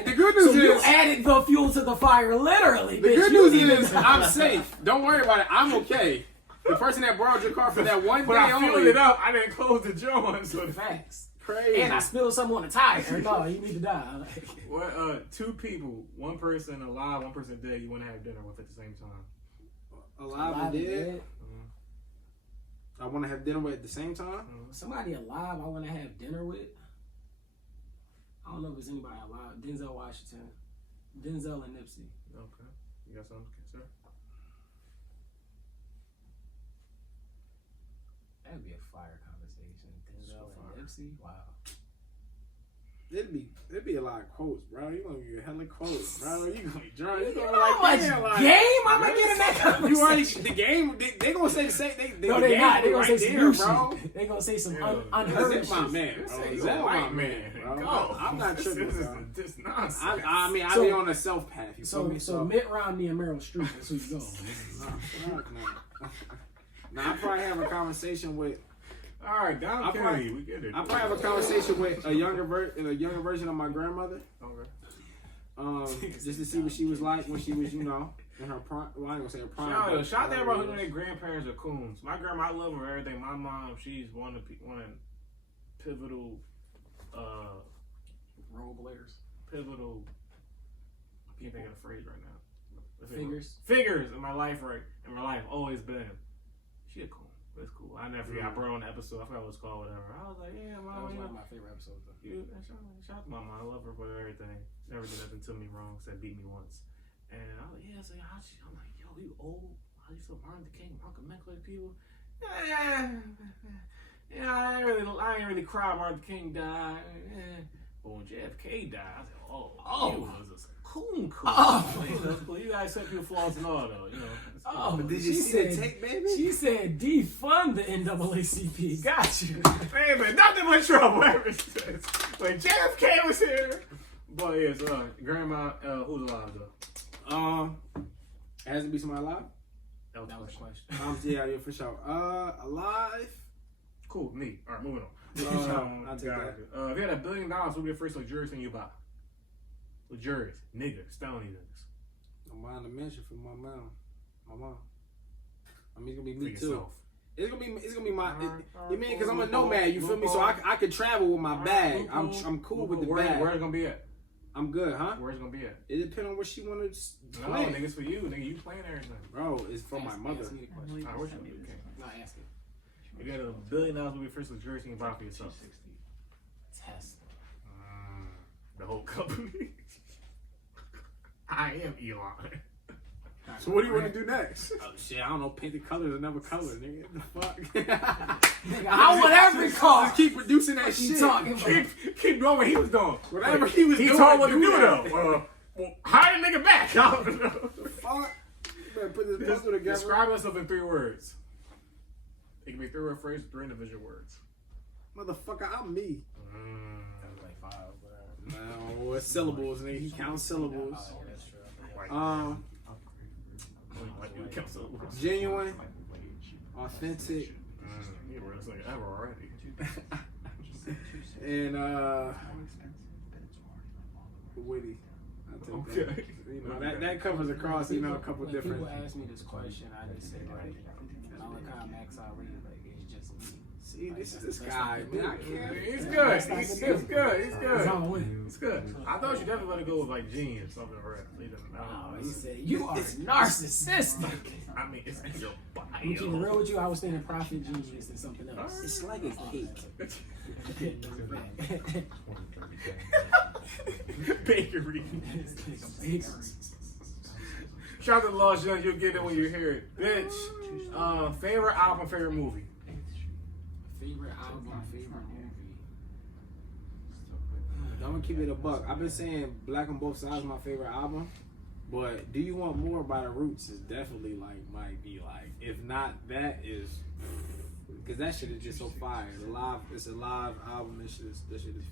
the good news is, you added the fuel to the fire, literally. The good news is, I'm safe. Don't worry about it. I'm okay. The person that borrowed your car for that one day I only. filled it up. I didn't close the joint. So facts. Crazy. And I spilled something on the tire. No, you need to die. What? Two people, one person alive, one person dead. You want to have dinner with at the same time? Alive and dead. I want to have dinner with at the same time. Somebody alive I want to have dinner with. I don't know if it's anybody alive. Denzel Washington, Denzel and Nipsey. Okay, you got something, sir? That'd be a fire conversation. Denzel and Nipsey. Wow. It'd be a lot of quotes, bro. You gonna get hella quotes, bro. You gonna be drunk. You gonna how much game I'm gonna get in that conversation? You already the game. They gonna say the same. No, they not. They gonna say some new bro. shit. They gonna say some That's unheard shit. my man, bro. That's my man, bro. I'm not tripping, bro. This nonsense. I mean, I be on a self path. You feel me? So Mitt Romney and Meryl Streep. That's who you go. Now I probably have a conversation with. All right, Don Kennedy, we get it. I probably have a conversation with a younger version of my grandmother. Okay. Just to see what she was like when she was, you know, in her prime. Well, I ain't gonna say her prime. Shout out to everybody who their grandparents are coons. My grandma, I love her for everything. My mom, she's one of pivotal role players. Pivotal. I can't think of the phrase right now. Figures. Figures in my life, right? In my life, always been. She a coon. It's cool. I never forget. I brought on the episode. I forgot what it's called, whatever. I was like, yeah, mom. That was one of my favorite episodes, though. Shout out to my mom. I love her for everything. Never did nothing to me wrong. Except beat me once. And I was like, yeah. So I'm like, yo, you old? How you still Martin Luther King, Malcolm X like people? Yeah, I ain't really cry. Martin Luther King died. But when JFK died, I was like, he was a cool. That's cool. You guys accept your flaws and all, though. You know. Oh, but did you see the tape, baby? She said defund the NAACP. Got you. Man, nothing but trouble ever since. When JFK was here. But yes, Grandma, who's alive though? Has to be somebody alive? That was the question. Yeah, for sure. Alive. Cool, neat. All right, moving on. I'll take that. If you had $1 billion, what would be the first luxurious thing you buy? Luxurious, niggas, stony niggas. I'm buying a mansion for my mom. I mean, it's gonna be me for too. Yourself. It's gonna be my. You mean because I'm a nomad? You feel me? So I could travel with my bag. I'm cool with the bag. Where's it gonna be at? I'm good, huh? Where's it gonna be at? It depends on where she wanna No, play. niggas for you. Nigga, you playing everything. Bro, it's for my mother. Ask me the question. All right, where's your okay. Not asking. If you had $1 billion, what would be the first luxurious thing you buy for yourself? Tesla. The whole company. I am Elon. So what do you want to do next? Oh shit, I don't know. Paint the colors another color, nigga. What the fuck? I want every car. Just keep producing that shit. Keep doing what he was doing. Whatever he was doing. He told what to do though. Hire the nigga back. The fuck? You better put this puzzle together. Describe yourself in 3 words. It can be 3-word phrase, 3 individual words. Motherfucker, I'm me. That was like 5, whatever. No, it's syllables, nigga. He counts syllables. Oh, yeah, that's true. Genuine, authentic, You were like ever already. and witty. Okay. You know, that covers across, you know, a couple when different. people ask me this question, I just say like, I don't kind of max out read, like it's just me. See, this is this guy, man. I can't. He's good. He's good. He's good. It's on the way. It's good. I thought you definitely want to go with like Gene or something or rap. He said, you are narcissistic. I mean, it's in your bio. I'm keeping it real with you. I was thinking Prophet Genius and something else. It's like a cake. Bakery. Bakery. Shout out to Lost Young. You'll get it when you hear it. Bitch. Favorite album, favorite movie. Favorite album, favorite movie. I'm gonna keep it a buck. I've been saying Black on Both Sides is my favorite album, but Do You Want More by The Roots is definitely like might be like, if not that is, because that shit is just so fire. It's a live album. That shit is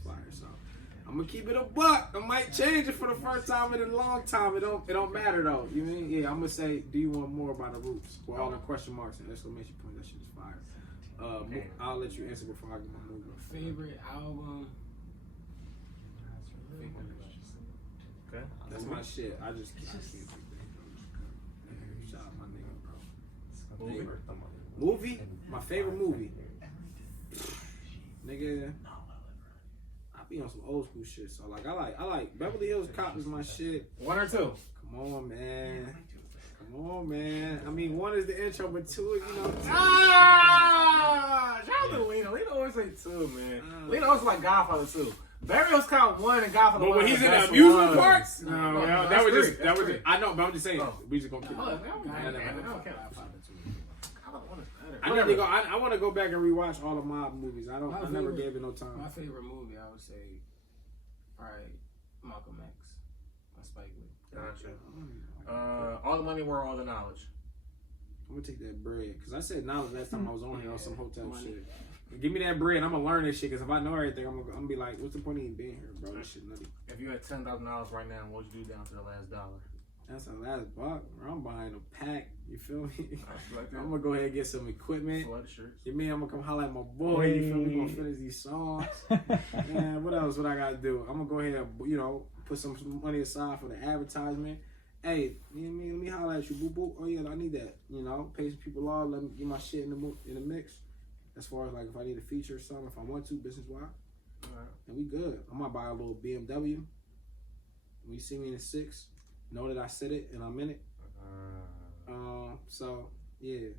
fire. So I'm gonna keep it a buck. I might change it for the first time in a long time. It don't matter though. You mean? Yeah, I'm gonna say Do You Want More by The Roots with all the question marks and exclamation points. That shit is fire. I'll let you answer before I get my movie. Favorite album. Okay. That's my shit. I can't pick that. Shout out my nigga, bro. Movie? My favorite movie. Nigga. I be on some old school shit. So like I like Beverly Hills Cop is my shit. 1 or 2? Come on, man. I mean, 1 is the intro, but 2 is, you know. Shout out to Lena. Lena always say 2, man. Lena always like Godfather 2. Barry was count 1 and Godfather 1. But when he's in the amusement parks, no, that was just. I know, but I'm just saying. We just gonna keep. I want to go back and rewatch all of my movies. I never gave it no time. My favorite movie, I would say, probably Malcolm X. By Spike Lee. Gotcha. All the money, where all the knowledge. I'm gonna take that bread because I said knowledge last time I was on here on some hotel shit. Give me that bread. I'm gonna learn this shit because if I know everything, I'm gonna be like, what's the point of even being here, bro? This shit nutty. If you had $10,000 right now, what would you do down to the last dollar? That's the last buck. Bro, I'm buying a pack. You feel me? Like I'm gonna go ahead and get some equipment. Sweatshirts. You mean I'm gonna come holler at my boy? You feel me? We gonna finish these songs. Man, what else? What I gotta do? I'm gonna go ahead and put some money aside for the advertisement. Hey, let me holler at you, boo boo. Oh yeah, I need that. Pay some people off. Let me get my shit in the mix. As far as like if I need a feature or something, if I want to, business wise, and we good. I'm gonna buy a little BMW. When you see me in the 6, know that I said it and I'm in it. So Yeah.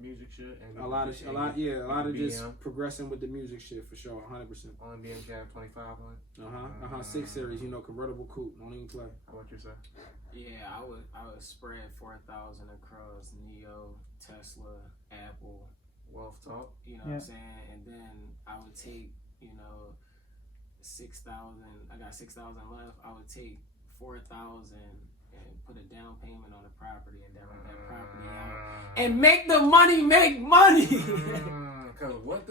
Music shit. And A lot of just progressing with the music shit for sure, 100%. On BMK 25 one. 6 series, convertible coupe, don't even play. How about yourself? Yeah, I would spread 4,000 across Neo, Tesla, Apple. Wealth talk. You know what I'm saying? And then I would take, 6,000. I got 6,000 left. I would take 4,000 and put a down payment on the property and then rent that property out and make the money make money. Cause what?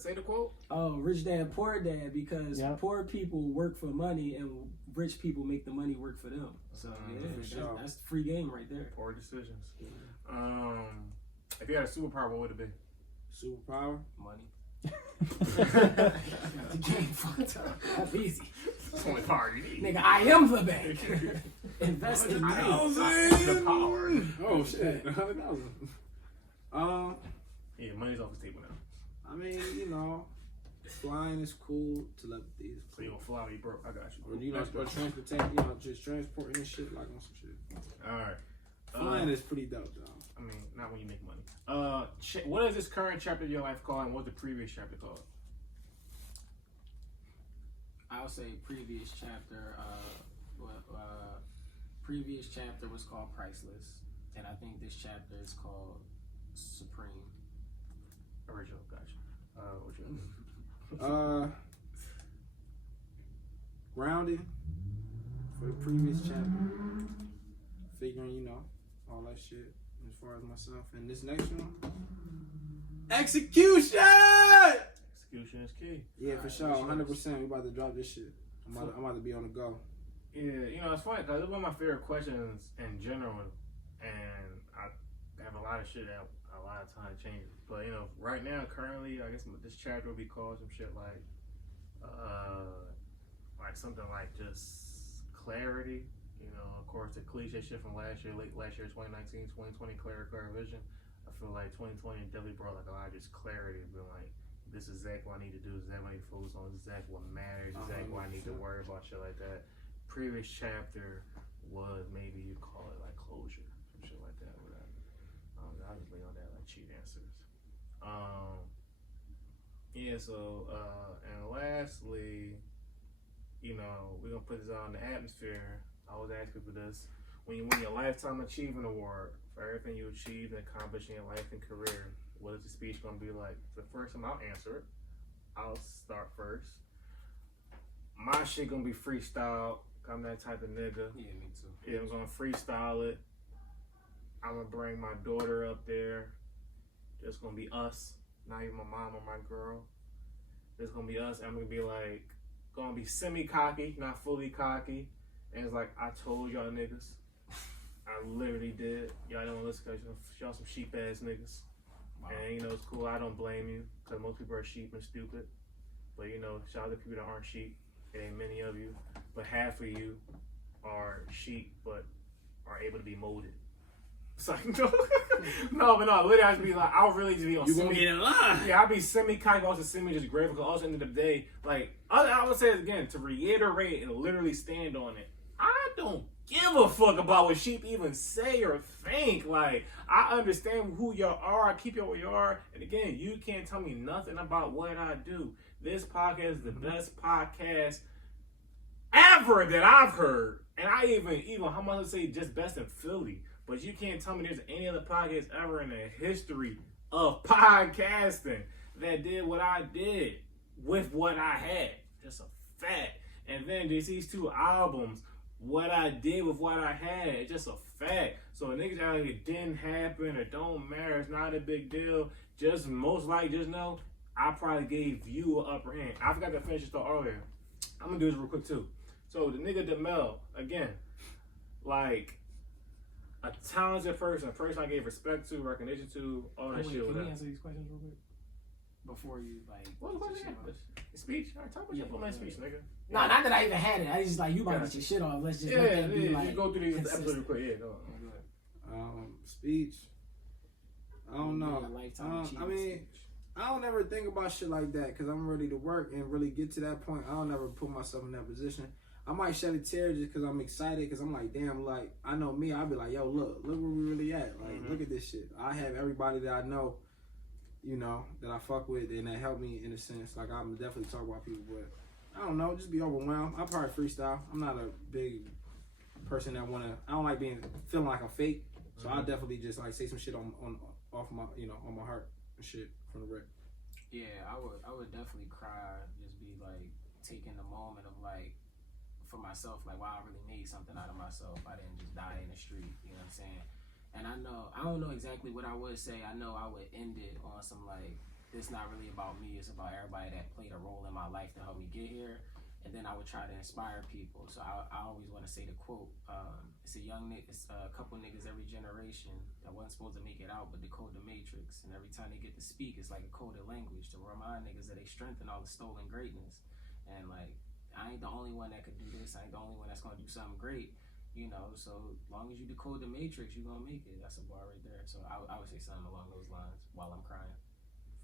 Say the quote? Oh, rich dad, poor dad, because poor people work for money and rich people make the money work for them. So that's free game right there. Poor decisions. If you had a superpower, what would it be? Superpower? Money. The game fucked up. That's easy. That's the only power you need. Nigga, I am the bank. Invest in me. The power. Oh shit, 100,000. Yeah, money's off the table now. I mean, flying is cool. Telepathy is cool. So you gonna fly when you broke? I got you. Or transportation, just transporting this shit like on some shit. All right. Flying is pretty dope though. I mean, not when you make money. What is this current chapter of your life called, and what's the previous chapter called? I'll say previous chapter. Previous chapter was called Priceless, and I think this chapter is called Supreme. Original, gotcha. What you gonna do? Grounded for the previous chapter. Figuring, all that shit as far as myself. And this next one, execution! Execution is key. Yeah, for sure. 100%. We about to drop this shit. I'm about to be on the go. Yeah, it's funny because it's one of my favorite questions in general, and I have a lot of shit that a lot of time changes. But right now, currently, I guess this chapter will be called some shit like something like just clarity. Of course, the cliche shit from late last year, 2019, 2020, clear vision. I feel like 2020 definitely brought like a lot of just clarity, being like, this is exactly what I need to do, this is exactly what I need to focus on, this is exactly what matters, exactly what I need to worry about, shit like that. Previous chapter was maybe you call it like closure, some shit like that. I was just on that like cheat answers. And lastly, we're gonna put this out in the atmosphere. I was asking for this. When you win your Lifetime Achievement Award for everything you achieved and accomplished in your life and career, what is the speech gonna be like? The first time I'll answer it. I'll start first. My shit gonna be freestyle. I'm that type of nigga. Yeah, me too. Yeah, I'm gonna freestyle it. I'm gonna bring my daughter up there. It's gonna be us, not even my mom or my girl. It's gonna be us. I'm gonna be like, gonna be semi-cocky, not fully cocky. And it's like, I told y'all niggas. I literally did. Y'all don't listen because y'all some sheep ass niggas. Wow. And it's cool. I don't blame you because most people are sheep and stupid. But shout out to people that aren't sheep. It ain't many of you, but half of you are sheep, but are able to be molded. It's like, no, literally, I'd be like, I'll really just be on. You gonna get in line? Yeah, I'll be semi-cocky, also semi-just grateful. Because also, at the end of the day, like I would say it again to reiterate and literally stand on it. I don't give a fuck about what sheep even say or think. Like, I understand who y'all are. I keep y'all where you are. And again, you can't tell me nothing about what I do. This podcast is the best podcast ever that I've heard. And I even how much I say just best in Philly. But you can't tell me there's any other podcast ever in the history of podcasting that did what I did with what I had. Just a fact. And then there's these 2 albums. What I did with what I had, it's just a fact. So niggas out like it didn't happen or don't matter, it's not a big deal. Just most likely, just know I probably gave you an upper hand. I forgot to finish this thought earlier. I'm gonna do this real quick too. So the nigga DeMel, again, like a talented person, a person I gave respect to, recognition to, all that shit. Can you answer these questions real quick? Before you what speech? I talk about your full speech, nigga. No, not that I even had it. I just like you about to get your shit off. Let's just just go through these episodes real quick. Yeah, go on. Speech. I don't know. I mean, I don't ever think about shit like that because I'm ready to work and really get to that point. I don't ever put myself in that position. I might shed a tear just because I'm excited, because I'm like, damn, like, I know me, I'll be like, yo, look where we really at. Like, look at this shit. I have everybody that I know, you know, that I fuck with and that help me in a sense. Like, I'm definitely talk about people, but I don't know, just be overwhelmed. I probably freestyle. I'm not a big person that I don't like feeling like I'm fake. So I'll definitely just like say some shit on off my, you know, on my heart and shit from the rip. Yeah, I would definitely cry, just be like taking the moment of like for myself, like wow, I really made something out of myself. I didn't just die in the street, you know what I'm saying? And I don't know exactly what I would say. I know I would end it on some like, it's not really about me, it's about everybody that played a role in my life to help me get here. And then I would try to inspire people. So I always want to say the quote, it's a couple niggas every generation that wasn't supposed to make it out, but decode the matrix. And every time they get to speak, it's like a coded language to remind niggas that they strengthen all the stolen greatness. And like, I ain't the only one that could do this. I ain't the only one that's going to do something great. You know, so as long as you decode the matrix, you're going to make it. That's a bar right there. So I would say something along those lines while I'm crying.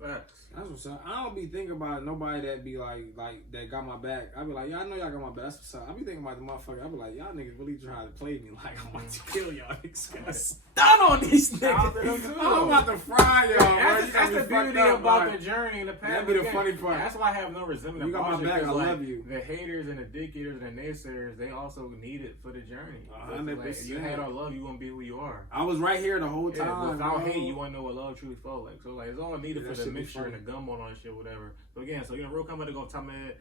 Facts. That's what's up. I don't be thinking about nobody that be like that got my back. I be like, yeah, I know y'all got my back. That's what's up. I be thinking about the motherfucker. I be like, y'all niggas really trying to play me. Like, I'm about to kill y'all niggas. I'm gonna stun on these niggas. I'm about to fry y'all. That's the beauty about the journey in the past. That be the funny part. That's why I have no resentment. You got my back. I love you. The haters and the dick eaters and the naysayers, they also need it for the journey. 100%. Like, you had our love, you won't be who you are. I was right here the whole time. Yeah, without hate, you want to know what love truly felt like. So like, it's all needed for the mixture and the gumbo and all that shit, whatever. So again, you know, real comment to go top of my head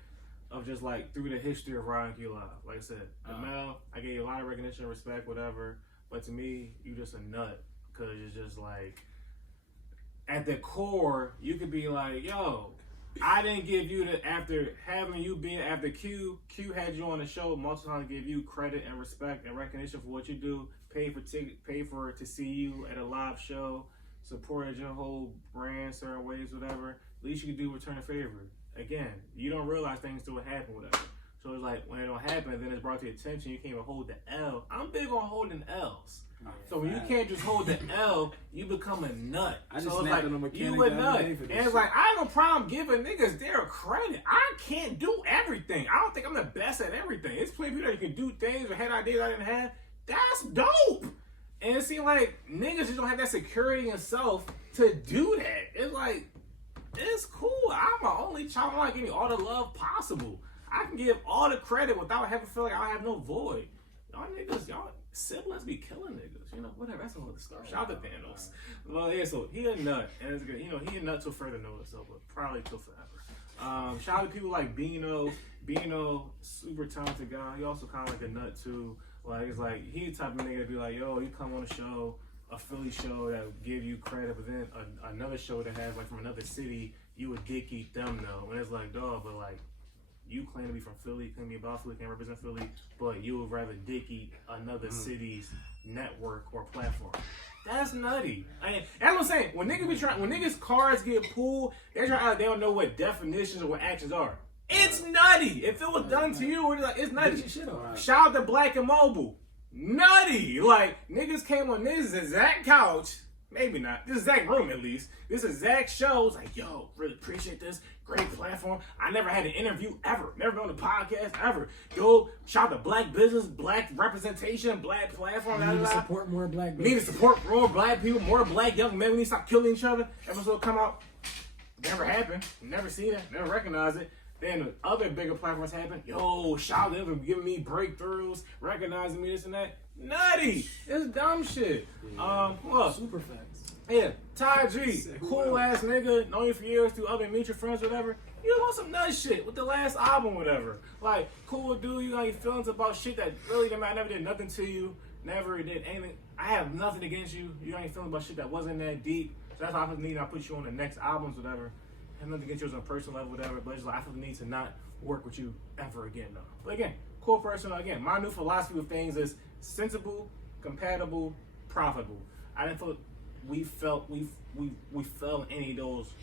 of just like through the history of RightonQuelive. Like I said, Mel, I gave you a lot of recognition, respect, whatever. But to me, you just a nut because it's just like at the core, you could be like, yo, I didn't give you the after having you been after Q had you on the show multiple times to give you credit and respect and recognition for what you do. Pay for to see you at a live show, supported your whole brand certain ways, whatever. At least you can do return a favor. Again, you don't realize things till it happen, whatever. So it's like when it don't happen, then it's brought to your attention. You can't even hold the L. I'm big on holding L's. So when you can't just hold the L, you become a nut. I just so it's snapped like on a mechanic you a the nut, other day and for this it's shit. like I have no problem giving niggas their credit. I can't do everything. I don't think I'm the best at everything. It's plenty of people that you can do things or had ideas I didn't have. That's dope. And it seems like niggas just don't have that security in self to do that. It's like, it's cool. I'm my only child. I'm not getting all the love possible. I can give all the credit without having to feel like I have no void. Y'all niggas, y'all siblings be killing niggas. You know, whatever. That's another story. Shout out to Thanos. Well, yeah, so he a nut. And it's good. You know, he a nut till further notice, so, but probably till forever. Shout out to people like Bino. Bino, super talented guy. He also kind of like a nut too. Like, it's like, he the type of nigga to be like, yo, you come on a show, a Philly show that will give you credit, but then another show that has, like, from another city, you would dick eat them, though. And it's like, dog, but, like, you claim to be from Philly, claim to be about Philly, can't represent Philly, but you would rather dick eat another city's network or platform. That's nutty. I mean, that's what I'm saying. When niggas cards get pulled, they don't know what definitions or what actions are. It's nutty. If it was done to you, it's nutty. Shout out to Black and Mobile. Nutty. Like, niggas came on this exact couch. Maybe not. This exact room, at least. This exact show. It's like, yo, really appreciate this. Great platform. I never had an interview ever. Never been on a podcast ever. Yo, shout out to black business, black representation, black platform. We need to support more black people. We need to support more black people, more black young men. We need to stop killing each other. Episode come out. Never happened. Never seen it. Never recognized it. Then the other bigger platforms happen. Yo, shout out to them giving me breakthroughs, recognizing me, this and that. Nutty. It's dumb shit. Look. Super facts. Yeah, Ty G, cool ass nigga, known you for years through other mutual friends, whatever. You on some nut shit with the last album, whatever. Like, cool dude, you got your feelings about shit that really never did nothing to you, never did anything. I have nothing against you. You got your feelings about shit that wasn't that deep. So that's why I feel the need to put you on the next albums, whatever. I have nothing against you on a personal level, whatever, but it's like I feel the need to not work with you ever again, though. But again, cool person. Again, my new philosophy of things is sensible, compatible, profitable. I didn't feel we fell in any of those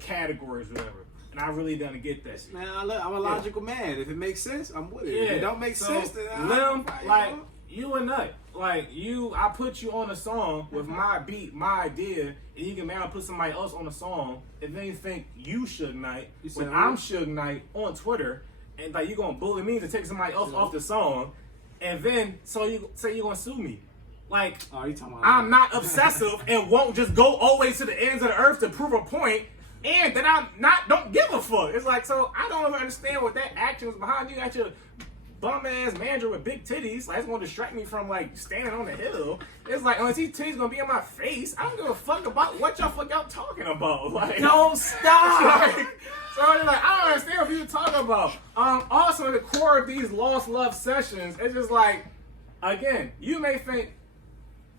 categories, whatever. And I really didn't get that. Man, I'm a logical man. If it makes sense, I'm with it. Yeah. If it don't make sense, then Lim, like, you a nut. Like, I put you on a song with my beat, my idea, and you can now put somebody else on a song, and then you think you Suge Knight, when I'm Suge Knight on Twitter, and like you gonna bully me to take somebody else off the song, and then so you say you're gonna sue me. Like, you talking about I'm not obsessive and won't just go all the way to the ends of the earth to prove a point, and that don't give a fuck. It's like, so I don't even understand what that action was behind. You got your bum ass manager with big titties, like it's gonna distract me from like standing on the hill. It's like, unless these titties gonna be in my face, I don't give a fuck about what y'all talking about. Like, Don't stop. So it's like, I don't understand what you're talking about. Also, at the core of these lost love sessions, it's just like, again, you may think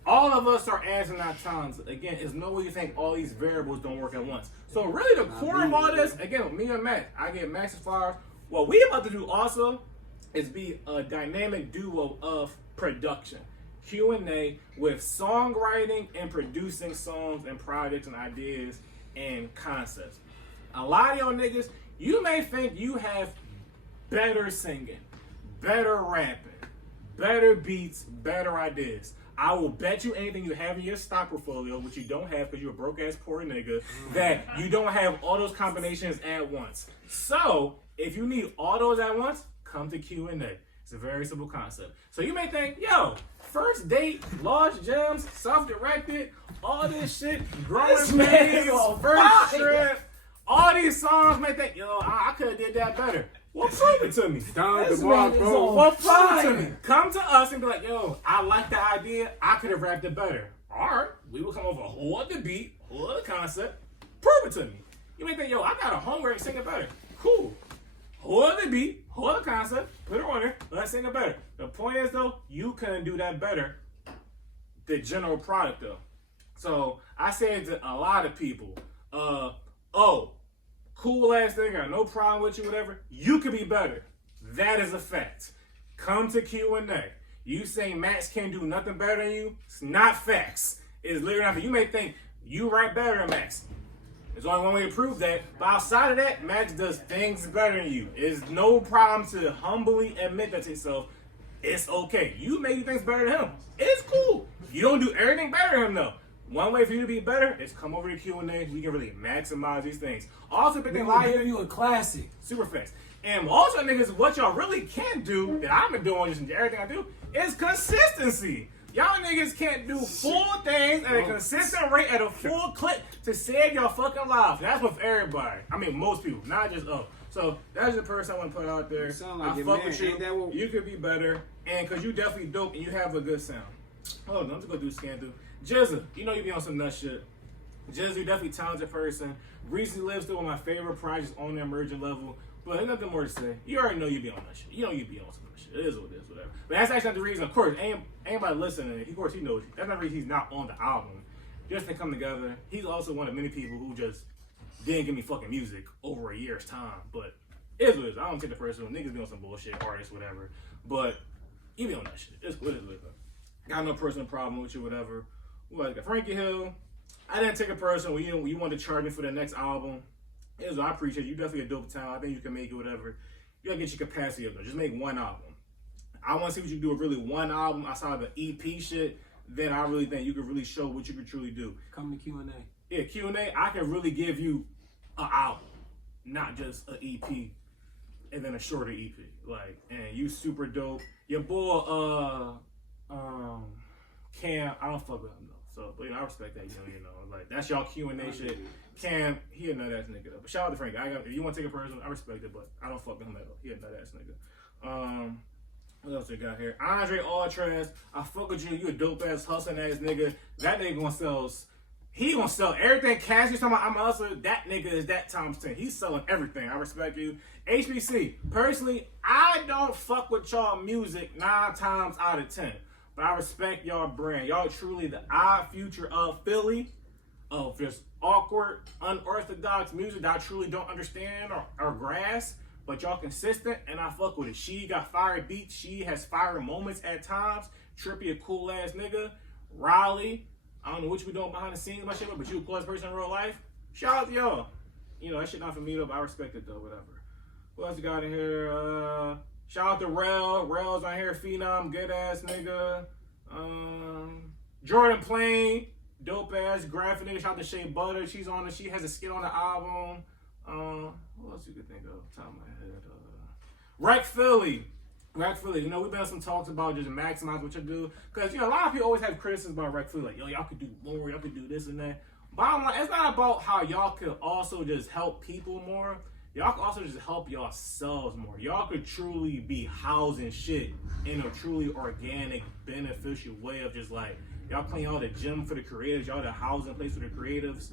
all of us are ass in our times. Again, it's no way you think all these variables don't work at once. So really, the core of all this, again, with me and Max, I get Max's flowers. What we about to do also is be a dynamic duo of production. Q&A with songwriting and producing songs and projects and ideas and concepts. A lot of y'all niggas, you may think you have better singing, better rapping, better beats, better ideas. I will bet you anything you have in your stock portfolio, which you don't have because you're a broke ass poor nigga, that you don't have all those combinations at once. So if you need all those at once, come to Q&A. It's a very simple concept. So you may think, yo, first date, large gems, self-directed, all this shit, growing pains, first trip, all these songs may think, yo, I could have did that better. Well, prove it to me. Well, prove it to me. Come to us and be like, yo, I like the idea. I could have rapped it better. All right, we will come over a whole other beat, whole other concept. Prove it to me. You may think, yo, I got a homework sing it better. Cool. Whole other beat, whole other concept. Put it on there. Let's sing it better. The point is, though, you couldn't do that better. The general product, though. So I said to a lot of people, cool ass nigga, no problem with you, whatever. You could be better. That is a fact. Come to Q&A. You say Max can't do nothing better than you. It's not facts. It's literally not. You may think you write better than Max. There's only one way to prove that. But outside of that, Max does things better than you. It's no problem to humbly admit that to yourself. It's okay. You may do things better than him. It's cool. You don't do everything better than him, though. One way for you to be better is come over to Q&A. We can really maximize these things. Also, big thing, give you a classic. Super facts. And also, niggas, what y'all really can't do, that I've been doing just in everything I do, is consistency. Y'all niggas can't do full things at a consistent rate, at a full clip to save y'all fucking lives. That's with everybody. I mean, most people, not just us. So that's the person I want to put out there. Like I fuck with you. You could be better, and because you definitely dope and you have a good sound. Hold on, I'm just gonna do scan through. Jizza, you know you be on some nut shit. Jizza, you definitely talented person. Recently lives through one of my favorite projects on the emergent level. But there's nothing more to say. You already know you be on that shit. You know you be on some shit. It is what it is, whatever. But that's actually not the reason. Of course, anybody listening, of course he knows. That's not the reason he's not on the album. Just to come together. He's also one of many people who just didn't give me fucking music over a year's time. But it is what it is. I don't take the personal. Niggas be on some bullshit, artists, whatever. But you be on that shit. It's what it is. Got no personal problem with you, whatever. Like Frankie Hill, I didn't take a person when you wanted to charge me for the next album. I appreciate you. Definitely a dope talent. I think you can make it, whatever. You gotta get your capacity up there. Just make one album. I want to see what you can do with really one album outside of the EP shit. Then I really think you can really show what you can truly do. Come to Q&A. Yeah, Q&A. I can really give you an album, not just an EP and then a shorter EP. Like, and you super dope. Your boy, Cam, I don't fuck with him though. So, but I respect that. You know, like that's y'all Q&A shit. Cam, he a nut ass nigga though. But shout out to Frank. If you want to take a person, I respect it, but I don't fuck with him at all. He a nut ass nigga. What else we got here? Andre Altrez, I fuck with you. You a dope ass hustling ass nigga. That nigga gonna sell. He gonna sell everything. Cash, you talking about I'm a hustler. That nigga is that times 10. He's selling everything. I respect you. HBC, personally, I don't fuck with y'all music 9 times out of 10. But I respect y'all brand. Y'all truly the odd future of Philly, of just awkward, unorthodox music that I truly don't understand or grasp. But y'all consistent, and I fuck with it. She got fire beats. She has fire moments at times. Trippy, a cool ass nigga. Riley, I don't know what you be doing behind the scenes, my shit, but you a cool ass person in real life. Shout out to y'all. You know, that shit not for me though, but I respect it though, whatever. What else you got in here? Shout out to Rel. Rel's on here, Phenom, good ass nigga. Jordan Plain, dope ass graphic nigga. Shout out to Shea Butter. She's on it. She has a skit on the album. What else you could think of? Top of my head. Rec Philly. You know, we've been on some talks about just maximize what you do. Because, you know, a lot of people always have criticisms about Rec Philly. Like, yo, y'all could do more, y'all could do this and that. Bottom line, it's not about how y'all could also just help people more. Y'all could also just help yourselves more. Y'all could truly be housing shit in a truly organic, beneficial way of just like, y'all clean all the gym for the creatives, y'all the housing place for the creatives.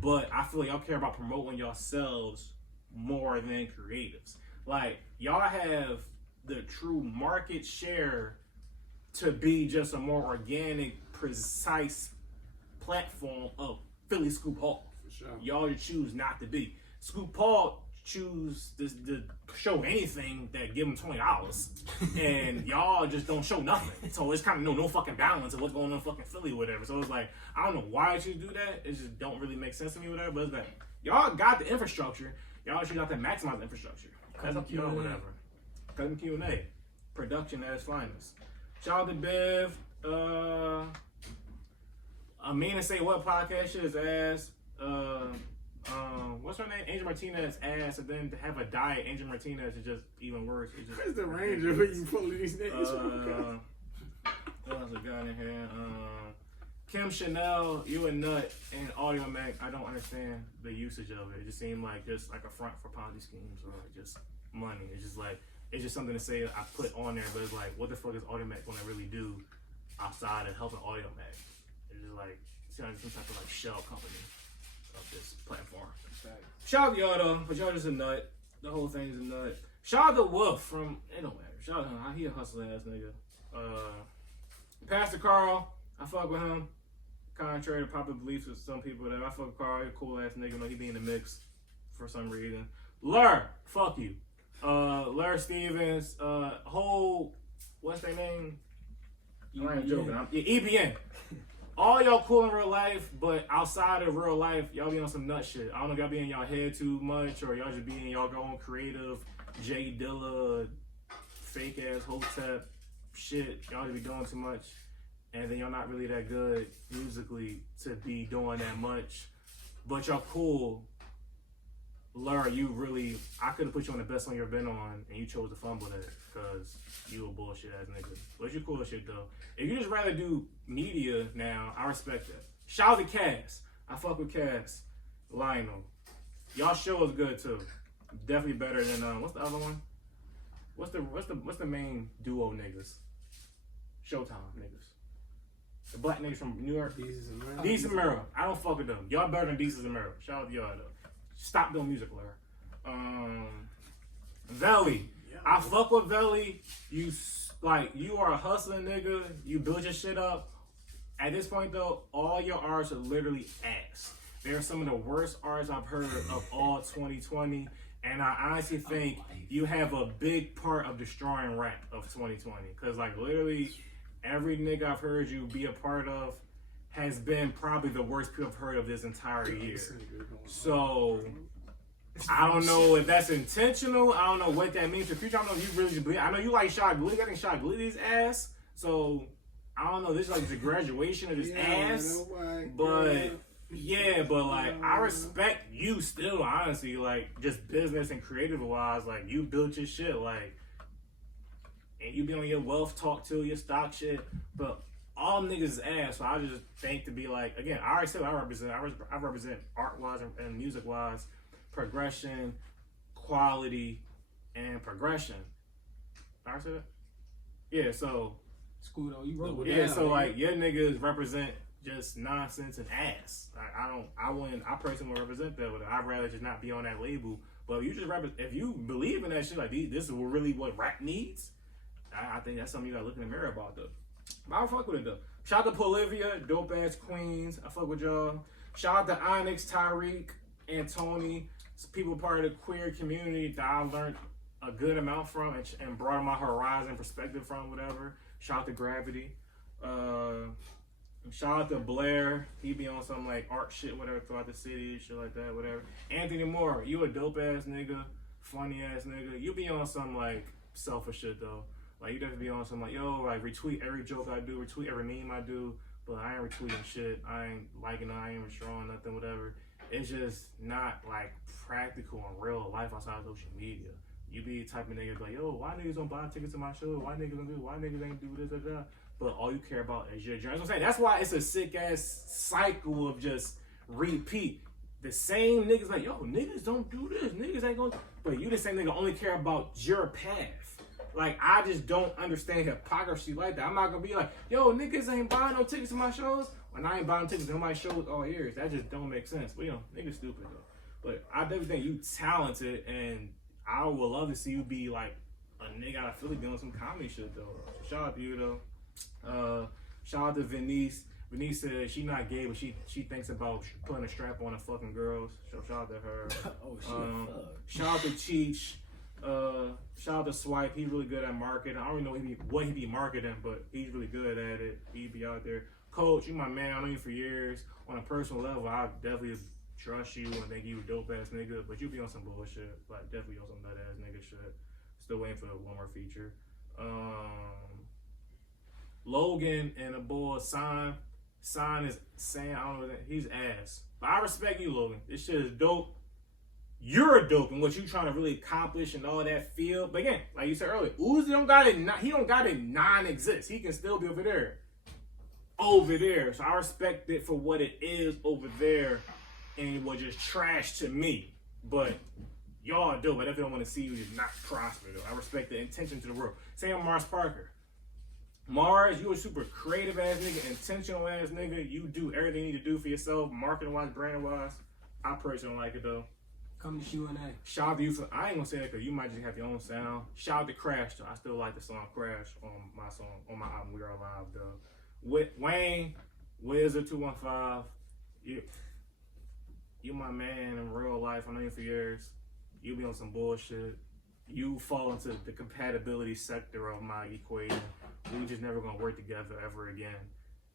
But I feel like y'all care about promoting yourselves more than creatives. Like, y'all have the true market share to be just a more organic, precise platform of Philly Scoop Hall. For sure. Y'all choose not to be. Scoop Hall choose to show anything that give them $20, and y'all just don't show nothing. So it's kind of no fucking balance of what's going on in fucking Philly or whatever. So it's like, I don't know why you do that. It just don't really make sense to me or whatever. But it's like, y'all got the infrastructure. Y'all just got to maximize the infrastructure. That's up to y'all, whatever. Cutting Q&A. Production at its finest. Shout out to Bev. Amina Say What podcast shit is ass. What's her name? Angel Martinez ass, and then to have a diet, Angel Martinez is just even worse. It's just, Where's the ranger when you pull these names from? What else I got in here? Kim Chanel, you a nut, and Audio Mac. I don't understand the usage of it. It just seemed like just like a front for Ponzi schemes or just money. It's just like, it's just something to say I put on there, but it's like, what the fuck is Audio Mac gonna really do outside of helping Audio Mac? It's just like, it's like some type of like shell company of this platform. Shout out to y'all though, but y'all just a nut. The whole thing is a nut. Shout out to Wolf from, it don't matter. Shout out to him. He a hustling ass nigga. Pastor Carl, I fuck with him. Contrary to popular beliefs with some people, that I fuck with Carl. He a cool ass nigga. Know he be in the mix for some reason. Lur, fuck you. Lur Stevens, whole, what's their name? I ain't joking. EBN. All y'all cool in real life, but outside of real life, y'all be on some nut shit. I don't know if y'all be in y'all head too much, or y'all just be in y'all own creative J Dilla, fake ass Hotep shit. Y'all just be doing too much, and then y'all not really that good musically to be doing that much. But y'all cool. Lur, you really, I could have put you on the best song you've ever been on, and you chose to fumble that because you a bullshit ass nigga. But you cool as shit though. If you just rather do media now, I respect that. Shout out to Cass. I fuck with Cass. Lionel. Y'all show is good too. Definitely better than what's the other one? What's the main duo niggas? Showtime niggas. The black niggas from New York. Deez and Mero. I don't fuck with them. Y'all better than Deez and Mero. Shout out to y'all though. Stop doing music, Larry. Veli. I fuck with Veli. You are a hustling nigga. You build your shit up. At this point though, all your artists are literally ass. They're some of the worst artists I've heard of all 2020. And I honestly think you have a big part of destroying rap of 2020. Cause like literally every nigga I've heard you be a part of has been probably the worst people I've heard of this entire year. So I don't know if that's intentional. I don't know what that means for the future. I don't know if you really believe. I know you like Shot Glizzy. I think Shot Glizzy's ass. So I don't know. This is like the graduation of his ass. But yeah, but like I respect you still, honestly. Like just business and creative wise, like you built your shit, like, and you be on your wealth talk to your stock shit, but all niggas is ass. So I just think to be like, again, I already said I represent art wise and music wise, progression, quality, and progression. I said that? Yeah, so it's cool though. You wrote yeah, so like your niggas represent just nonsense and ass. Like I personally won't represent that with it. I'd rather just not be on that label. But if you just if you believe in that shit, like this is really what rap needs, I think that's something you gotta look in the mirror about though. But I fuck with it though. Shout out to Polivia, dope ass queens. I fuck with y'all. Shout out to Onyx, Tyreek, and Tony. People part of the queer community that I learned a good amount from and brought my horizon perspective from, whatever. Shout out to Gravity. Shout out to Blair. He be on some like art shit, whatever, throughout the city, shit like that, whatever. Anthony Moore, you a dope ass nigga, funny ass nigga. You be on some like selfish shit though. Like you definitely be on some like, yo, like retweet every joke I do, retweet every meme I do, but I ain't retweeting shit. I ain't liking it, I ain't showing nothing, whatever. It's just not like practical in real life outside of social media. You be the type of nigga like, yo, why niggas don't buy tickets to my show? Why niggas don't do? Why niggas ain't do this, that? But all you care about is your journey. That's what I'm saying. That's why it's a sick ass cycle of just repeat. The same niggas like, yo, niggas don't do this. Niggas ain't gonna. But you the same nigga only care about your path. Like, I just don't understand hypocrisy like that. I'm not gonna be like, yo, niggas ain't buying no tickets to my shows when I ain't buying tickets to my shows all years. That just don't make sense. But, you know, niggas stupid, though. But I definitely think you talented, and I would love to see you be, like, a nigga out of Philly doing some comedy shit, though. So shout out to you, though. Shout out to Venice. Venice said she not gay, but she thinks about putting a strap on her fucking girls. So shout out to her. Oh, shit. Shout out to Cheech. Shout out to Swipe. He's really good at marketing. I don't even know what he be marketing, but he's really good at it. He be out there. Coach, you my man. I know you for years. On a personal level, I definitely trust you and think you a dope ass nigga, but you be on some bullshit. Like, definitely on some nut ass nigga shit. Still waiting for one more feature. Logan and the boy Sign is saying, I don't know, he's ass. But I respect you, Logan. This shit is dope. You're a dope in what you trying to really accomplish and all that field. But again, like you said earlier, Uzi don't got it. He don't got it non-exist. He can still be over there. So I respect it for what it is over there, and it was just trash to me. But y'all dope. I definitely don't want to see you just not prosper, though. I respect the intention to the world. Same on Mars Parker. Mars, you a super creative ass nigga, intentional ass nigga. You do everything you need to do for yourself, marketing wise, brand wise. I personally don't like it though. Come to Q&A. Shout out to you for, I ain't gonna say that because you might just have your own sound. Shout out to Crash though. I still like the song Crash on my album We Are Alive though. With Wayne, Wizard 215, you my man in real life. I know you for years. You be on some bullshit. You fall into the compatibility sector of my equation. We just never gonna work together ever again.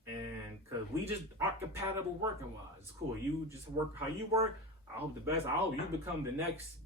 And cause we just aren't compatible working wise. It's cool. You just work how you work. I hope the best. I hope you become the next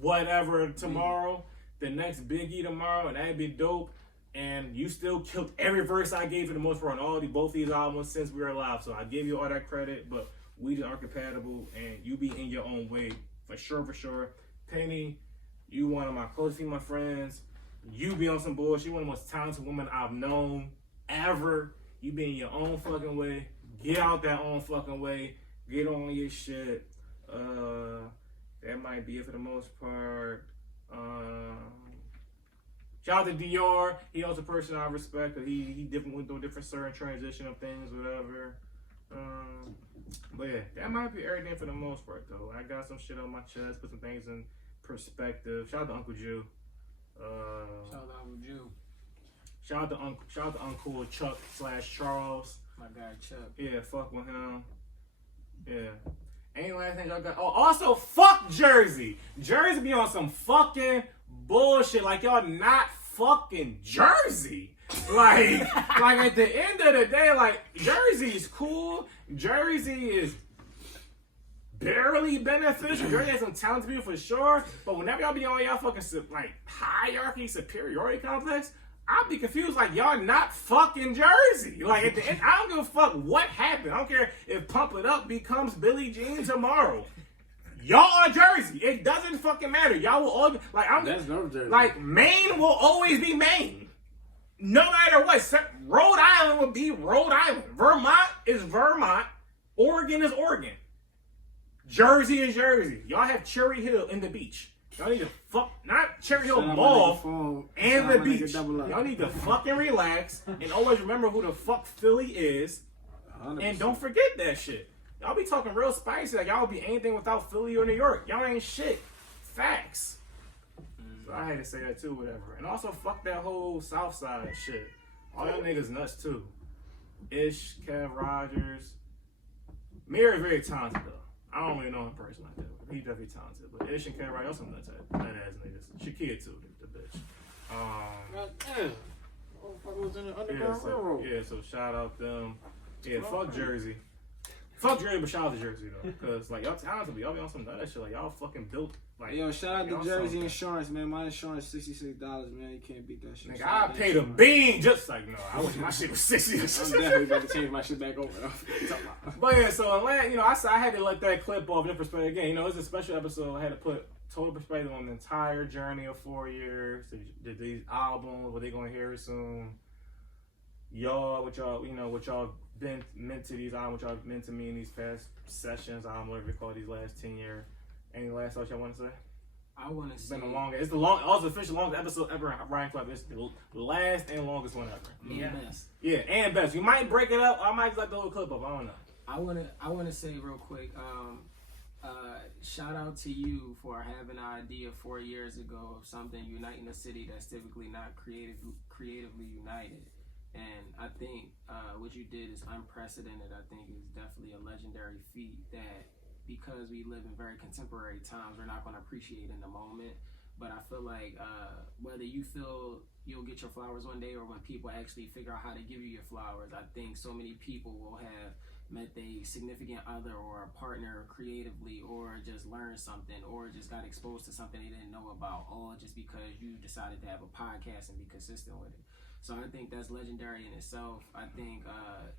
whatever tomorrow, the next Biggie tomorrow, and that'd be dope. And you still killed every verse I gave for the most part on both these albums since We Are Alive. So I give you all that credit, but we just aren't compatible, and you be in your own way for sure. Penny, you one of my closest female friends. You be on some bullshit. You one of the most talented women I've known ever. You be in your own fucking way. Get out that own fucking way. Get on your shit. That might be it for the most part. Shout out to Dior. He also a person I respect. He went through a different certain transition of things, whatever. But yeah, that might be everything for the most part though. I got some shit on my chest, put some things in perspective. Shout out to Uncle Jew. Shout out to Uncle Jew. Shout out to Uncle Chuck / Charles. My guy Chuck. Yeah, fuck with him. Yeah. Ain't last thing y'all got. Oh, also fuck Jersey. Jersey be on some fucking bullshit. Like y'all not fucking Jersey. Like at the end of the day, like Jersey's cool. Jersey is barely beneficial. Jersey has some talented people for sure. But whenever y'all be on y'all fucking like hierarchy, superiority complex, I'll be confused. Like y'all not fucking Jersey. Like at the end, I don't give a fuck what happened. I don't care if Pump It Up becomes Billie Jean tomorrow. Y'all are Jersey. It doesn't fucking matter. Y'all will all be, like That's no Jersey. Like Maine will always be Maine. No matter what. Rhode Island will be Rhode Island. Vermont is Vermont. Oregon is Oregon. Jersey is Jersey. Y'all have Cherry Hill in the beach. Y'all need to not Cherry Hill Mall and the beach. Y'all need to fucking relax and always remember who the fuck Philly is. 100%. And don't forget that shit. Y'all be talking real spicy like y'all be anything without Philly or New York. Y'all ain't shit. Facts. So I had to say that too, whatever. And also fuck that whole South Side shit. All y'all niggas nuts too. Ish, Kev Rogers. Mary very talented though. I don't really know him personally like that. He definitely talented. But Ish and Kev Rogers, y'all some nuts ass niggas. Shakira too, the bitch. Goddamn. Motherfucker was in the Underground Railroad. Yeah, so shout out them. Yeah, fuck Jersey. Fuck Jersey, but shout out to Jersey though, because like y'all talented, y'all be on some other shit. Like y'all fucking built. Like, yo, shout out y'all to Jersey something. Insurance, man. My insurance $66, man. You can't beat that shit. Nigga, Shout I out to paid a insurance. bean just like no. I wish my shit was 60. I'm definitely about to change my shit back over. But yeah, so I had to let that clip off in perspective again. You know, it's a special episode. I had to put total perspective on the entire journey of 4 years. These albums, what they gonna hear soon. Y'all, what y'all been meant to these albums, what y'all meant to me in these past sessions, whatever you call these last 10 years. Any last thoughts y'all want to say? I want to say It's the official longest episode ever in RightonQuelive. It's the last and longest one ever. Yeah. Yeah, and best. You might break it up. I might just let the whole clip up. I don't know. I wanna say real quick, shout out to you for having an idea 4 years ago of something uniting a city that's typically not creatively united. And I think what you did is unprecedented. I think it's definitely a legendary feat that, because we live in very contemporary times, we're not going to appreciate in the moment. But I feel like whether you feel you'll get your flowers one day or when people actually figure out how to give you your flowers, I think so many people will have met a significant other or a partner creatively, or just learned something, or just got exposed to something they didn't know about, all just because you decided to have a podcast and be consistent with it. So I think that's legendary in itself. I think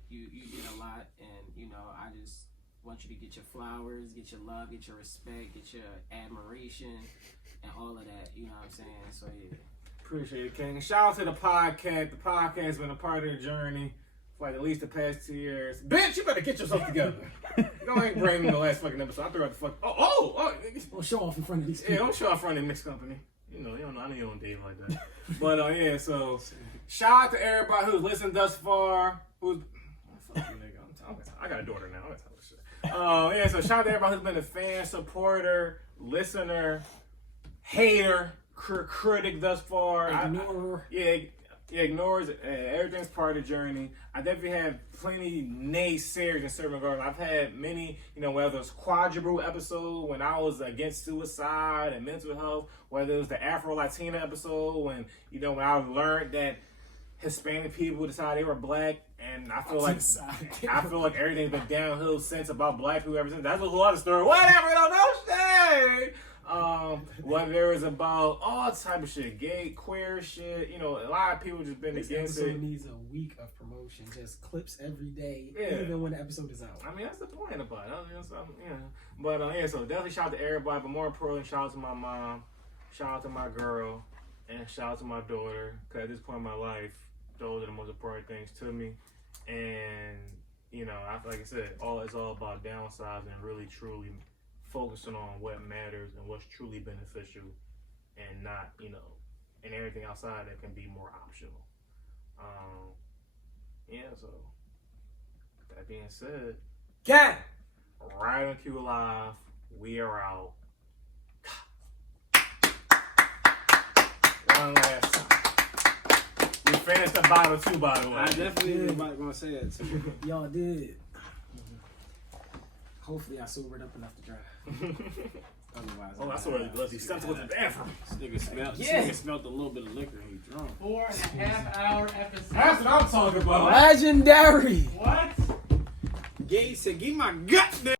you did a lot, and I just want you to get your flowers, get your love, get your respect, get your admiration, and all of that. You know what I'm saying? So yeah. Appreciate it, King. Shout out to the podcast. The podcast has been a part of the journey for like at least the past 2 years. Bitch, you better get yourself together. Don't ain't bring me the last fucking episode. I threw out the fuck. Don't show off in front of these people. Yeah, don't show off in front of the mixed company. You know, I know you don't date like that. But yeah, so shout out to everybody who's listened thus far. Fuck you, nigga. I got a daughter now. I'm gonna tell this shit. Yeah, so shout out to everybody who's been a fan, supporter, listener, hater, critic thus far. Ignorer. Ignores everything's part of the journey. I definitely have plenty naysayers in certain regards. I've had many, whether it's Quadruple episode when I was against suicide and mental health, whether it was the Afro-Latina episode when I learned that Hispanic people decided they were black, and I feel like everything's been downhill since about black people ever since. That's a whole other story. Whatever, don't know shit. Whether it's about all type of shit, gay, queer shit, a lot of people just been This against episode it. needs a week of promotion, just clips every day, Yeah. even when the episode is out. I mean, that's the point about it. But yeah, so definitely shout out to everybody, but more importantly, shout out to my mom, shout out to my girl, and shout out to my daughter, because at this point in my life, those are the most important things to me. And, like I said, it's all about downsizing and really, truly focusing on what matters and what's truly beneficial, and not, and everything outside that can be more optional. So that being said, RightonQuelive, we are out. One last time. We finished the bottle too, by the way. I definitely was gonna say that too. Y'all did. Hopefully I sobered up enough to drive. Otherwise, I saw it. He stepped to the bathroom. This nigga smelled a little bit of liquor and he drunk. 4.5 hour episode. That's what I'm talking about. Legendary. What? Gay said, "Give my gut there."